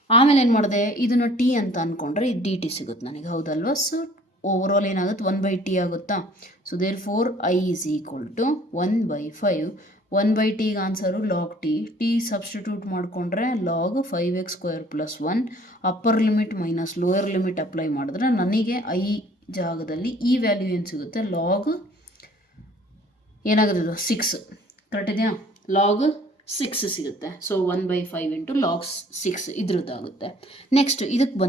ಆಮೇಲೆ ಏನು ಮಾಡಿದೆ, ಇದನ್ನು ಟಿ ಅಂತ ಅಂದ್ಕೊಂಡ್ರೆ ಇದು dt ಸಿಗುತ್ತೆ ನನಗೆ ಹೌದಲ್ವಾ. ಸೊ ಓವರಾಲ್ ಏನಾಗುತ್ತೆ 1/t ಆಗುತ್ತಾ. So therefore I = 1/5. 1/t answer log t substitute ಮಾಡಿಕೊಂಡ್ರೆ log 5x² + 1. Upper limit minus lower limit apply ಮಾಡಿದ್ರೆ ನನಗೆ I ಜಾಗದಲ್ಲಿ ಈ ವ್ಯಾಲ್ಯೂ ಏನು ಸಿಗುತ್ತೆ, ಲಾಗ್ ಏನಾಗುತ್ತೆ 6. ಕರೆಕ್ಟ್ ಇದೆಯಾ. log 6 ಸಿಗುತ್ತೆ. So 1/5 × log 6 ಇದ್ರದ್ದಾಗುತ್ತೆ. ನೆಕ್ಸ್ಟ್ ಇದಕ್ಕೆ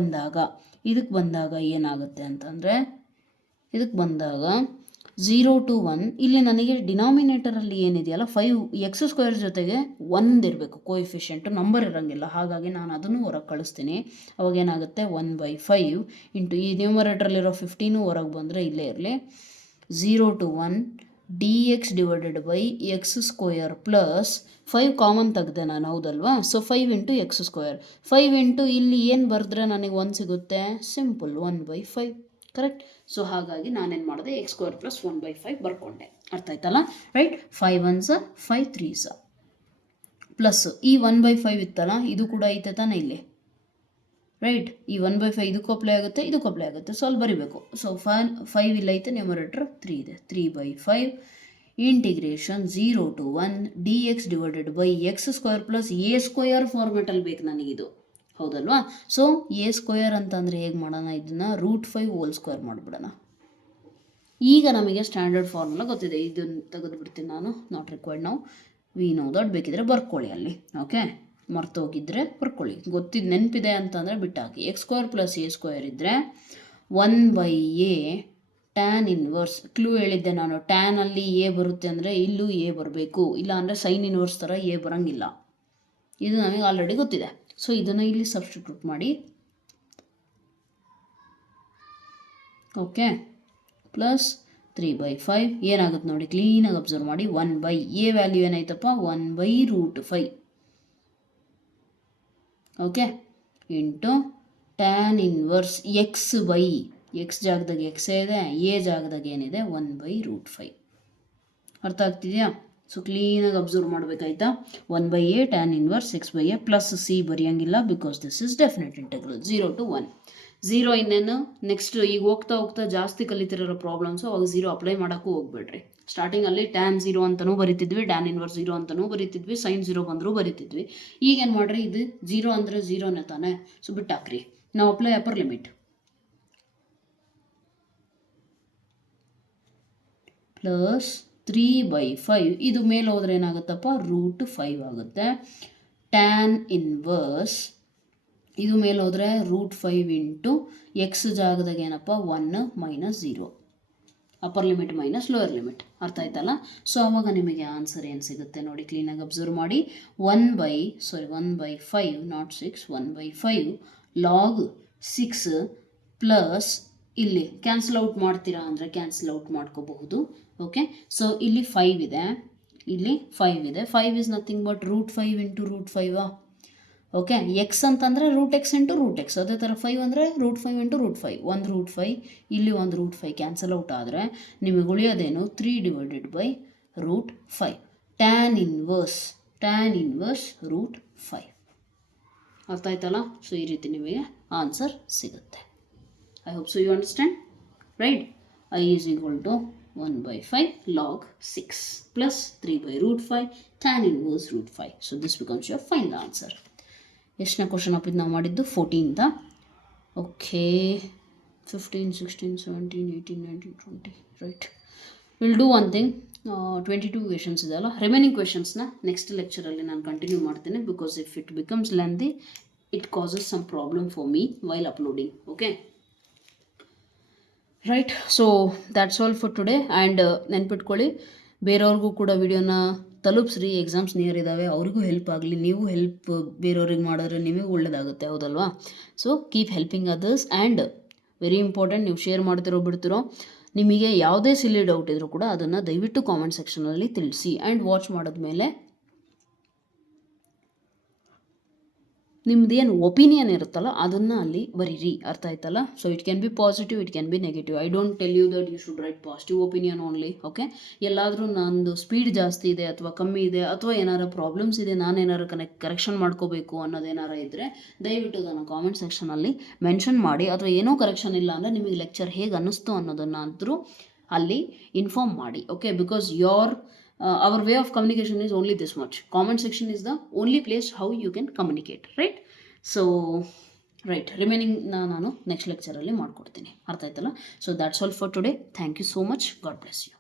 ಬಂದಾಗ ಏನಾಗುತ್ತೆ ಅಂತಂದರೆ, ಇದಕ್ಕೆ ಬಂದಾಗ 0 to 1 ಇಲ್ಲಿ ನನಗೆ ಡಿನಾಮಿನೇಟರಲ್ಲಿ ಏನಿದೆಯಲ್ಲ 5x² ಜೊತೆಗೆ 1 ಇರಬೇಕು ಕೋಎಫಿಷಿಯೆಂಟು, ನಂಬರ್ ಇರೋಂಗಿಲ್ಲ. ಹಾಗಾಗಿ ನಾನು ಅದನ್ನು ಹೊರಗೆ ಕಳಿಸ್ತೀನಿ. ಅವಾಗ ಏನಾಗುತ್ತೆ 1/5 ಇಂಟು ಈ ನ್ಯೂಮರೇಟ್ರಲ್ಲಿರೋ 15 ಹೊರಗೆ ಬಂದರೆ ಇಲ್ಲೇ ಇರಲಿ 0 to 1 dx / x² + 5 ಕಾಮನ್ ತೆಗೆದೆ ನಾನು ಹೌದಲ್ವಾ. So 5 × x². 5 ಇಂಟು ಇಲ್ಲಿ ಏನು ಬರೆದ್ರೆ ನನಗೆ 1 ಸಿಗುತ್ತೆ, ಸಿಂಪಲ್ 1/5. ಕರೆಕ್ಟ್. ಸೊ ಹಾಗಾಗಿ ನಾನೇನು ಮಾಡಿದೆ x² + 1/5 ಬರ್ಕೊಂಡೆ. ಅರ್ಥ ಆಯ್ತಲ್ಲ. ರೈಟ್. 5 1s 5 3s ಪ್ಲಸ್ ಈ 1/5 ಇತ್ತಲ್ಲ, ಇದು ಕೂಡ ಐತೆ ತಾನೇ ಇಲ್ಲಿ. ರೈಟ್. ಈ 1/5 ಇದಕ್ಕೂ ಅಪ್ಲೈ ಆಗುತ್ತೆ, ಇದಕ್ಕೂ ಅಪ್ಲೈ ಆಗುತ್ತೆ. ಸೊ ಅಲ್ಲಿ ಬರಿಬೇಕು. ಸೊ 5 ಇಲ್ಲೈತೆ, ನ್ಯೂಮರೇಟರ್ 3 ಇದೆ. 3/5 integration 0 to 1 dx / x² + a² ಫಾರ್ಮೆಟಲ್ಲಿ ಬೇಕು ನನಗಿದು ಹೌದಲ್ವಾ. ಸೊ a² ಅಂತಂದರೆ ಹೇಗೆ ಮಾಡೋಣ, ಇದನ್ನು √5² ಮಾಡಿಬಿಡೋಣ. ಈಗ ನಮಗೆ ಸ್ಟ್ಯಾಂಡರ್ಡ್ ಫಾರ್ಮುಲಾ ಗೊತ್ತಿದೆ. ಇದನ್ನು ತೆಗೆದುಬಿಡ್ತೀನಿ ನಾನು, ನಾಟ್ ರಿಕ್ವೈರ್ಡ್ ನಾವು. ವಿ ನೋ ದಟ್, ಬೇಕಿದ್ರೆ ಬರ್ಕೊಳ್ಳಿ ಅಲ್ಲಿ. ಓಕೆ, ಮರ್ತೋಗಿದ್ರೆ ಬರ್ಕೊಳ್ಳಿ. ನೆನಪಿದೆ ಅಂತಂದರೆ ಬಿಟ್ಟಾಕಿ. x² + a² ಇದ್ದರೆ 1/a tan ಇನ್ವರ್ಸ್. ಕ್ಲೂ ಹೇಳಿದ್ದೆ ನಾನು, ಟ್ಯಾನಲ್ಲಿ ಎ ಬರುತ್ತೆ ಅಂದರೆ ಇಲ್ಲೂ ಎ ಬರಬೇಕು, ಇಲ್ಲ ಅಂದರೆ ಸೈನ್ ಇನ್ವರ್ಸ್ ಥರ ಎ ಬರೋಂಗಿಲ್ಲ. ಇದು ನಮಗೆ ಆಲ್ರೆಡಿ ಗೊತ್ತಿದೆ. ಸೊ ಇದನ್ನು ಇಲ್ಲಿ ಸಬ್ಸ್ಟಿಟ್ಯೂಟ್ ಮಾಡಿ. ಓಕೆ, ಪ್ಲಸ್ 3/5 ಏನಾಗುತ್ತೆ ನೋಡಿ, ಕ್ಲೀನಾಗಿ ಅಬ್ಸರ್ವ್ ಮಾಡಿ. 1/a ವ್ಯಾಲ್ಯೂ ಏನಾಯ್ತಪ್ಪ 1/√5. Okay, into tan inverse x ಜಾಗದಾಗ x ಇದೆ, ಎ ಜಾಗದಾಗ ಏನಿದೆ 1/√5. ಅರ್ಥ ಆಗ್ತಿದೆಯಾ. ಸೊ ಕ್ಲೀನಾಗಿ ಅಬ್ಸರ್ವ್ ಮಾಡಬೇಕಾಯ್ತಾ. 1/a tan inverse x/a plus C ಬರೆಯೋಂಗಿಲ್ಲ, because this is definite integral 0 to 1. 0 ಇನ್ನೇನು ನೆಕ್ಸ್ಟ್ ಈಗ ಹೋಗ್ತಾ ಜಾಸ್ತಿ ಕಲಿತಿರೋ ಪ್ರಾಬ್ಲಮ್ಸು, ಅವಾಗ 0 ಅಪ್ಲೈ ಮಾಡೋಕ್ಕೂ ಹೋಗ್ಬೇಡ್ರಿ. ಸ್ಟಾರ್ಟಿಂಗಲ್ಲಿ ಟ್ಯಾನ್ 0 ಅಂತಲೂ ಬರಿತಿದ್ವಿ, ಟ್ಯಾನ್ ಇನ್ವರ್ಸ್ 0 ಅಂತಲೂ ಬರಿತಿದ್ವಿ, ಸೈನ್ 0 ಬಂದರೂ ಬರಿತಿದ್ವಿ. ಈಗೇನು ಮಾಡಿರಿ, ಇದು 0 ಅಂದರೆ 0ನೇ ತಾನೇ. ಸೊ ಬಿಟ್ಟಾಕ್ರಿ. ನಾವು ಅಪ್ಲೈ ಅಪ್ಪರ್ ಲಿಮಿಟ್. ಪ್ಲಸ್ 3/5 ಇದು ಮೇಲೆ ಹೋದ್ರೆ ಏನಾಗುತ್ತಪ್ಪ √5 ಆಗುತ್ತೆ. ಟ್ಯಾನ್ ಇನ್ವರ್ಸ್ ಇದು ಮೇಲೆ ಹೋದರೆ √5 ಇಂಟು ಎಕ್ಸ್ ಜಾಗದಾಗ ಏನಪ್ಪ 1 - 0 upper limit minus lower limit. ಅರ್ಥ ಆಯ್ತಲ್ಲ? ಸೊ ಆವಾಗ ನಿಮಗೆ ಆನ್ಸರ್ ಏನು ಸಿಗುತ್ತೆ ನೋಡಿ, ಕ್ಲೀನಾಗಿ ಅಬ್ಸರ್ವ್ ಮಾಡಿ. 1/5 ನಾಟ್ 6 1/5 ಲಾಗ್ 6 ಪ್ಲಸ್ ಇಲ್ಲಿ ಕ್ಯಾನ್ಸಲ್ ಔಟ್ ಮಾಡ್ತೀರಾ ಅಂದರೆ ಕ್ಯಾನ್ಸಲ್ ಔಟ್ ಮಾಡ್ಕೋಬಹುದು. ಓಕೆ, ಸೊ ಇಲ್ಲಿ 5 ಇದೆ, ಇಲ್ಲಿ 5 ಇದೆ. 5 is nothing but √5 into √5. Okay, X ಅಂತಂದರೆ √x ಇಂಟು √x. ಅದೇ ಥರ 5 ಅಂದರೆ √5 ಇಂಟು √5. ಒಂದು √5 ಇಲ್ಲಿ ಒಂದು √5 ಕ್ಯಾನ್ಸಲ್ ಔಟ್ ಆದರೆ ನಿಮಗೆ ಉಳಿಯೋದೇನು 3/√5. Tan inverse √5. ಅರ್ಥ ಆಯ್ತಲ್ಲ? ಸೊ ಈ ರೀತಿ ನಿಮಗೆ ಆನ್ಸರ್ ಸಿಗುತ್ತೆ. I hope so you understand, right? I is equal to 1/5 log 6 plus 3/√5 tan inverse √5. So this becomes your final answer. ಎಷ್ಟನೇ ಕ್ವಶನ್ ಅಪ್ ಇದು ನಾವು ಮಾಡಿದ್ದು 14th. ಓಕೆ, 15, 16, 17, 18, 19, 20. Right, will do one thing. 22 questions ಇದೆ ಅಲ್ಲ, ರಿಮೈನಿಂಗ್ ಕ್ವೆಶನ್ಸ್ನ ನೆಕ್ಸ್ಟ್ ಲೆಕ್ಚರಲ್ಲಿ ನಾನು ಕಂಟಿನ್ಯೂ ಮಾಡ್ತೇನೆ. Because if it becomes lengthy it causes some problem for me while uploading. Okay, right. So that's all for today. And ನೆನ್ಪಿಟ್ಕೊಳ್ಳಿ, ಬೇರೆಯವ್ರಿಗೂ ಕೂಡ ವಿಡಿಯೋನ ತಲುಪಿಸ್ರಿ. ಎಕ್ಸಾಮ್ಸ್ ನಿಯರ್ ಇದ್ದಾವೆ, ಅವ್ರಿಗೂ ಹೆಲ್ಪ್ ಆಗಲಿ. ನೀವು ಹೆಲ್ಪ್ ಬೇರೆಯವ್ರಿಗೆ ಮಾಡಿದ್ರೆ ನಿಮಗೆ ಒಳ್ಳೆಯದಾಗುತ್ತೆ, ಹೌದಲ್ವಾ? So keep helping others. And very important, ನೀವು ಶೇರ್ ಮಾಡ್ತಿರೋ ಬಿಡ್ತಿರೋ, ನಿಮಗೆ ಯಾವುದೇ ಸಿಲಿ ಡೌಟ್ ಇದ್ರೂ ಕೂಡ ಅದನ್ನು ದಯವಿಟ್ಟು ಕಾಮೆಂಟ್ ಸೆಕ್ಷನಲ್ಲಿ ತಿಳಿಸಿ. ಆ್ಯಂಡ್ ವಾಚ್ ಮಾಡಿದ್ಮೇಲೆ ನಿಮ್ದೇನು ಒಪಿನಿಯನ್ ಇರುತ್ತಲ್ಲ ಅದನ್ನು ಅಲ್ಲಿ ಬರೀರಿ. ಅರ್ಥ ಆಯ್ತಲ್ಲ? So it can be positive, it can be negative. I don't tell you that you should write positive opinion only. Okay, ಎಲ್ಲಾದರೂ ನಂದು ಸ್ಪೀಡ್ ಜಾಸ್ತಿ ಇದೆ ಅಥವಾ ಕಮ್ಮಿ ಇದೆ ಅಥವಾ ಏನಾರು ಪ್ರಾಬ್ಲಮ್ಸ್ ಇದೆ, ನಾನೇನಾರು ಕರೆಕ್ಷನ್ ಮಾಡ್ಕೋಬೇಕು ಅನ್ನೋದೇನಾರು ಇದ್ದರೆ ದಯವಿಟ್ಟು ಅದನ್ನು ಕಾಮೆಂಟ್ ಸೆಕ್ಷನಲ್ಲಿ ಮೆನ್ಷನ್ ಮಾಡಿ. ಅಥವಾ ಏನೋ ಕರೆಕ್ಷನ್ ಇಲ್ಲ ಅಂದರೆ ನಿಮಗೆ ಲೆಕ್ಚರ್ ಹೇಗೆ ಅನ್ನಿಸ್ತು ಅನ್ನೋದನ್ನು ಅಂದರೂ ಅಲ್ಲಿ ಇನ್ಫಾರ್ಮ್ ಮಾಡಿ. Okay, because our way of communication is only this much. Comment section is the only place how you can communicate, right? So right, remaining ನಾನು ನೆಕ್ಸ್ಟ್ ಲೆಕ್ಚರಲ್ಲಿ ಮಾಡ್ಕೊಡ್ತೀನಿ. ಅರ್ಥ ಆಯ್ತಲ್ಲ? So that's all for today. Thank you so much. God bless you.